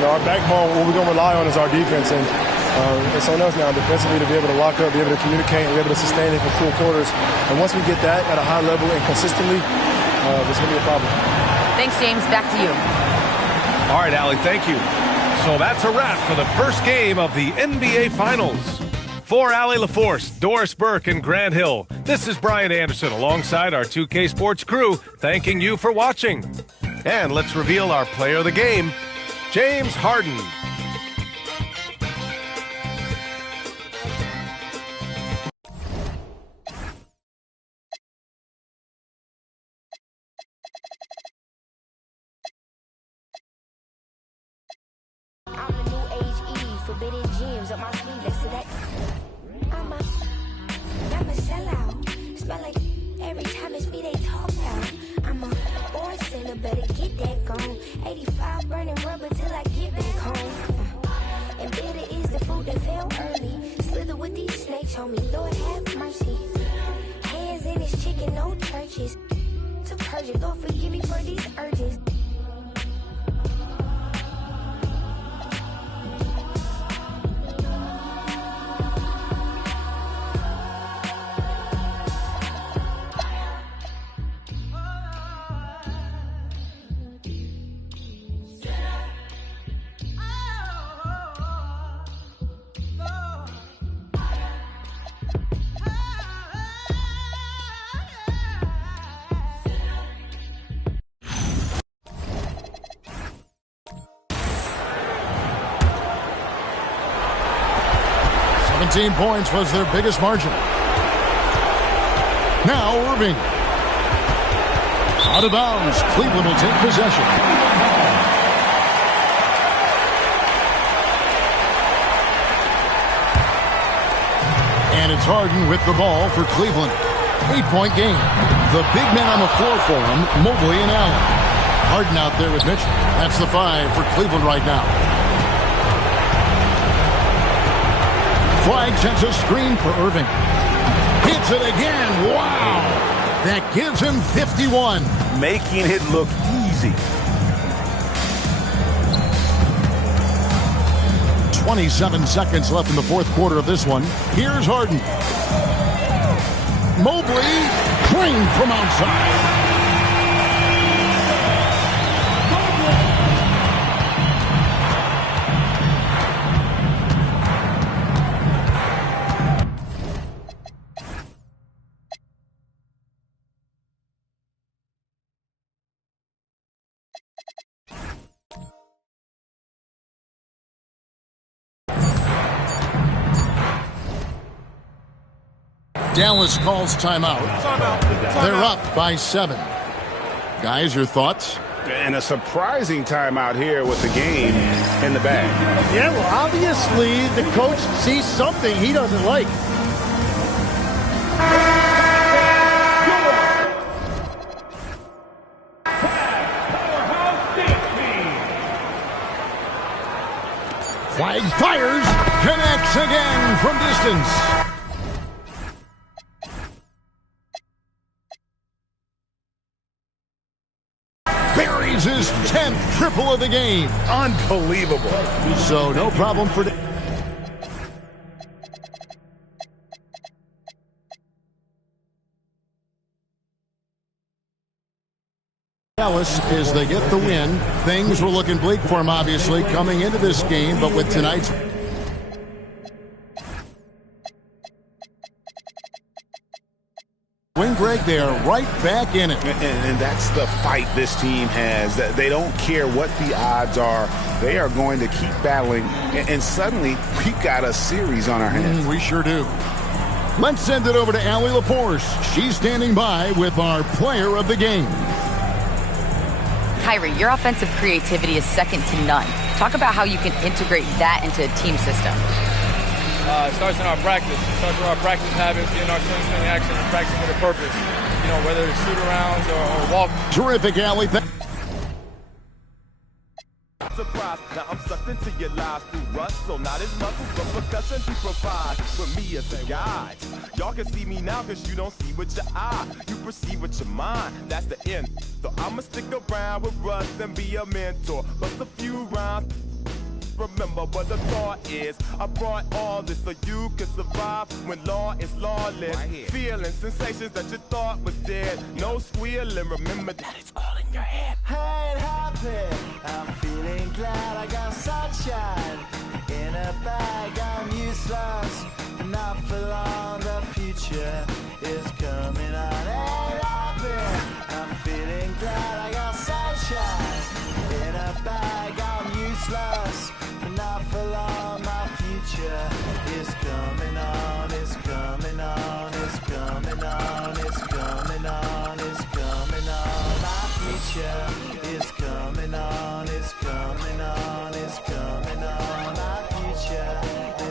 Our backbone, what we're going to rely on is our defense, and it's on us now defensively to be able to lock up, be able to communicate, and be able to sustain it for full quarters. And once we get that at a high level and consistently, it's going to be a problem. Thanks, James. Back to you. All right, Allie, thank you. So that's a wrap for the first game of the NBA Finals. For Allie LaForce, Doris Burke, and Grant Hill, this is Brian Anderson alongside our 2K Sports crew, thanking you for watching. And let's reveal our player of the game, James Harden. I'm a sellout. Smell like every time it's me they talk about. I'm a killer, better get that gone. 85 burning rubber till I get back home. And bitter is the food that fell early. Slither with these snakes, homie, Lord have mercy. Hands in his chicken, no churches. To purge it, Lord forgive me for these urges. Points was their biggest margin. Now Irving. Out of bounds. Cleveland will take possession. And it's Harden with the ball for Cleveland. 8-point game. The big men on the floor for him, Mobley and Allen. Harden out there with Mitchell. That's the 5 for Cleveland right now. Flag sends a screen for Irving. Hits it again. Wow. That gives him 51. Making it look easy. 27 seconds left in the fourth quarter of this one. Here's Harden. Mobley, clean from outside. Dallas calls timeout. They're up by 7. Guys, your thoughts? And a surprising timeout here with the game in the bag. Yeah, well, obviously the coach sees something he doesn't like. Flag fires, connects again from distance. Buries his 10th triple of the game. Unbelievable. So no problem for Dallas as they get the win. Things were looking bleak for him, obviously, coming into this game, but with tonight's win, Greg, they are right back in it. And that's the fight this team has. They don't care what the odds are. They are going to keep battling. And suddenly, we've got a series on our hands. We sure do. Let's send it over to Allie LaForce. She's standing by with our player of the game. Kyrie, your offensive creativity is second to none. Talk about how you can integrate that into a team system. It starts in our practice. It starts with our practice habits, getting our swing action, and practicing with a purpose. You know, whether it's shoot-arounds or walk. Terrific, Allie. Surprise, now I'm sucked into your lives through rust, so not as muscles, but percussion to provide with me as a guide. Y'all can see me now because you don't see with your eye. You perceive with your mind, that's the end. So I'ma stick around with Russ and be a mentor. Bust a few rhymes. Remember what the thought is. I brought all this so you can survive when law is lawless. Feeling sensations that you thought was dead. No squealing, remember that it's all in your head. I ain't happy, I'm feeling glad I got sunshine. In a bag, I'm useless. Not for long, the future is coming on. Ain't happy, I'm feeling glad I got sunshine. In a bag, I'm useless. Not for long, my future is coming on, it's coming on, it's coming on, it's coming on, it's coming on. My future is coming on, it's coming on, it's coming on. My future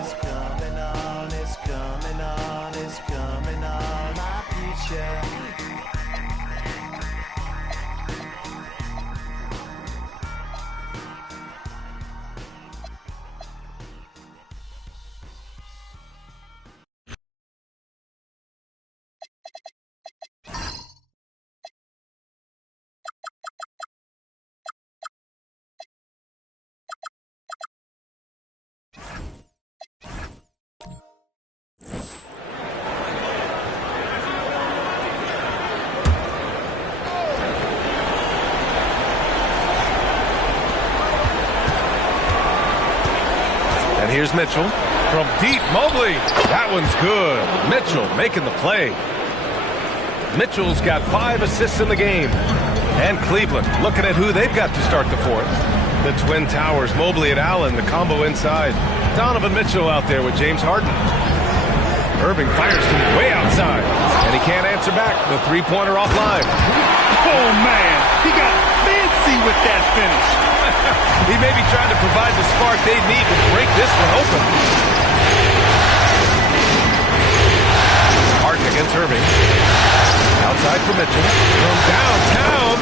is coming on, it's coming on, it's coming on. My future. here's Mitchell. From deep, Mobley. That one's good. Mitchell making the play. Mitchell's got 5 assists in the game. And Cleveland looking at who they've got to start the fourth. The Twin Towers, Mobley and Allen, the combo inside. Donovan Mitchell out there with James Harden. Irving fires from way outside, and he can't answer back. The three-pointer offline. Oh, man, he got fancy with that finish. He may be trying to provide the spark they need to break this one open. Harden against Irving. Outside for Mitchell. From downtown,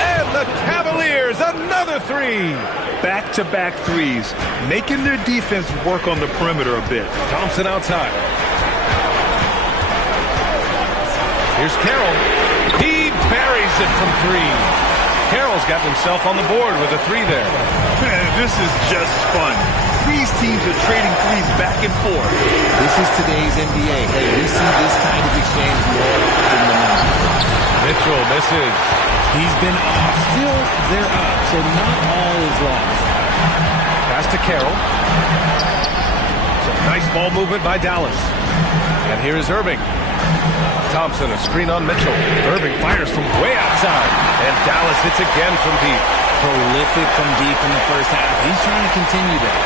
and the Cavaliers, another three. Back-to-back threes, making their defense work on the perimeter a bit. Thompson outside. Here's Carroll. He buries it from 3. Carroll's got himself on the board with a 3 there. Man, this is just fun. These teams are trading threes back and forth. This is today's NBA. Hey, we see this kind of exchange more often than not. Mitchell misses. He's been off. Still, they're up, so not all is lost. Pass to Carroll. Some nice ball movement by Dallas. And here is Irving. Thompson, a screen on Mitchell. Irving fires from way outside. And Dallas hits again from deep. Prolific from deep in the first half. He's trying to continue that.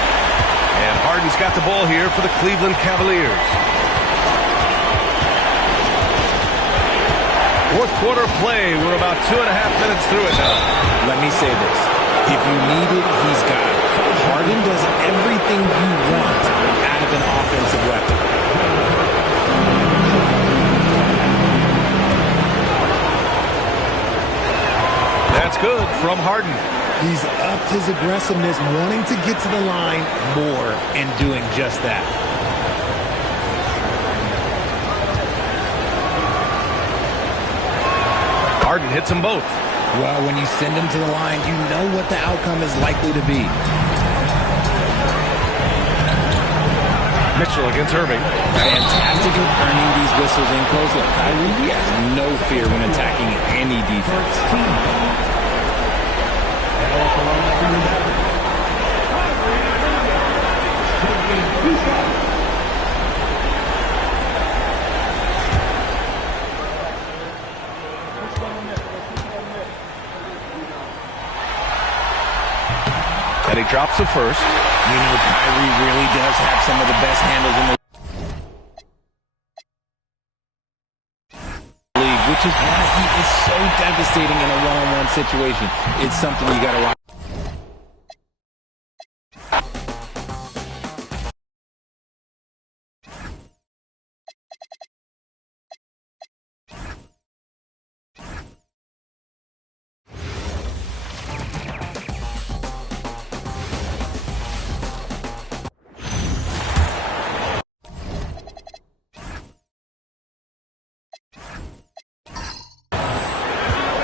And Harden's got the ball here for the Cleveland Cavaliers. Fourth quarter play. We're about 2.5 minutes through it now. Let me say this. If you need it, he's got it. Harden does everything you want out of an offensive weapon. That's good from Harden. He's upped his aggressiveness, wanting to get to the line more and doing just that. Harden hits them both. Well, when you send them to the line, you know what the outcome is likely to be. Mitchell against Irving. Fantastic at earning these whistles in close. Look, Kyrie, he has no fear when attacking any defense. And he drops the first. You know, Kyrie really does have some of the best handles in the league, which is why he is so devastating in a one-on-one situation. It's something you got to watch.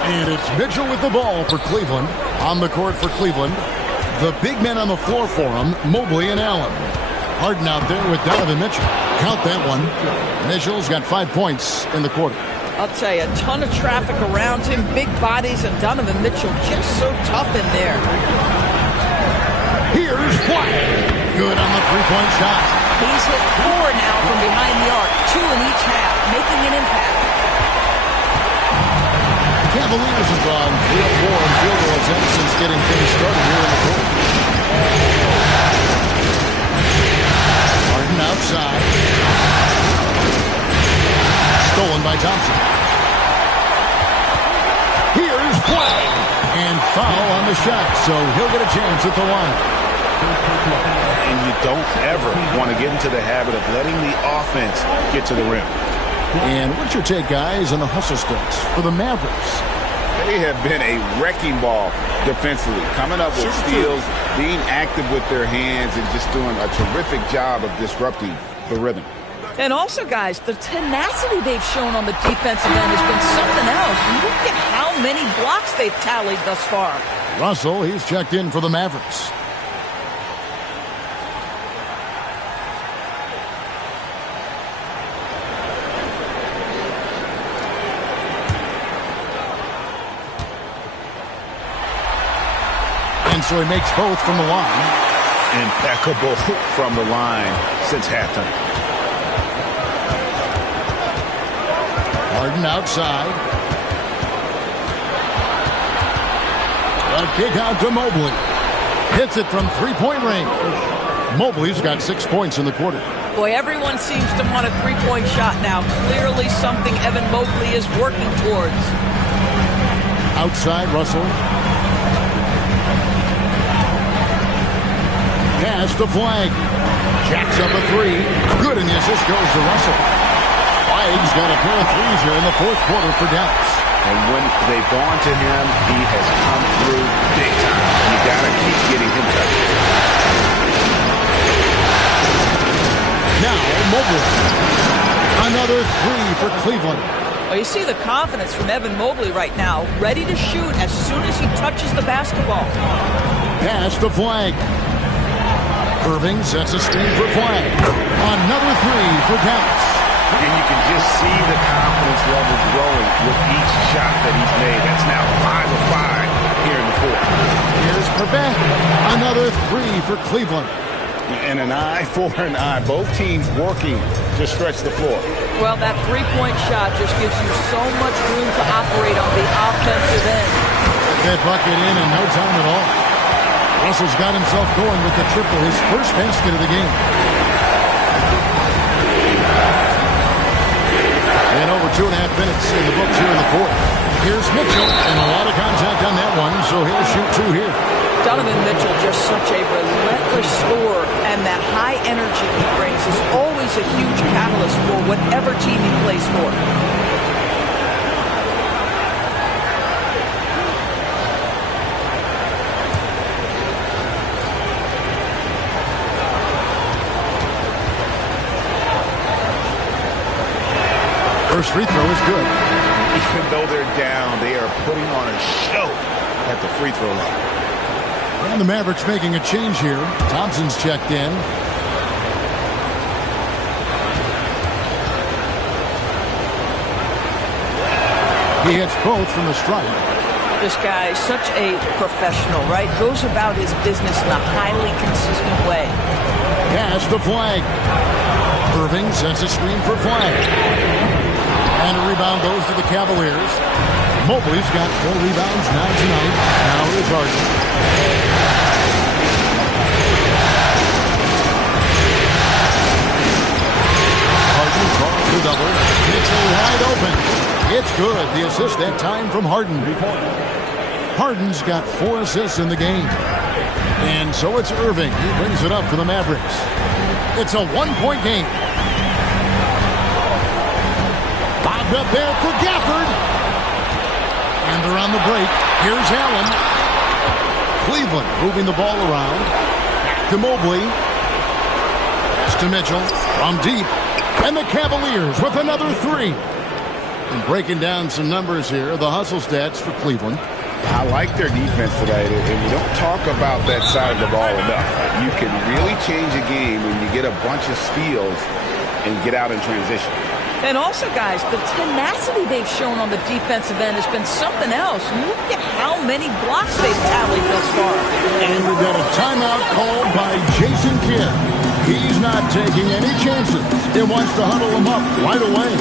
And it's Mitchell with the ball for Cleveland. On the court for Cleveland. The big men on the floor for him, Mobley and Allen. Harden out there with Donovan Mitchell. Count that one. Mitchell's got 5 points in the quarter. I'll tell you, a ton of traffic around him, big bodies, and Donovan Mitchell just so tough in there. Here's White. Good on the three-point shot. He's hit 4 now from behind the arc, 2 in each half, making an impact. Cavaliers have gone 3 of 4 in field goal attempts since getting things started here in the fourth. Harden outside. Stolen by Thompson. Here's White. And foul on the shot, so he'll get a chance at the line. And you don't ever want to get into the habit of letting the offense get to the rim. And what's your take, guys, on the hustle sticks for the Mavericks? They have been a wrecking ball defensively, coming up with steals, being active with their hands, and just doing a terrific job of disrupting the rhythm. And also, guys, the tenacity they've shown on the defensive end has been something else. Look at how many blocks they've tallied thus far. Russell, he's checked in for the Mavericks. And so he makes both from the line. impeccable from the line since halftime. Harden outside. A kick out to Mobley. Hits it from three-point range. Mobley's got 6 points in the quarter. Boy, everyone seems to want a three-point shot now. Clearly something Evan Mobley is working towards. Outside, Russell. Pass to Flag. Jacks up a three. Good, and the assist goes to Russell. Flag's got a pair of threes here in the fourth quarter for Dallas. And when they've gone to him, he has come through big time. You got to keep getting him touches. Now, Mobley. Another three for Cleveland. Well, you see the confidence from Evan Mobley right now, ready to shoot as soon as he touches the basketball. Pass to Flag. Irving sets a screen for Flag. Another three for Dallas. And you can just see the confidence level growing with each shot that he's made. That's now 5 of 5 here in the fourth. Here's Purvet. Another three for Cleveland. And an eye for an eye. Both teams working to stretch the floor. Well, that three-point shot just gives you so much room to operate on the offensive end. That bucket in no time at all. Russell's got himself going with the triple, his first basket of the game. And over 2.5 minutes in the books here in the fourth. Here's Mitchell, and a lot of contact on that one, so he'll shoot two here. Donovan Mitchell, just such a relentless scorer, and that high energy he brings is always a huge catalyst for whatever team he plays for. First free throw is good. Even though they're down, they are putting on a show at the free throw line. And the Mavericks making a change here. Thompson's checked in. He hits both from the stripe. This guy is such a professional, right? Goes about his business in a highly consistent way. Pass to Flag. Irving sets a screen for Flag. And a rebound goes to the Cavaliers. Mobley's got 4 rebounds now tonight. Now is Harden. Harden calls the double. Mitchell wide open. It's good. The assist that time from Harden. Harden's got 4 assists in the game. And so it's Irving. He brings it up for the Mavericks. It's a 1-point game. Bobbed up there for Gafford. And they're on the break. Here's Allen. Cleveland moving the ball around. Back to Mobley. Pass to Mitchell from deep. And the Cavaliers with another three. And breaking down some numbers here, the hustle stats for Cleveland. I like their defense today, and you don't talk about that side of the ball enough. You can really change a game when you get a bunch of steals and get out in transition. And also, guys, the tenacity they've shown on the defensive end has been something else. Look at how many blocks they've tallied thus far. And we've got a timeout called by Jason Kidd. He's not taking any chances. He wants to huddle them up right away.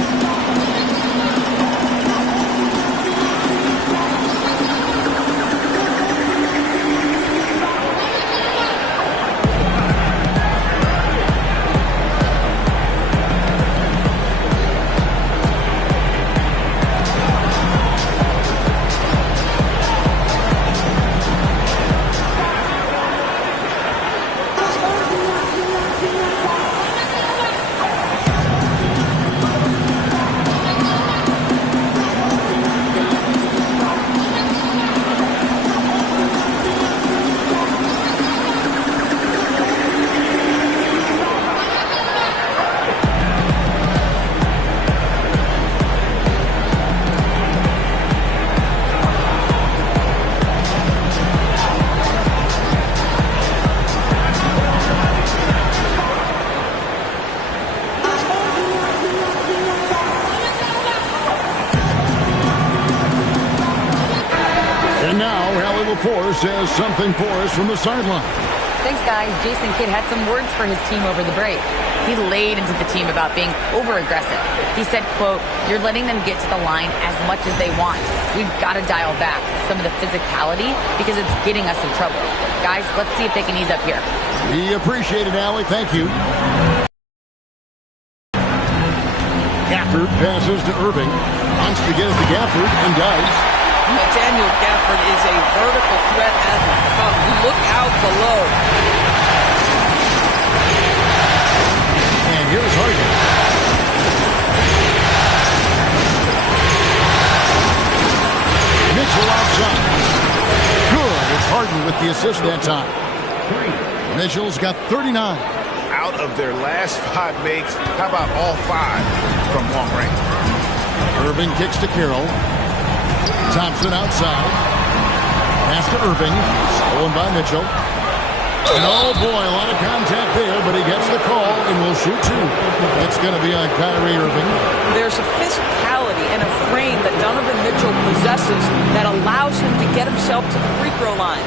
And now, Allie LaForce has something for us from the sideline. Thanks, guys. Jason Kidd had some words for his team over the break. He laid into the team about being over-aggressive. He said, quote, "You're letting them get to the line as much as they want. We've got to dial back some of the physicality because it's getting us in trouble. Guys, let's see if they can ease up here." We appreciate it, Allie. Thank you. Gafford passes to Irving. Wants to get it to Gafford and does. Nathaniel Gafford is a vertical threat at the cup. Look out below. And here's Harden. Mitchell outside. Good. It's Harden with the assist that time. Mitchell's got 39. Out of their last 5 makes, how about all 5 from long range? Irving kicks to Carroll. Thompson outside. Pass to Irving. Stolen by Mitchell. And oh boy, a lot of contact there, but he gets the call and will shoot 2. It's going to be on Kyrie Irving. There's a physicality and a frame that Donovan Mitchell possesses that allows him to get himself to the free throw line.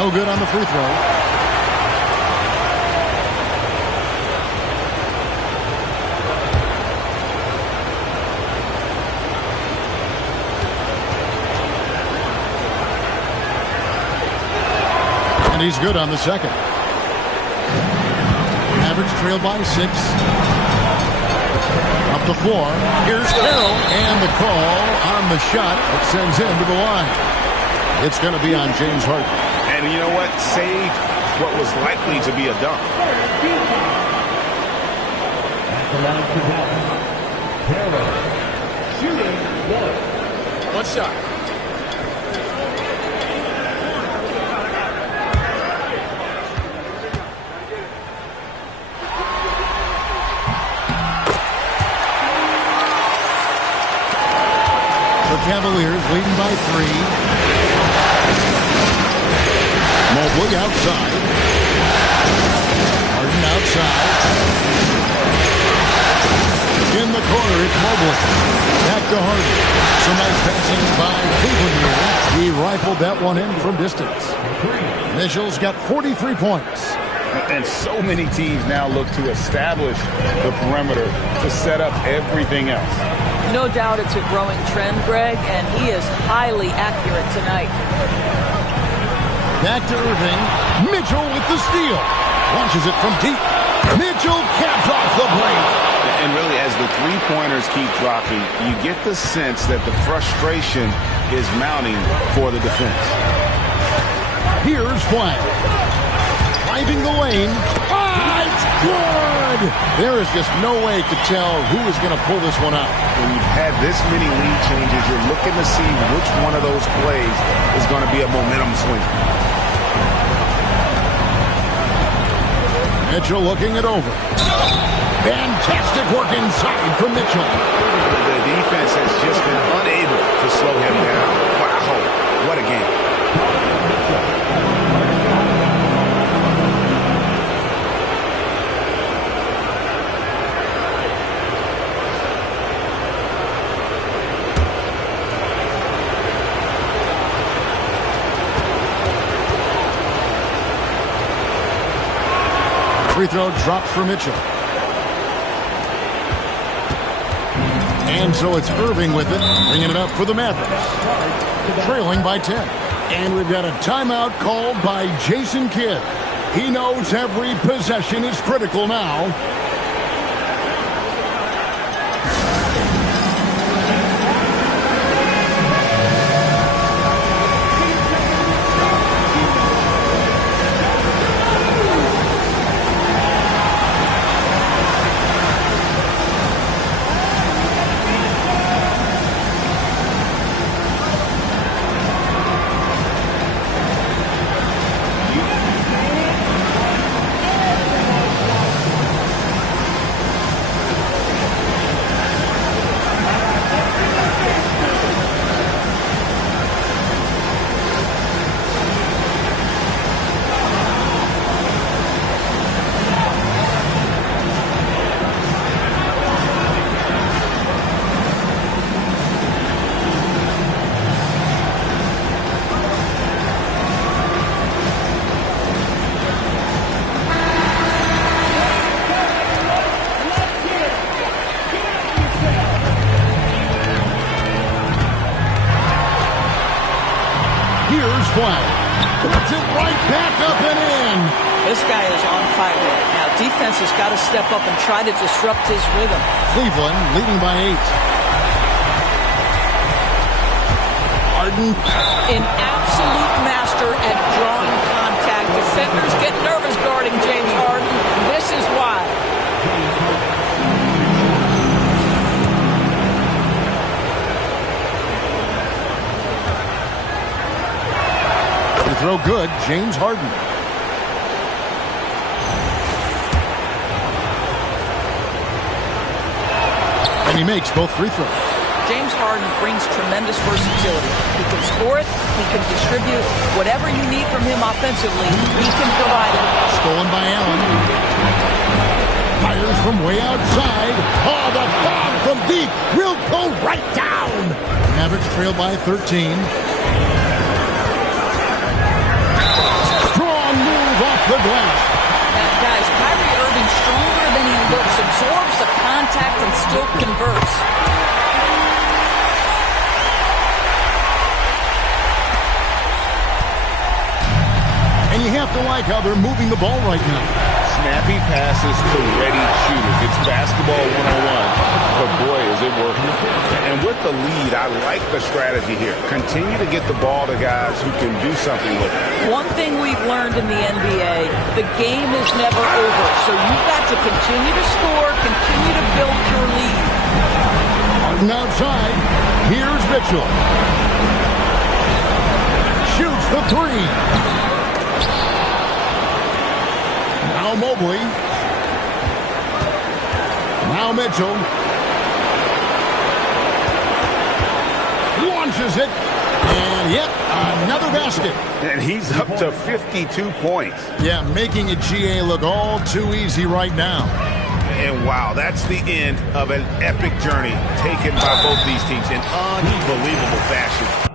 No good on the free throw. And he's good on the second. Mavericks trail by 6. Up to 4. Here's Carroll. And the call on the shot that sends him to the line. It's going to be on James Harden. And you know what? Saved what was likely to be a dunk. One shot. The Cavaliers leading by 3. Mobley outside. Harden outside. In the corner, it's Mobley. Back to Harden. Some nice passing by Cleveland here. He rifled that one in from distance. Mitchell's got 43 points. And so many teams now look to establish the perimeter to set up everything else. No doubt it's a growing trend, Greg, and he is highly accurate tonight. Back to Irving. Mitchell with the steal. Launches it from deep. Mitchell caps off the break. And really, as the three-pointers keep dropping, you get the sense that the frustration is mounting for the defense. Here's Flag. Driving the lane. Ah, it's good! There is just no way to tell who is going to pull this one out. When you've had this many lead changes, you're looking to see which one of those plays is going to be a momentum swing. Mitchell looking it over. Fantastic work inside from Mitchell. The defense has just been unable to slow him down. Wow, what a game. Free throw drops for Mitchell. And so it's Irving with it, bringing it up for the Mavericks. Trailing by 10. And we've got a timeout called by Jason Kidd. He knows every possession is critical now. Here's Flag. Puts it right back up and in. This guy is on fire right now. Defense has got to step up and try to disrupt his rhythm. Cleveland leading by 8. Harden. An absolute master at drawing contact. Defenders get nervous guarding James Harden. This is why. To throw good, James Harden. And he makes both free throws. James Harden brings tremendous versatility. He can score it, he can distribute. Whatever you need from him offensively, he can provide it. Stolen by Allen. Fires from way outside. Oh, the bomb from deep will go right down. Mavericks trail by 13. Strong move off the glass. Guys, Kyrie Irving stronger than he looks, absorbs the contact and still converts. And you have to like how they're moving the ball right now. Snappy passes to ready shooters. It's basketball 101. But boy, is it working. And with the lead, I like the strategy here. Continue to get the ball to guys who can do something with it. One thing we've learned in the NBA, the game is never over. So you've got to continue to score, continue to build your lead. Harden outside. Here's Mitchell. Shoots the three. Now Mobley. Now Mitchell. Launches it. And yep, another basket. And he's up to 52 points. Yeah, making a GA look all too easy right now. And wow, that's the end of an epic journey taken by both these teams in unbelievable fashion.